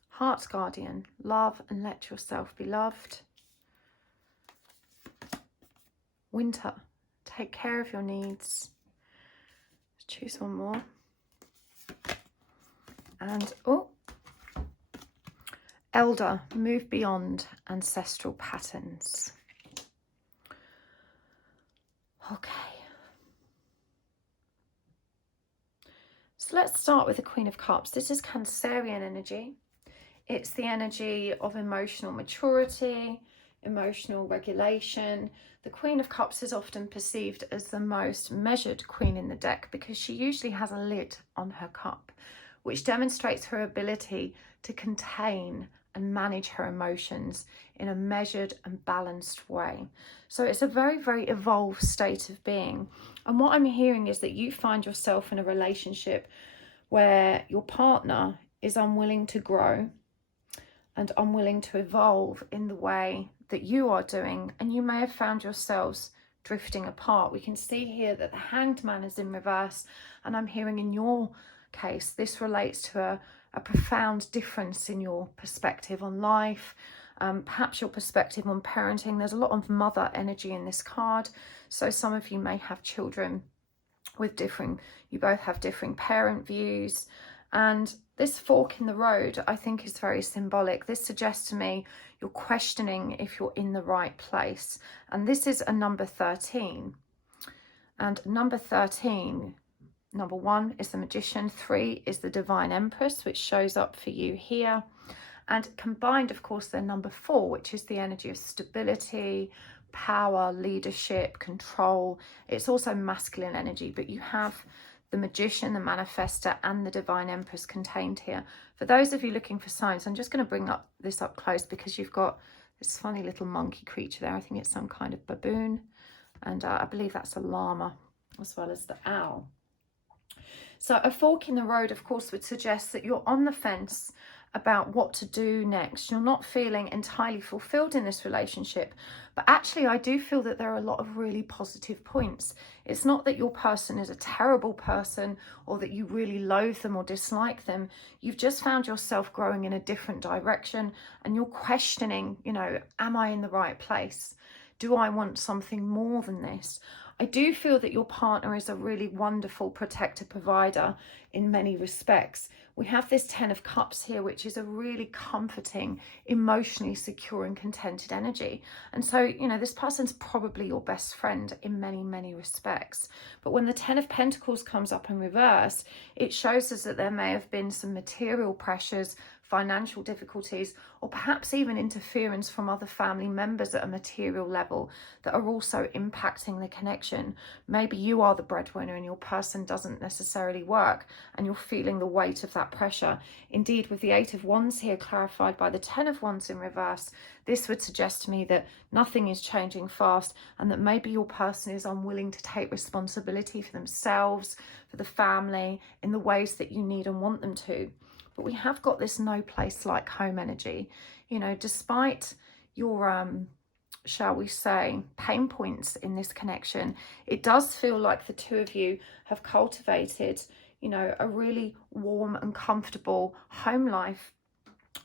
Heart's Guardian. Love and let yourself be loved. Winter. Take care of your needs. Let's choose one more. And, oh, Elder, move beyond ancestral patterns. Okay. So let's start with the Queen of Cups. This is Cancerian energy. It's the energy of emotional maturity, emotional regulation. The Queen of Cups is often perceived as the most measured queen in the deck because she usually has a lid on her cup, which demonstrates her ability to contain and manage her emotions in a measured and balanced way. So it's a very, very evolved state of being. And what I'm hearing is that you find yourself in a relationship where your partner is unwilling to grow and unwilling to evolve in the way that you are doing, and you may have found yourselves drifting apart. We can see here that the Hanged Man is in reverse, and I'm hearing in your case this relates to a profound difference in your perspective on life, perhaps your perspective on parenting. There's a lot of mother energy in this card, so some of you may have children with you both have differing parent views. And this fork in the road, I think, is very symbolic. This suggests to me you're questioning if you're in the right place. And this is a number 13. And number 13, number 1 is the Magician, 3 is the Divine Empress, which shows up for you here. And combined, of course, they're number 4, which is the energy of stability, power, leadership, control. It's also masculine energy, but you have the Magician, the Manifestor, and the Divine Empress contained here. For those of you looking for signs, I'm just going to bring this up close because you've got this funny little monkey creature there. I think it's some kind of baboon, and I believe that's a llama, as well as the owl. So a fork in the road, of course, would suggest that you're on the fence about what to do next. You're not feeling entirely fulfilled in this relationship, but actually I do feel that there are a lot of really positive points. It's not that your person is a terrible person or that you really loathe them or dislike them. You've just found yourself growing in a different direction, and you're questioning, you know, am I in the right place? Do I want something more than this? I do feel that your partner is a really wonderful protector, provider in many respects. We have this 10 of Cups here, which is a really comforting, emotionally secure and contented energy. And so, you know, this person's probably your best friend in many, many respects. But when the 10 of Pentacles comes up in reverse, it shows us that there may have been some material pressures, financial difficulties, or perhaps even interference from other family members at a material level that are also impacting the connection. Maybe you are the breadwinner and your person doesn't necessarily work, and you're feeling the weight of that pressure. Indeed, with the 8 of Wands here clarified by the 10 of Wands in reverse, this would suggest to me that nothing is changing fast, and that maybe your person is unwilling to take responsibility for themselves, for the family, in the ways that you need and want them to. But we have got this no place like home energy. You know, despite your, shall we say, pain points in this connection, it does feel like the two of you have cultivated, you know, a really warm and comfortable home life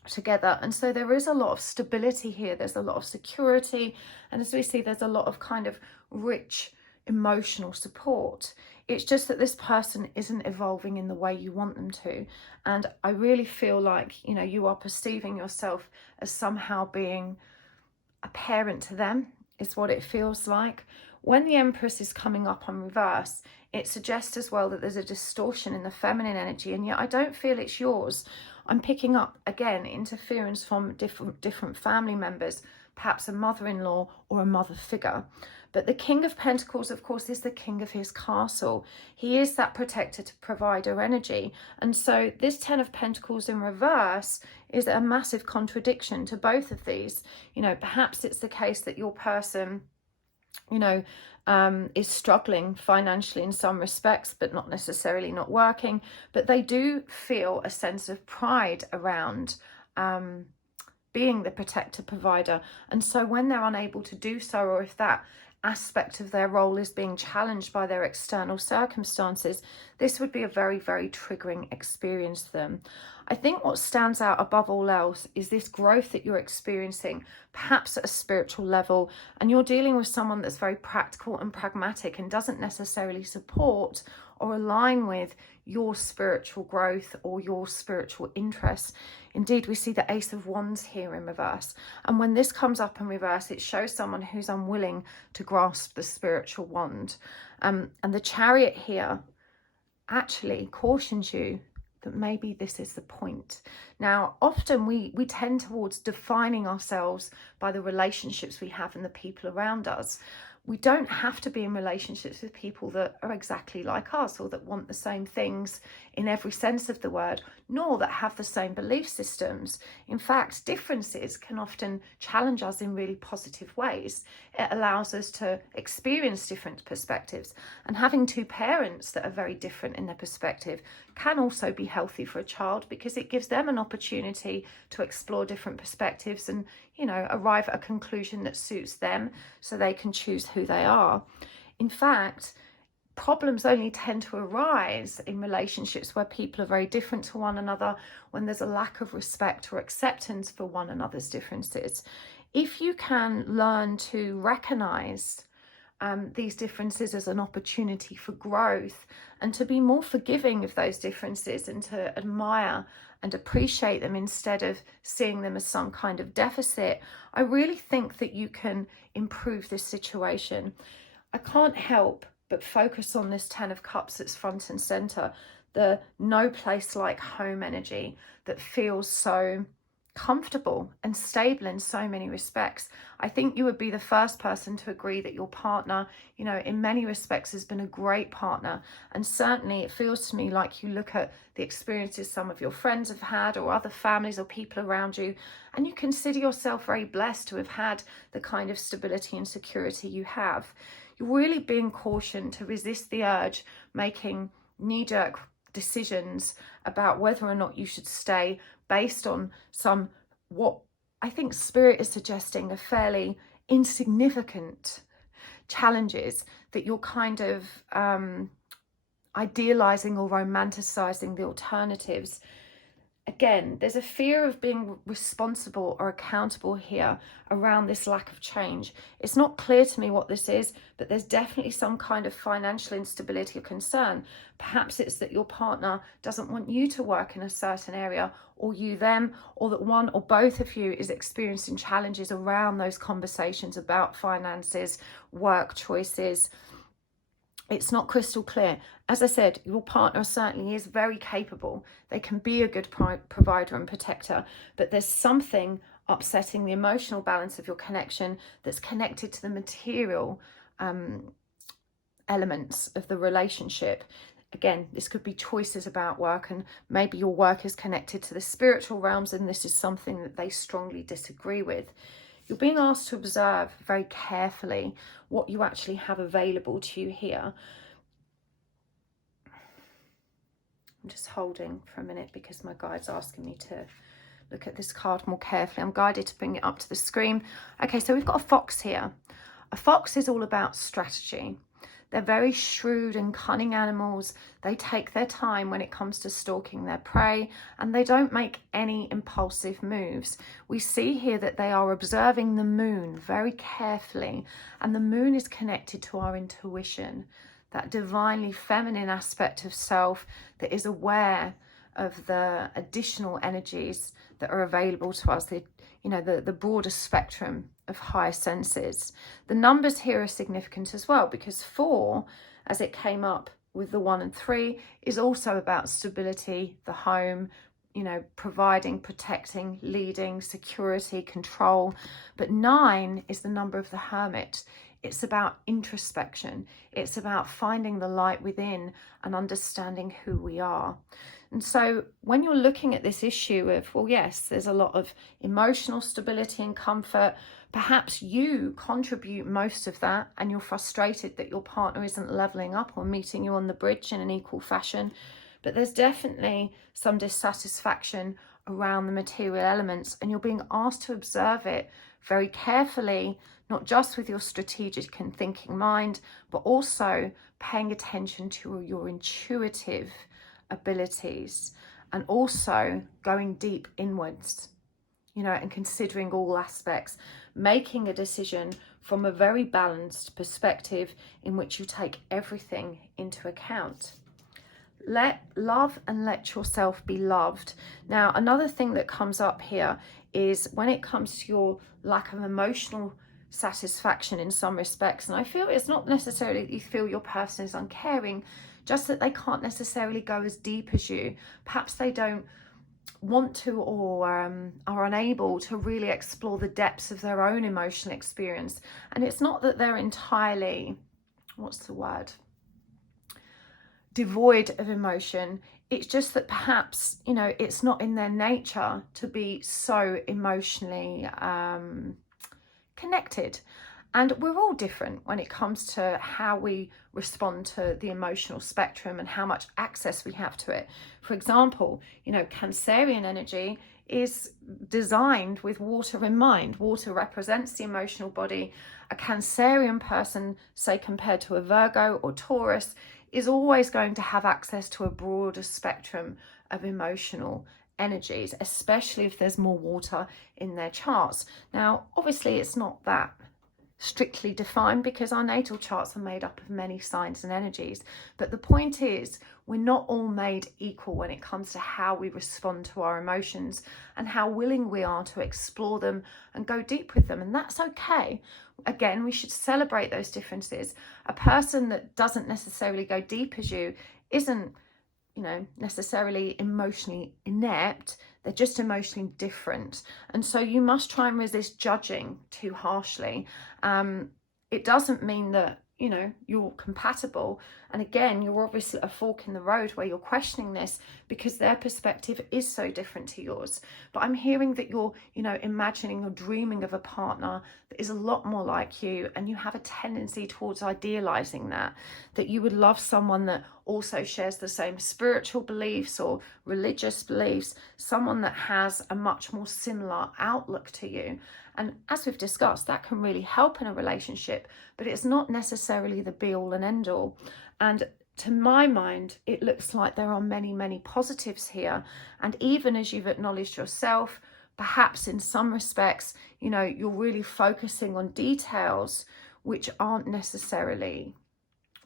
together. And so there is a lot of stability here. There's a lot of security. And as we see, there's a lot of kind of rich emotional support. It's just that this person isn't evolving in the way you want them to. And I really feel like, you know, you are perceiving yourself as somehow being a parent to them, is what it feels like. When the Empress is coming up on reverse, it suggests as well that there's a distortion in the feminine energy, and yet I don't feel it's yours. I'm picking up, again, interference from different family members, perhaps a mother-in-law or a mother figure. But the King of Pentacles, of course, is the king of his castle. He is that protector to provider energy. And so this 10 of Pentacles in reverse is a massive contradiction to both of these. You know, perhaps it's the case that your person, you know, is struggling financially in some respects, but not necessarily not working. But they do feel a sense of pride around being the protector provider. And so when they're unable to do so, or if that aspect of their role is being challenged by their external circumstances, this would be a very, very triggering experience for them. I think what stands out above all else is this growth that you're experiencing, perhaps at a spiritual level, and you're dealing with someone that's very practical and pragmatic and doesn't necessarily support or align with your spiritual growth or your spiritual interests. Indeed, we see the Ace of Wands here in reverse. And when this comes up in reverse, it shows someone who's unwilling to grasp the spiritual wand. And the Chariot here actually cautions you that maybe this is the point. Now, often we tend towards defining ourselves by the relationships we have and the people around us. We don't have to be in relationships with people that are exactly like us or that want the same things in every sense of the word, nor that have the same belief systems. In fact, differences can often challenge us in really positive ways. It allows us to experience different perspectives, and having two parents that are very different in their perspective can also be healthy for a child, because it gives them an opportunity to explore different perspectives and, you know, arrive at a conclusion that suits them so they can choose who they are. In fact, problems only tend to arise in relationships where people are very different to one another, when there's a lack of respect or acceptance for one another's differences. If you can learn to recognize these differences as an opportunity for growth, and to be more forgiving of those differences, and to admire and appreciate them instead of seeing them as some kind of deficit, I really think that you can improve this situation. I can't help but focus on this 10 of Cups that's front and center, the no place like home energy that feels so comfortable and stable in so many respects. I think you would be the first person to agree that your partner, you know, in many respects has been a great partner. And certainly it feels to me like you look at the experiences some of your friends have had, or other families or people around you, and you consider yourself very blessed to have had the kind of stability and security you have. You're really being cautioned to resist the urge, making knee-jerk decisions about whether or not you should stay based on some, what I think Spirit is suggesting, are fairly insignificant challenges that you're kind of idealizing or romanticizing the alternatives. Again, there's a fear of being responsible or accountable here around this lack of change. It's not clear to me what this is, but there's definitely some kind of financial instability or concern. Perhaps it's that your partner doesn't want you to work in a certain area, or you them, or that one or both of you is experiencing challenges around those conversations about finances, work choices. It's not crystal clear. As I said, your partner certainly is very capable. They can be a good provider and protector, but there's something upsetting the emotional balance of your connection that's connected to the material elements of the relationship. Again, this could be choices about work, and maybe your work is connected to the spiritual realms, and this is something that they strongly disagree with. You're being asked to observe very carefully what you actually have available to you here. I'm just holding for a minute because my guide's asking me to look at this card more carefully. I'm guided to bring it up to the screen. Okay, so we've got a fox here. A fox is all about strategy. They're very shrewd and cunning animals. They take their time when it comes to stalking their prey, and they don't make any impulsive moves. We see here that they are observing the moon very carefully, and the moon is connected to our intuition, that divinely feminine aspect of self that is aware of the additional energies that are available to us, the broader spectrum of higher senses. The numbers here are significant as well, because 4, as it came up with the 1 and 3, is also about stability, the home, providing, protecting, leading, security, control. But 9 is the number of the hermit. It's about introspection. It's about finding the light within and understanding who we are. And so when you're looking at this issue of, well, yes, there's a lot of emotional stability and comfort. Perhaps you contribute most of that, and you're frustrated that your partner isn't leveling up or meeting you on the bridge in an equal fashion. But there's definitely some dissatisfaction around the material elements, and you're being asked to observe it very carefully, not just with your strategic and thinking mind, but also paying attention to your intuitive abilities, and also going deep inwards, and considering all aspects, making a decision from a very balanced perspective in which you take everything into account. Let love and let yourself be loved. Now, another thing that comes up here is when it comes to your lack of emotional satisfaction in some respects, and I feel it's not necessarily that you feel your person is uncaring, just that they can't necessarily go as deep as you. Perhaps they don't want to, or are unable to really explore the depths of their own emotional experience. And it's not that they're entirely, devoid of emotion. It's just that perhaps, it's not in their nature to be so emotionally connected. And we're all different when it comes to how we respond to the emotional spectrum and how much access we have to it. For example, Cancerian energy is designed with water in mind. Water represents the emotional body. A Cancerian person, say compared to a Virgo or Taurus, is always going to have access to a broader spectrum of emotional energies, especially if there's more water in their charts. Now, obviously, it's not that strictly defined because our natal charts are made up of many signs and energies. But the point is, we're not all made equal when it comes to how we respond to our emotions and how willing we are to explore them and go deep with them. And that's okay. Again, we should celebrate those differences. A person that doesn't necessarily go deep as you isn't, necessarily emotionally inept. They're just emotionally different. And so you must try and resist judging too harshly. It doesn't mean that, you know, you're compatible. And again, you're obviously at a fork in the road where you're questioning this because their perspective is so different to yours. But I'm hearing that you're, you know, imagining or dreaming of a partner that is a lot more like you, and you have a tendency towards idealizing that you would love someone that also shares the same spiritual beliefs or religious beliefs, someone that has a much more similar outlook to you. And as we've discussed, that can really help in a relationship, but it's not necessarily the be all and end all. And to my mind, it looks like there are many, many positives here. And even as you've acknowledged yourself, perhaps in some respects, you know, you're really focusing on details which aren't necessarily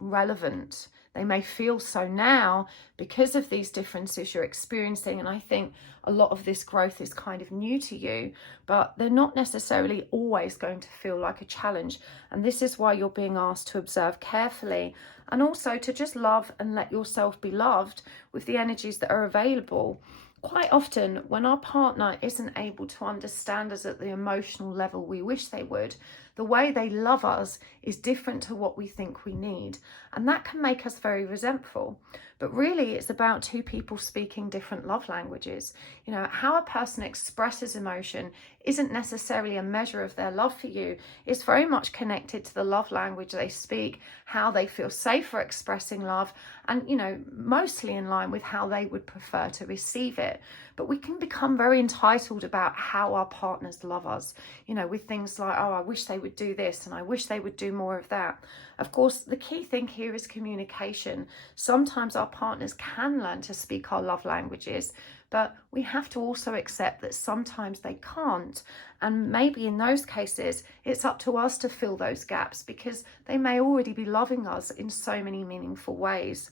relevant. They may feel so now because of these differences you're experiencing. And I think a lot of this growth is kind of new to you, but they're not necessarily always going to feel like a challenge. And this is why you're being asked to observe carefully, and also to just love and let yourself be loved with the energies that are available. Quite often, when our partner isn't able to understand us at the emotional level we wish they would, the way they love us is different to what we think we need. And that can make us very resentful. But really, it's about two people speaking different love languages. You know, how a person expresses emotion isn't necessarily a measure of their love for you. It's very much connected to the love language they speak, how they feel safer expressing love, and, you know, mostly in line with how they would prefer to receive it. But we can become very entitled about how our partners love us, you know, with things like, oh, I wish they would do this and I wish they would do more of that. Of course, the key thing here is communication. Sometimes our partners can learn to speak our love languages, but we have to also accept that sometimes they can't. And maybe in those cases, it's up to us to fill those gaps because they may already be loving us in so many meaningful ways.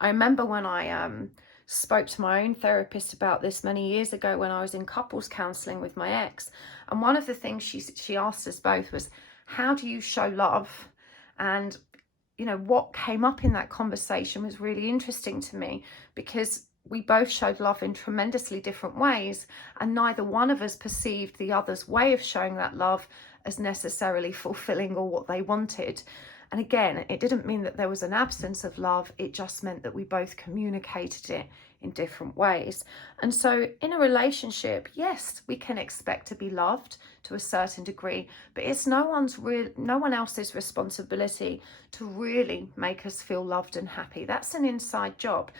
I remember when I spoke to my own therapist about this many years ago when I was in couples counselling with my ex. And one of the things she asked us both was, how do you show love? And, you know, what came up in that conversation was really interesting to me because we both showed love in tremendously different ways, and neither one of us perceived the other's way of showing that love as necessarily fulfilling or what they wanted. And again, it didn't mean that there was an absence of love. It just meant that we both communicated it in different ways. And so in a relationship, yes, we can expect to be loved to a certain degree, but it's no one else's responsibility to really make us feel loved and happy. That's an inside job.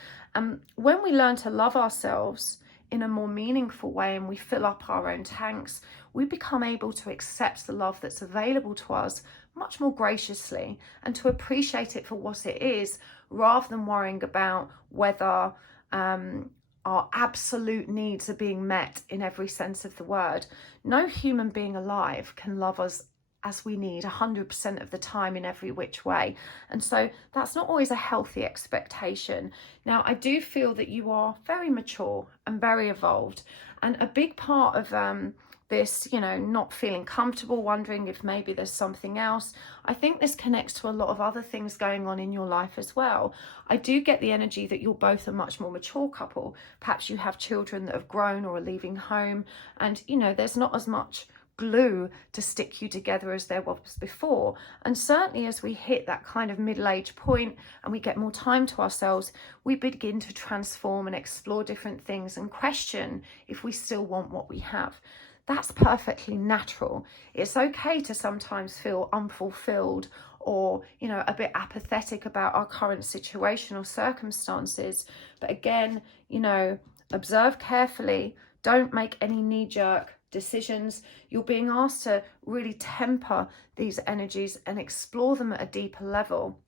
When we learn to love ourselves in a more meaningful way and we fill up our own tanks, we become able to accept the love that's available to us much more graciously and to appreciate it for what it is, rather than worrying about whether our absolute needs are being met in every sense of the word. No human being alive can love us as we need 100% of the time in every which way. And so that's not always a healthy expectation. Now, I do feel that you are very mature and very evolved. And a big part of this, you know, not feeling comfortable, wondering if maybe there's something else, I think this connects to a lot of other things going on in your life as well. I do get the energy that you're both a much more mature couple. Perhaps you have children that have grown or are leaving home, and, you know, there's not as much glue to stick you together as there was before. And certainly as we hit that kind of middle-age point and we get more time to ourselves, we begin to transform and explore different things and question if we still want what we have. That's perfectly natural. It's okay to sometimes feel unfulfilled or, you know, a bit apathetic about our current situation or circumstances. But again, you know, observe carefully. Don't make any knee-jerk decisions. You're being asked to really temper these energies and explore them at a deeper level.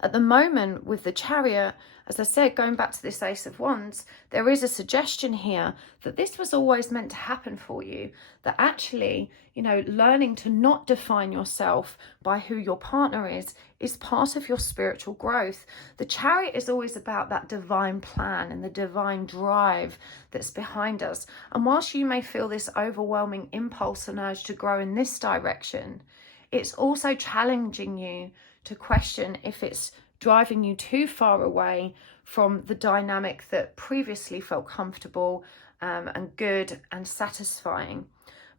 At the moment with the Chariot, as I said, going back to this Ace of Wands, there is a suggestion here that this was always meant to happen for you, that actually, you know, learning to not define yourself by who your partner is part of your spiritual growth. The Chariot is always about that divine plan and the divine drive that's behind us. And whilst you may feel this overwhelming impulse and urge to grow in this direction, it's also challenging you to question if it's driving you too far away from the dynamic that previously felt comfortable and good and satisfying.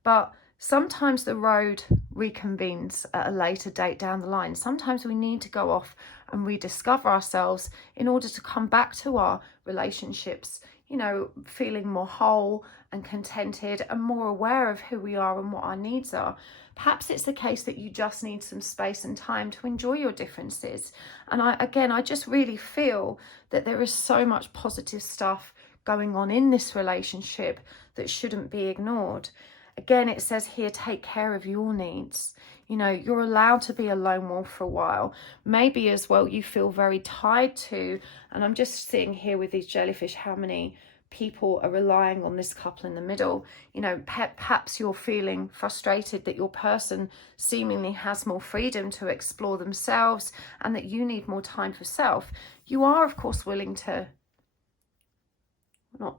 But sometimes the road reconvenes at a later date down the line. Sometimes we need to go off and rediscover ourselves in order to come back to our relationships, you know, feeling more whole and contented and more aware of who we are and what our needs are. Perhaps it's the case that you just need some space and time to enjoy your differences. And I just really feel that there is so much positive stuff going on in this relationship that shouldn't be ignored. Again, it says here, take care of your needs. You know, you're allowed to be a lone wolf for a while. Maybe as well you feel very tied to, and I'm just seeing here with these jellyfish how many people are relying on this couple in the middle. You know, perhaps you're feeling frustrated that your person seemingly has more freedom to explore themselves and that you need more time for self. You are, of course, willing to,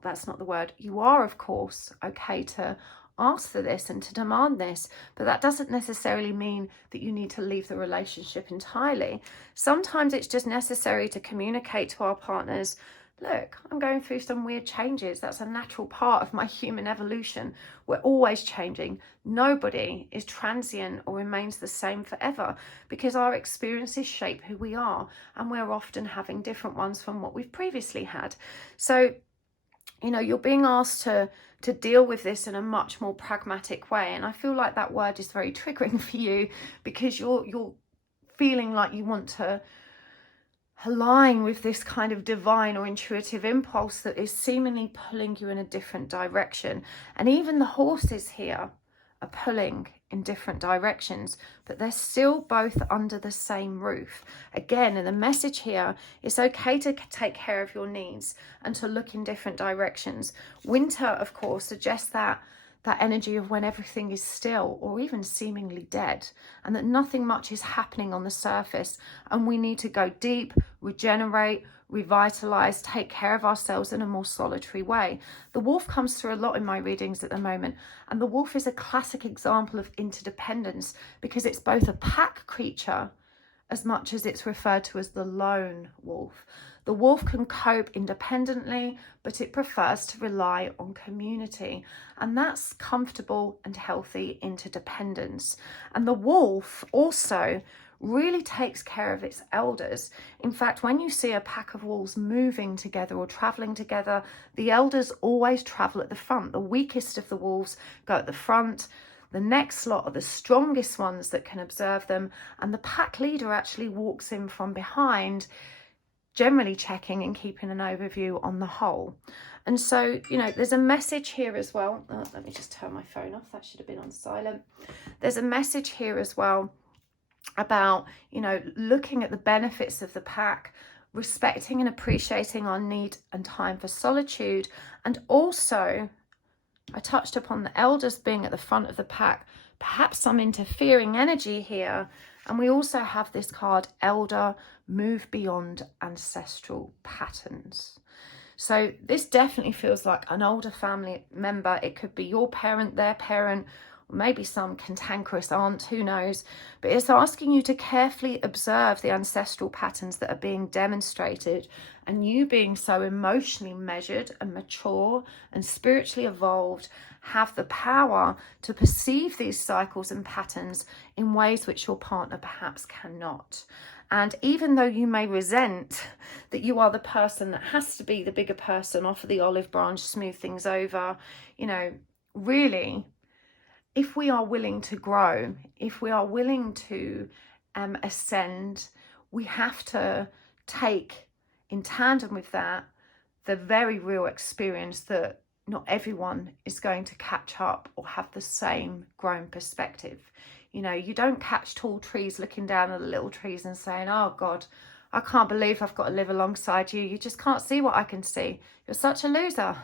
that's not the word. You are, of course, okay to ask for this and to demand this, but that doesn't necessarily mean that you need to leave the relationship entirely. Sometimes it's just necessary to communicate to our partners, look, I'm going through some weird changes. That's a natural part of my human evolution. We're always changing. Nobody is transient or remains the same forever, because our experiences shape who we are, and we're often having different ones from what we've previously had. So, you know, you're being asked to deal with this in a much more pragmatic way. And I feel like that word is very triggering for you, because you're feeling like you want to align with this kind of divine or intuitive impulse that is seemingly pulling you in a different direction. And even the horses here are pulling in different directions, but they're still both under the same roof. Again, and the message here, it's okay to take care of your needs and to look in different directions. Winter, of course, suggests that energy of when everything is still or even seemingly dead, and that nothing much is happening on the surface, and we need to go deep, regenerate, revitalize, take care of ourselves in a more solitary way. The wolf comes through a lot in my readings at the moment, and the wolf is a classic example of interdependence, because it's both a pack creature as much as it's referred to as the lone wolf. The wolf can cope independently, but it prefers to rely on community, and that's comfortable and healthy interdependence. And the wolf also really takes care of its elders. In fact, when you see a pack of wolves moving together or traveling together, the elders always travel at the front. The weakest of the wolves go at the front. The next lot are the strongest ones that can observe them, and the pack leader actually walks in from behind, generally checking and keeping an overview on the whole. And so, you know, there's a message here as well. Let me just turn my phone off. That should have been on silent. There's a message here as well about, you know, looking at the benefits of the pack, respecting and appreciating our need and time for solitude. And also, I touched upon the elders being at the front of the pack, perhaps some interfering energy here. And we also have this card, Elder, move beyond ancestral patterns. So this definitely feels like an older family member. It could be your parent, their parent, or maybe some cantankerous aunt, who knows. But it's asking you to carefully observe the ancestral patterns that are being demonstrated, and you being so emotionally measured and mature and spiritually evolved have the power to perceive these cycles and patterns in ways which your partner perhaps cannot. And even though you may resent that you are the person that has to be the bigger person, offer the olive branch, smooth things over, you know, really, if we are willing to grow, if we are willing to ascend, we have to take in tandem with that the very real experience that not everyone is going to catch up or have the same grown perspective. You know, you don't catch tall trees looking down at the little trees and saying, oh God, I can't believe I've got to live alongside you. You just can't see what I can see. You're such a loser.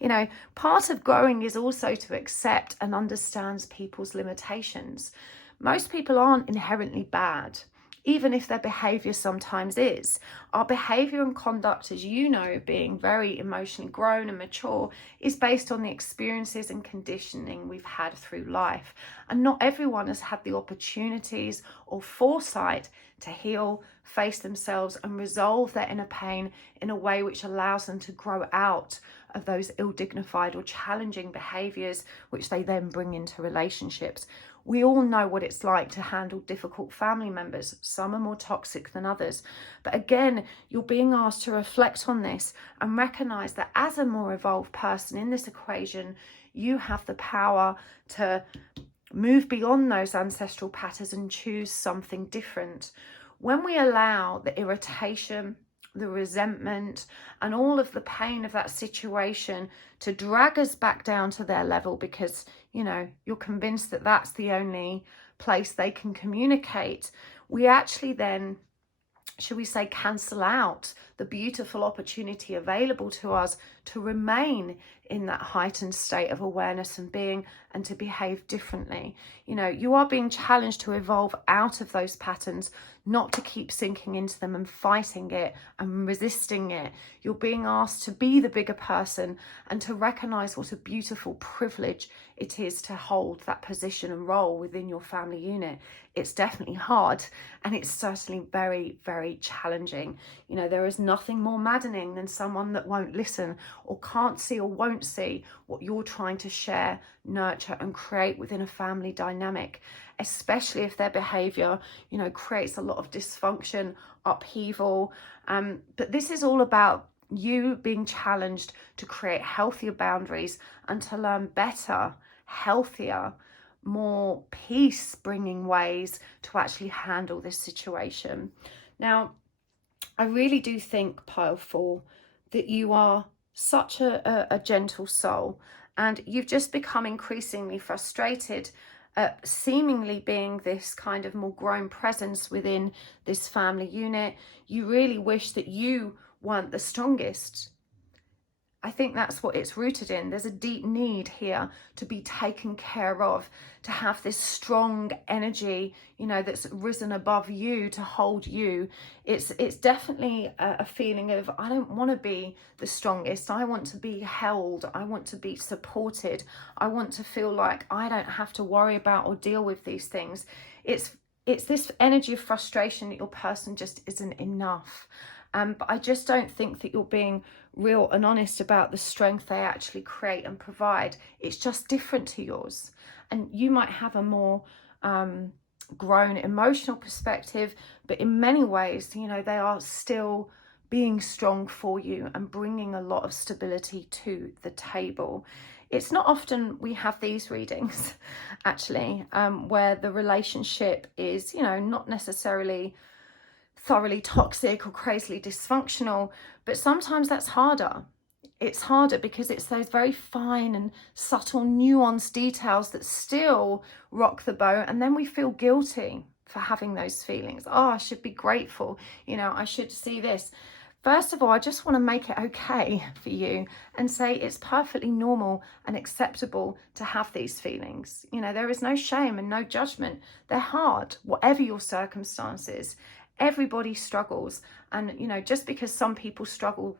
You know, part of growing is also to accept and understand people's limitations. Most people aren't inherently bad. even if their behavior sometimes is. Our behavior and conduct, as you know, being very emotionally grown and mature, is based on the experiences and conditioning we've had through life. And not everyone has had the opportunities or foresight to heal, face themselves, and resolve their inner pain in a way which allows them to grow out of those ill-dignified or challenging behaviors, which they then bring into relationships. We all know what it's like to handle difficult family members. Some are more toxic than others. But again, you're being asked to reflect on this and recognize that as a more evolved person in this equation, you have the power to move beyond those ancestral patterns and choose something different. When we allow the irritation, the resentment, and all of the pain of that situation to drag us back down to their level because, you know, you're convinced that that's the only place they can communicate, we actually then, should we say, cancel out the beautiful opportunity available to us to remain in that heightened state of awareness and being, and to behave differently. You know, you are being challenged to evolve out of those patterns, not to keep sinking into them and fighting it and resisting it. You're being asked to be the bigger person and to recognize what a beautiful privilege it is to hold that position and role within your family unit. It's definitely hard, and it's certainly very, very challenging. You know, there is nothing more maddening than someone that won't listen or can't see or won't see what you're trying to share, nurture, and create within a family dynamic, especially if their behavior, you know, creates a lot of dysfunction, upheaval. But this is all about you being challenged to create healthier boundaries and to learn better, healthier, more peace-bringing ways to actually handle this situation. Now, I really do think, Pile 4, that you are such a gentle soul, and you've just become increasingly frustrated at seemingly being this kind of more grown presence within this family unit. You really wish that you weren't the strongest. I think that's what it's rooted in. There's a deep need here to be taken care of, to have this strong energy, you know, that's risen above you to hold you. It's definitely a feeling of, I don't want to be the strongest. I want to be held. I want to be supported. I want to feel like I don't have to worry about or deal with these things. It's this energy of frustration that your person just isn't enough. But I just don't think that you're being real and honest about the strength they actually create and provide. It's just different to yours. And you might have a more grown emotional perspective, but in many ways, you know, they are still being strong for you and bringing a lot of stability to the table. It's not often we have these readings, actually, where the relationship is, you know, not necessarily thoroughly toxic or crazily dysfunctional, but sometimes that's harder. It's harder because it's those very fine and subtle, nuanced details that still rock the boat, and then we feel guilty for having those feelings. Oh, I should be grateful, you know, I should see this. First of all, I just want to make it okay for you and say it's perfectly normal and acceptable to have these feelings. You know, there is no shame and no judgment. They're hard, whatever your circumstances. Everybody struggles, and you know, just because some people struggle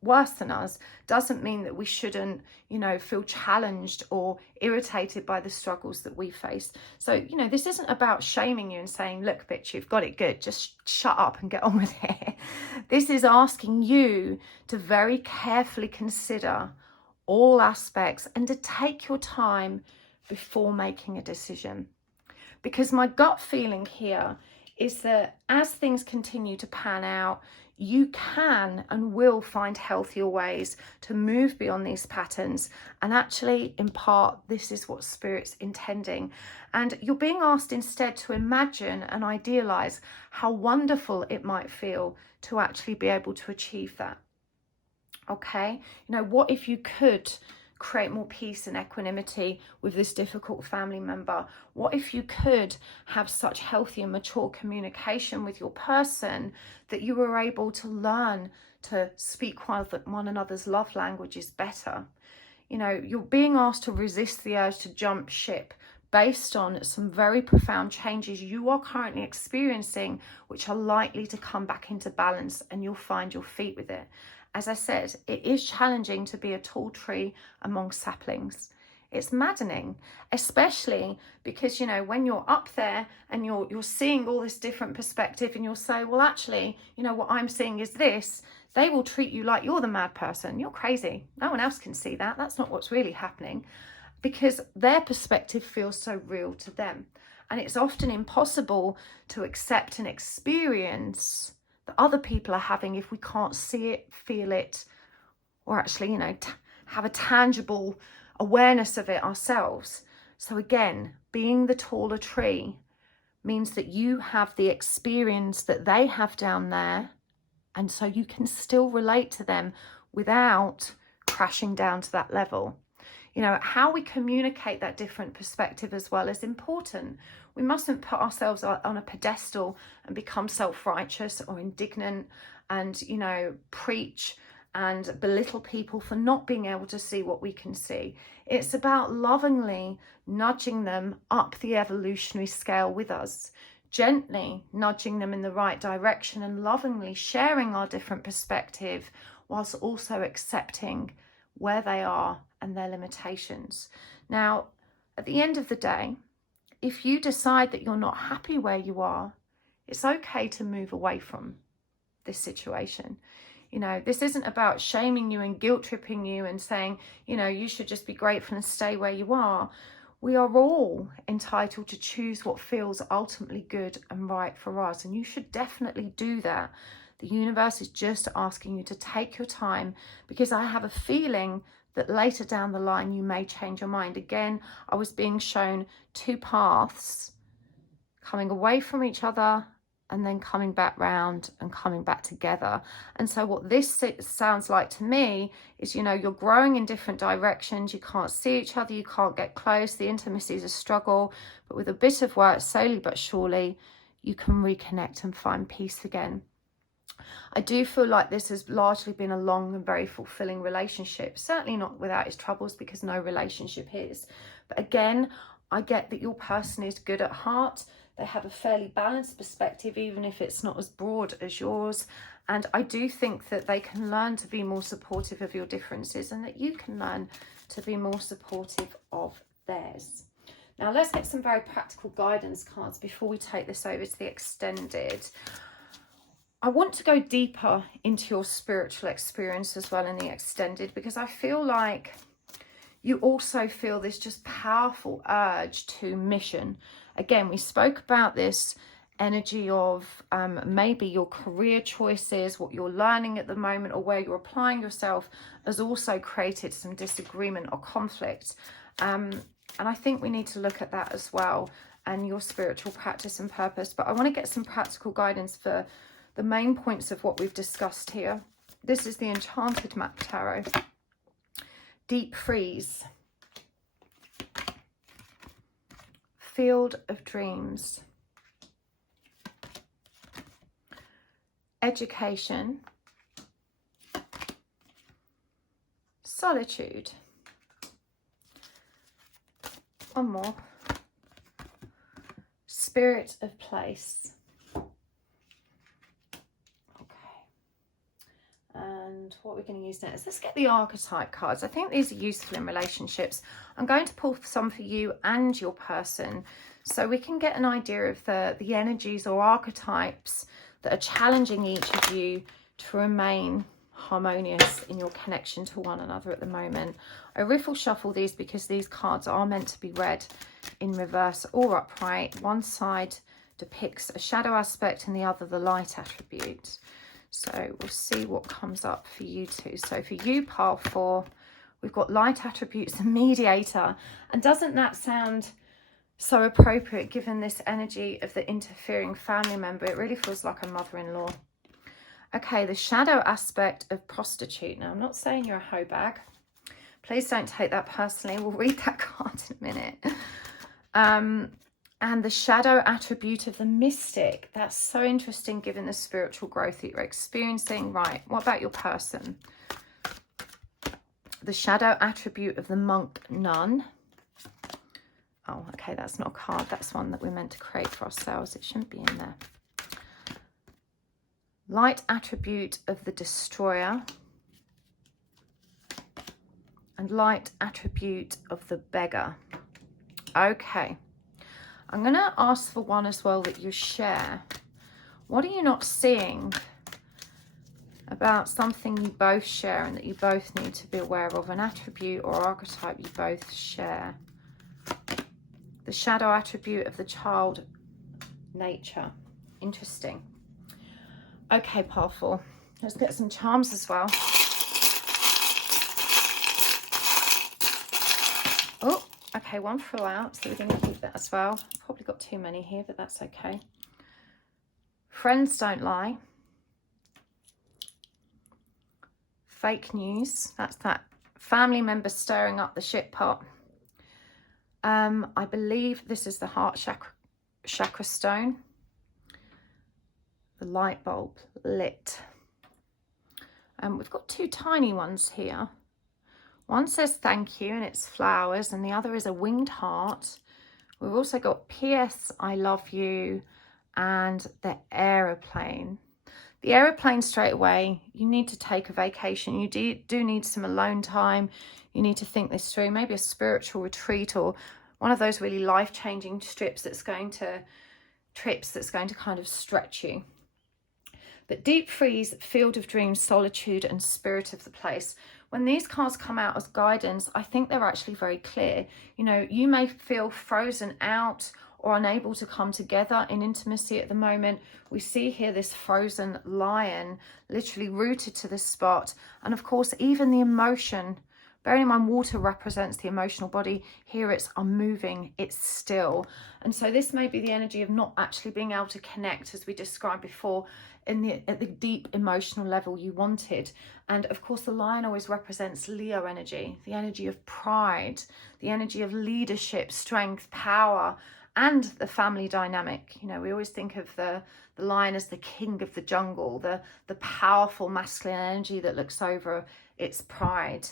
worse than us doesn't mean that we shouldn't, you know, feel challenged or irritated by the struggles that we face. So, you know, this isn't about shaming you and saying, look, bitch, you've got it good, just shut up and get on with it. This is asking you to very carefully consider all aspects and to take your time before making a decision. Because my gut feeling here is that as things continue to pan out, you can and will find healthier ways to move beyond these patterns. And actually, in part, this is what Spirit's intending. And you're being asked instead to imagine and idealize how wonderful it might feel to actually be able to achieve that. Okay? You know, what if you could create more peace and equanimity with this difficult family member? What if you could have such healthy and mature communication with your person that you were able to learn to speak one another's love languages better? You know, you're being asked to resist the urge to jump ship, based on some very profound changes you are currently experiencing, which are likely to come back into balance, and you'll find your feet with it. As I said, it is challenging to be a tall tree among saplings. It's maddening, especially because, you know, when you're up there and you're seeing all this different perspective, and you'll say, well, actually, you know, what I'm seeing is this. They will treat you like you're the mad person. You're crazy. No one else can see that. That's not what's really happening, because their perspective feels so real to them. And it's often impossible to accept an experience that other people are having if we can't see it, feel it, or actually, you know, have a tangible awareness of it ourselves. So again, being the taller tree means that you have the experience that they have down there, and so you can still relate to them without crashing down to that level. You know, how we communicate that different perspective as well is important. We mustn't put ourselves on a pedestal and become self-righteous or indignant and, you know, preach and belittle people for not being able to see what we can see. It's about lovingly nudging them up the evolutionary scale with us, gently nudging them in the right direction, and lovingly sharing our different perspective, whilst also accepting where they are and their limitations. Now, at the end of the day, if you decide that you're not happy where you are, it's okay to move away from this situation. You know, this isn't about shaming you and guilt tripping you and saying, you know, you should just be grateful and stay where you are. We are all entitled to choose what feels ultimately good and right for us, and you should definitely do that. The universe is just asking you to take your time, because I have a feeling that later down the line you may change your mind. Again, I was being shown two paths coming away from each other and then coming back round and coming back together. And so what this sounds like to me is, you know, you're growing in different directions. You can't see each other. You can't get close. The intimacy is a struggle. But with a bit of work, slowly but surely, you can reconnect and find peace again. I do feel like this has largely been a long and very fulfilling relationship. Certainly not without its troubles, because no relationship is. But again, I get that your person is good at heart. They have a fairly balanced perspective, even if it's not as broad as yours. And I do think that they can learn to be more supportive of your differences, and that you can learn to be more supportive of theirs. Now, let's get some very practical guidance cards before we take this over to the extended. I want to go deeper into your spiritual experience as well in the extended, because I feel like you also feel this just powerful urge to mission. Again, we spoke about this energy of maybe your career choices, what you're learning at the moment, or where you're applying yourself, has also created some disagreement or conflict. And I think we need to look at that as well, and your spiritual practice and purpose. But I want to get some practical guidance for the main points of what we've discussed here. This is the Enchanted Map Tarot. Deep Freeze. Field of Dreams. Education. Solitude. One more. Spirit of Place. And what we're going to use next, let's get the archetype cards. I think these are useful in relationships. I'm going to pull some for you and your person, so we can get an idea of the energies or archetypes that are challenging each of you to remain harmonious in your connection to one another at the moment. I riffle shuffle these because these cards are meant to be read in reverse or upright. One side depicts a shadow aspect and the other the light attribute. So we'll see what comes up for you two. So for you, pile 4, we've got light attributes and mediator. And doesn't that sound so appropriate given this energy of the interfering family member? It really feels like a mother-in-law. Okay, the shadow aspect of prostitute. Now, I'm not saying you're a hoe bag. Please don't take that personally. We'll read that card in a minute. And the shadow attribute of the mystic. That's so interesting given the spiritual growth that you're experiencing. Right, what about your person? The shadow attribute of the monk nun. Oh, okay, that's not a card. That's one that we're meant to create for ourselves. It shouldn't be in there. Light attribute of the destroyer. And light attribute of the beggar. Okay. I'm going to ask for one as well that you share. What are you not seeing about something you both share and that you both need to be aware of? An attribute or archetype you both share. The shadow attribute of the child nature. Interesting. Okay, powerful. Let's get some charms as well. Oh, okay, one flew out, so we're going to keep that as well. Probably got too many here, but that's okay. Friends don't lie. Fake news. That's that family member stirring up the shit pot. I believe this is the heart chakra stone. The light bulb lit. We've got two tiny ones here. One says thank you and it's flowers, and the other is a winged heart. We've also got PS I love you and the aeroplane. The aeroplane, straight away, you need to take a vacation. You do need some alone time. You need to think this through, maybe a spiritual retreat or one of those really life-changing trips that's going to kind of stretch you. But deep freeze, field of dreams, solitude and spirit of the place. When these cards come out as guidance, I think they're actually very clear. You know, you may feel frozen out or unable to come together in intimacy at the moment. We see here this frozen lion literally rooted to this spot. And of course, even the emotion, bearing in mind water represents the emotional body, here it's unmoving, it's still. And so this may be the energy of not actually being able to connect, as we described before, at the deep emotional level you wanted. And of course, the lion always represents Leo energy, the energy of pride, the energy of leadership, strength, power, and the family dynamic. You know, we always think of the lion as the king of the jungle, the powerful masculine energy that looks over its pride.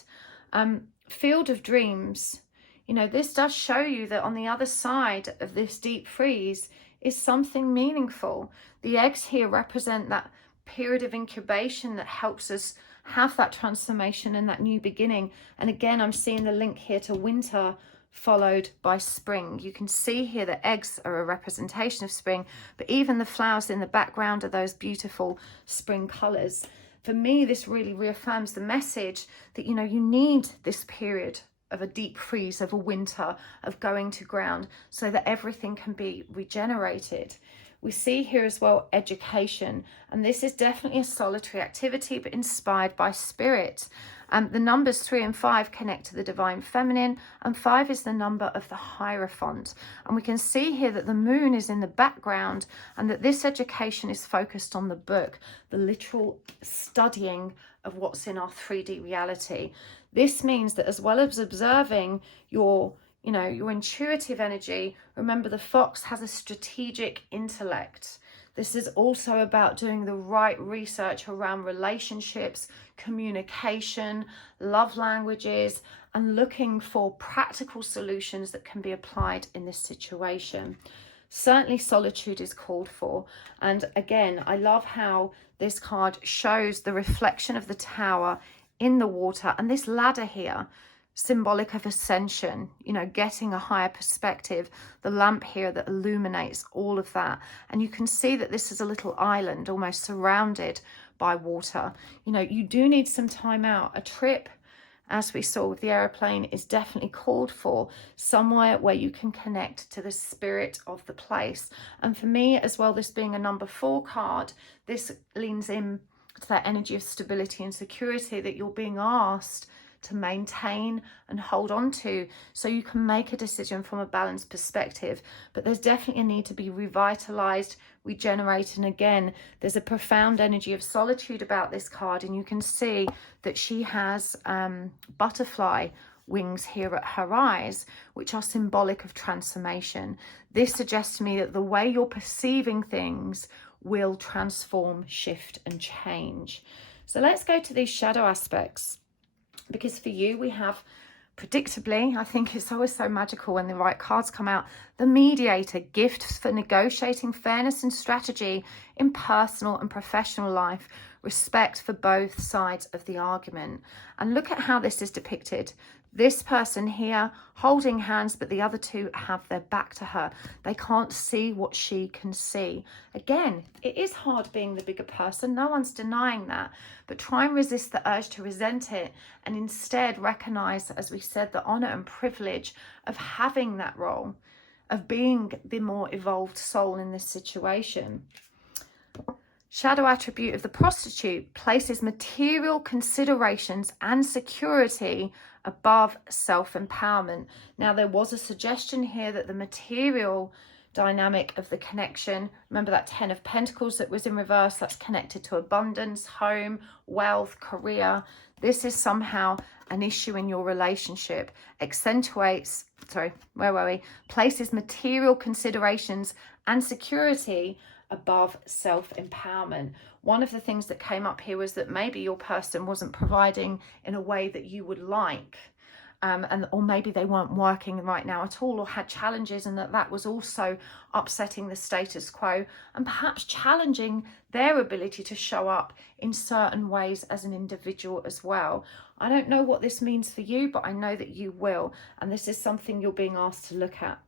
Field of dreams, you know, this does show you that on the other side of this deep freeze is something meaningful. The eggs here represent that period of incubation that helps us have that transformation and that new beginning. And again, I'm seeing the link here to winter followed by spring. You can see here that eggs are a representation of spring, but even the flowers in the background are those beautiful spring colors. For me, this really reaffirms the message that, you know, you need this period of a deep freeze, of a winter, of going to ground, so that everything can be regenerated. We see here as well education, and this is definitely a solitary activity, but inspired by spirit. The numbers 3 and 5 connect to the divine feminine, and 5 is the number of the Hierophant. And we can see here that the moon is in the background, and that this education is focused on the book, the literal studying of what's in our 3D reality. This means that as well as observing your intuitive energy, remember the fox has a strategic intellect. This is also about doing the right research around relationships, communication, love languages, and looking for practical solutions that can be applied in this situation. Certainly solitude is called for. And again, I love how this card shows the reflection of the tower in the water, and this ladder here, symbolic of ascension, you know, getting a higher perspective, the lamp here that illuminates all of that. And you can see that this is a little island almost surrounded by water. You know, you do need some time out. A trip, as we saw with the aeroplane, is definitely called for, somewhere where you can connect to the spirit of the place. And for me as well, this being a number 4 card, this leans in to that energy of stability and security that you're being asked to maintain and hold on to, so you can make a decision from a balanced perspective. But there's definitely a need to be revitalized, regenerated. And again, there's a profound energy of solitude about this card, and you can see that she has butterfly wings here at her eyes, which are symbolic of transformation. This suggests to me that the way you're perceiving things will transform, shift and change. So let's go to these shadow aspects. Because for you, we have Predictably, I think it's always so magical when the right cards come out. The Mediator, gifts for negotiating fairness and strategy in personal and professional life, respect for both sides of the argument. And look at how this is depicted. This person here holding hands, but the other two have their back to her. They can't see what she can see. Again, it is hard being the bigger person. No one's denying that. But try and resist the urge to resent it and instead recognize, as we said, the honor and privilege of having that role, of being the more evolved soul in this situation. Shadow attribute of the prostitute places material considerations and security above self-empowerment. Now, there was a suggestion here that the material dynamic of the connection, remember that 10 of Pentacles that was in reverse, that's connected to abundance, home, wealth, career. This is somehow an issue in your relationship, places material considerations and security above self-empowerment. One of the things that came up here was that maybe your person wasn't providing in a way that you would like, or maybe they weren't working right now at all, or had challenges, and that was also upsetting the status quo and perhaps challenging their ability to show up in certain ways as an individual as well. I don't know what this means for you, but I know that you will, and this is something you're being asked to look at.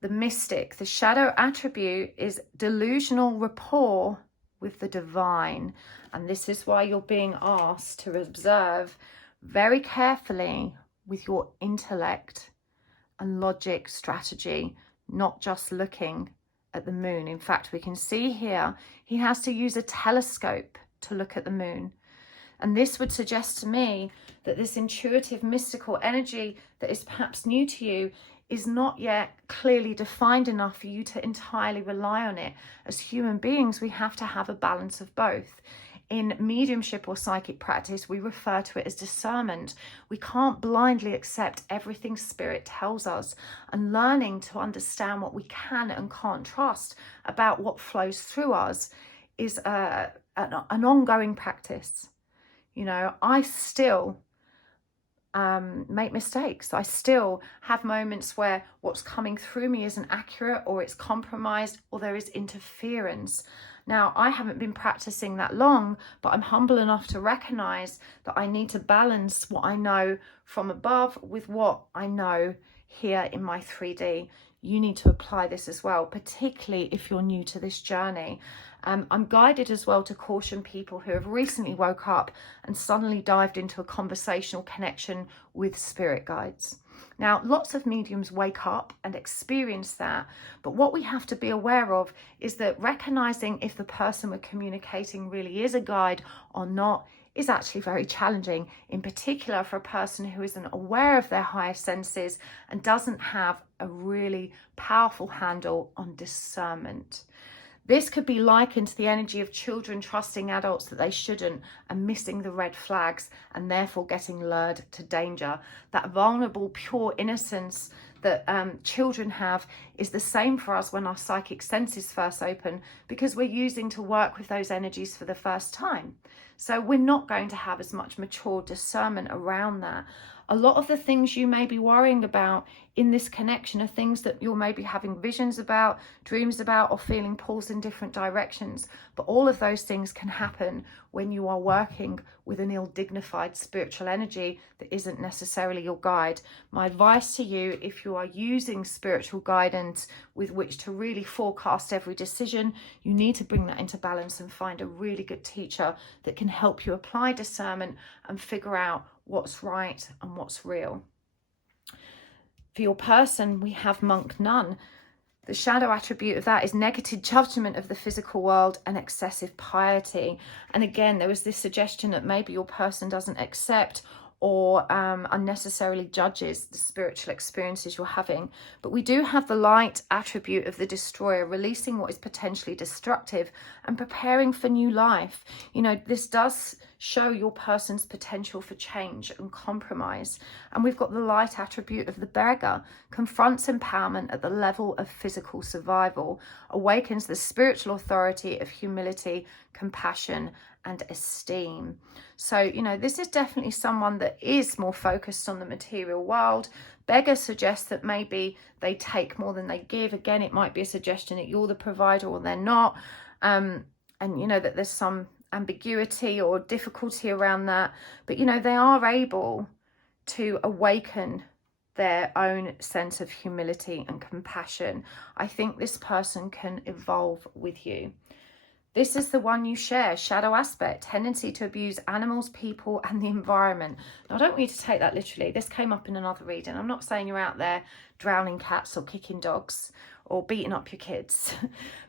The Mystic, the shadow attribute is delusional rapport with the divine. And this is why you're being asked to observe very carefully with your intellect and logic strategy, not just looking at the moon. In fact, we can see here, he has to use a telescope to look at the moon. And this would suggest to me that this intuitive, mystical energy that is perhaps new to you is not yet clearly defined enough for you to entirely rely on it. As human beings, we have to have a balance of both. In mediumship or psychic practice, we refer to it as discernment. We can't blindly accept everything spirit tells us, and learning to understand what we can and can't trust about what flows through us is an ongoing practice. You know, I still make mistakes. I still have moments where what's coming through me isn't accurate, or it's compromised, or there is interference. Now, I haven't been practicing that long, but I'm humble enough to recognize that I need to balance what I know from above with what I know here in my 3D. You need to apply this as well, particularly if you're new to this journey. I'm guided as well to caution people who have recently woke up and suddenly dived into a conversational connection with spirit guides. Now, lots of mediums wake up and experience that, but what we have to be aware of is that recognizing if the person we're communicating really is a guide or not is actually very challenging, in particular for a person who isn't aware of their higher senses and doesn't have a really powerful handle on discernment. This could be likened to the energy of children trusting adults that they shouldn't and missing the red flags and therefore getting lured to danger. That vulnerable, pure innocence that children have is the same for us when our psychic senses first open, because we're using to work with those energies for the first time. So we're not going to have as much mature discernment around that. A lot of the things you may be worrying about in this connection are things that you're maybe having visions about, dreams about, or feeling pulls in different directions. But all of those things can happen when you are working with an ill-dignified spiritual energy that isn't necessarily your guide. My advice to you, if you are using spiritual guidance with which to really forecast every decision, you need to bring that into balance and find a really good teacher that can help you apply discernment and figure out what's right and what's real. For your person, we have monk nun. The shadow attribute of that is negative judgment of the physical world and excessive piety. And again, there was this suggestion that maybe your person doesn't accept or unnecessarily judges the spiritual experiences you're having. But we do have the light attribute of the destroyer, releasing what is potentially destructive and preparing for new life. You know, this does show your person's potential for change and compromise. And we've got the light attribute of the beggar, confronts empowerment at the level of physical survival, awakens the spiritual authority of humility, compassion, and esteem. So, you know, this is definitely someone that is more focused on the material world. Beggar suggests that maybe they take more than they give. Again, it might be a suggestion that you're the provider or they're not. And, you know, that there's some ambiguity or difficulty around that. But, you know, they are able to awaken their own sense of humility and compassion. I think this person can evolve with you. This is the one you share, shadow aspect, tendency to abuse animals, people, and the environment. Now, I don't want you to take that literally. This came up in another reading. I'm not saying you're out there drowning cats or kicking dogs or beating up your kids.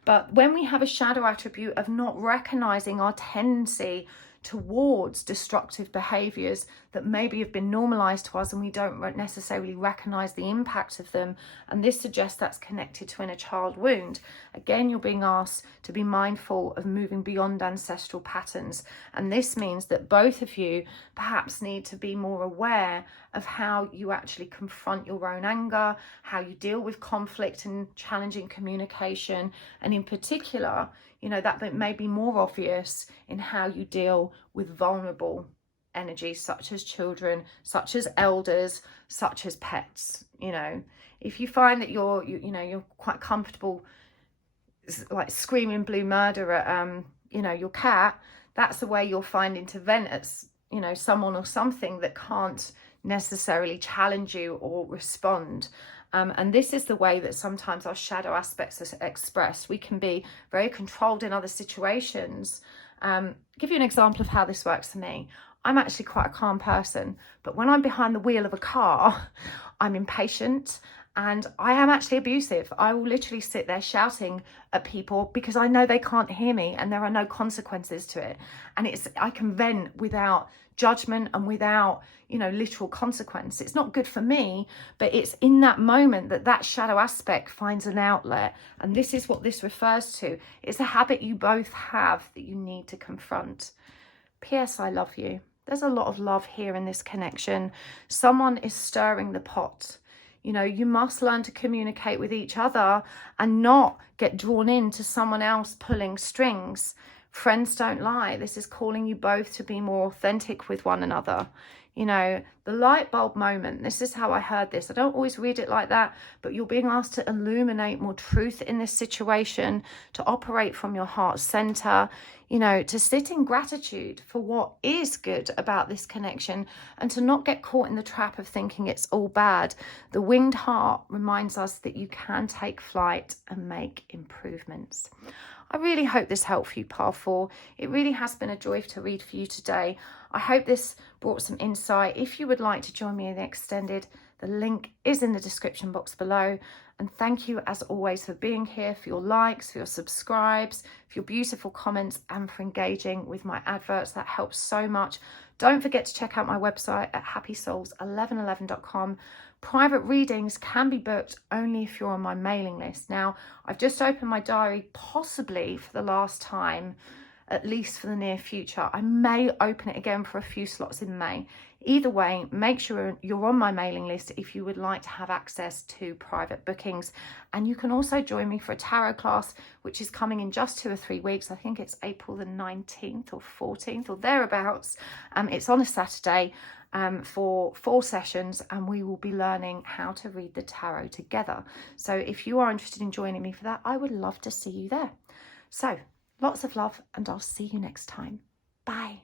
But when we have a shadow attribute of not recognizing our tendency towards destructive behaviors that maybe have been normalized to us and we don't necessarily recognize the impact of them, and this suggests that's connected to inner child wound. Again, you're being asked to be mindful of moving beyond ancestral patterns, and this means that both of you perhaps need to be more aware of how you actually confront your own anger, how you deal with conflict and challenging communication, and in particular, you know, that may be more obvious in how you deal with vulnerable energies, such as children, such as elders, such as pets. You know, if you find that you're quite comfortable, like screaming blue murder at, you know, your cat, that's the way you'll find to vent at, you know, someone or something that can't necessarily challenge you or respond. And this is the way that sometimes our shadow aspects are expressed. We can be very controlled in other situations. Give you an example of how this works for me. I'm actually quite a calm person, but when I'm behind the wheel of a car, I'm impatient and I am actually abusive. I will literally sit there shouting at people because I know they can't hear me and there are no consequences to it. And I can vent without judgment and without, you know, literal consequence. It's not good for me, but it's in that moment that shadow aspect finds an outlet. And this is what this refers to. It's a habit you both have that you need to confront. P.S. I love you. There's a lot of love here in this connection. Someone is stirring the pot. You know, you must learn to communicate with each other and not get drawn into someone else pulling strings. Friends don't lie. This is calling you both to be more authentic with one another. You know, the light bulb moment, this is how I heard this. I don't always read it like that, but you're being asked to illuminate more truth in this situation, to operate from your heart center, you know, to sit in gratitude for what is good about this connection and to not get caught in the trap of thinking it's all bad. The winged heart reminds us that you can take flight and make improvements. I really hope this helped for you, Pile 4. It really has been a joy to read for you today. I hope this brought some insight. If you would like to join me in the extended, the link is in the description box below. And thank you, as always, for being here, for your likes, for your subscribes, for your beautiful comments, and for engaging with my adverts. That helps so much. Don't forget to check out my website at happysouls1111.com. Private readings can be booked only if you're on my mailing list. Now, I've just opened my diary, possibly for the last time, at least for the near future. I may open it again for a few slots in May. Either way, make sure you're on my mailing list if you would like to have access to private bookings. And you can also join me for a tarot class, which is coming in just 2 or 3 weeks. I think it's April the 19th or 14th or thereabouts. It's on a Saturday. For 4 sessions, and we will be learning how to read the tarot together. So if you are interested in joining me for that, I would love to see you there. So lots of love, and I'll see you next time. Bye.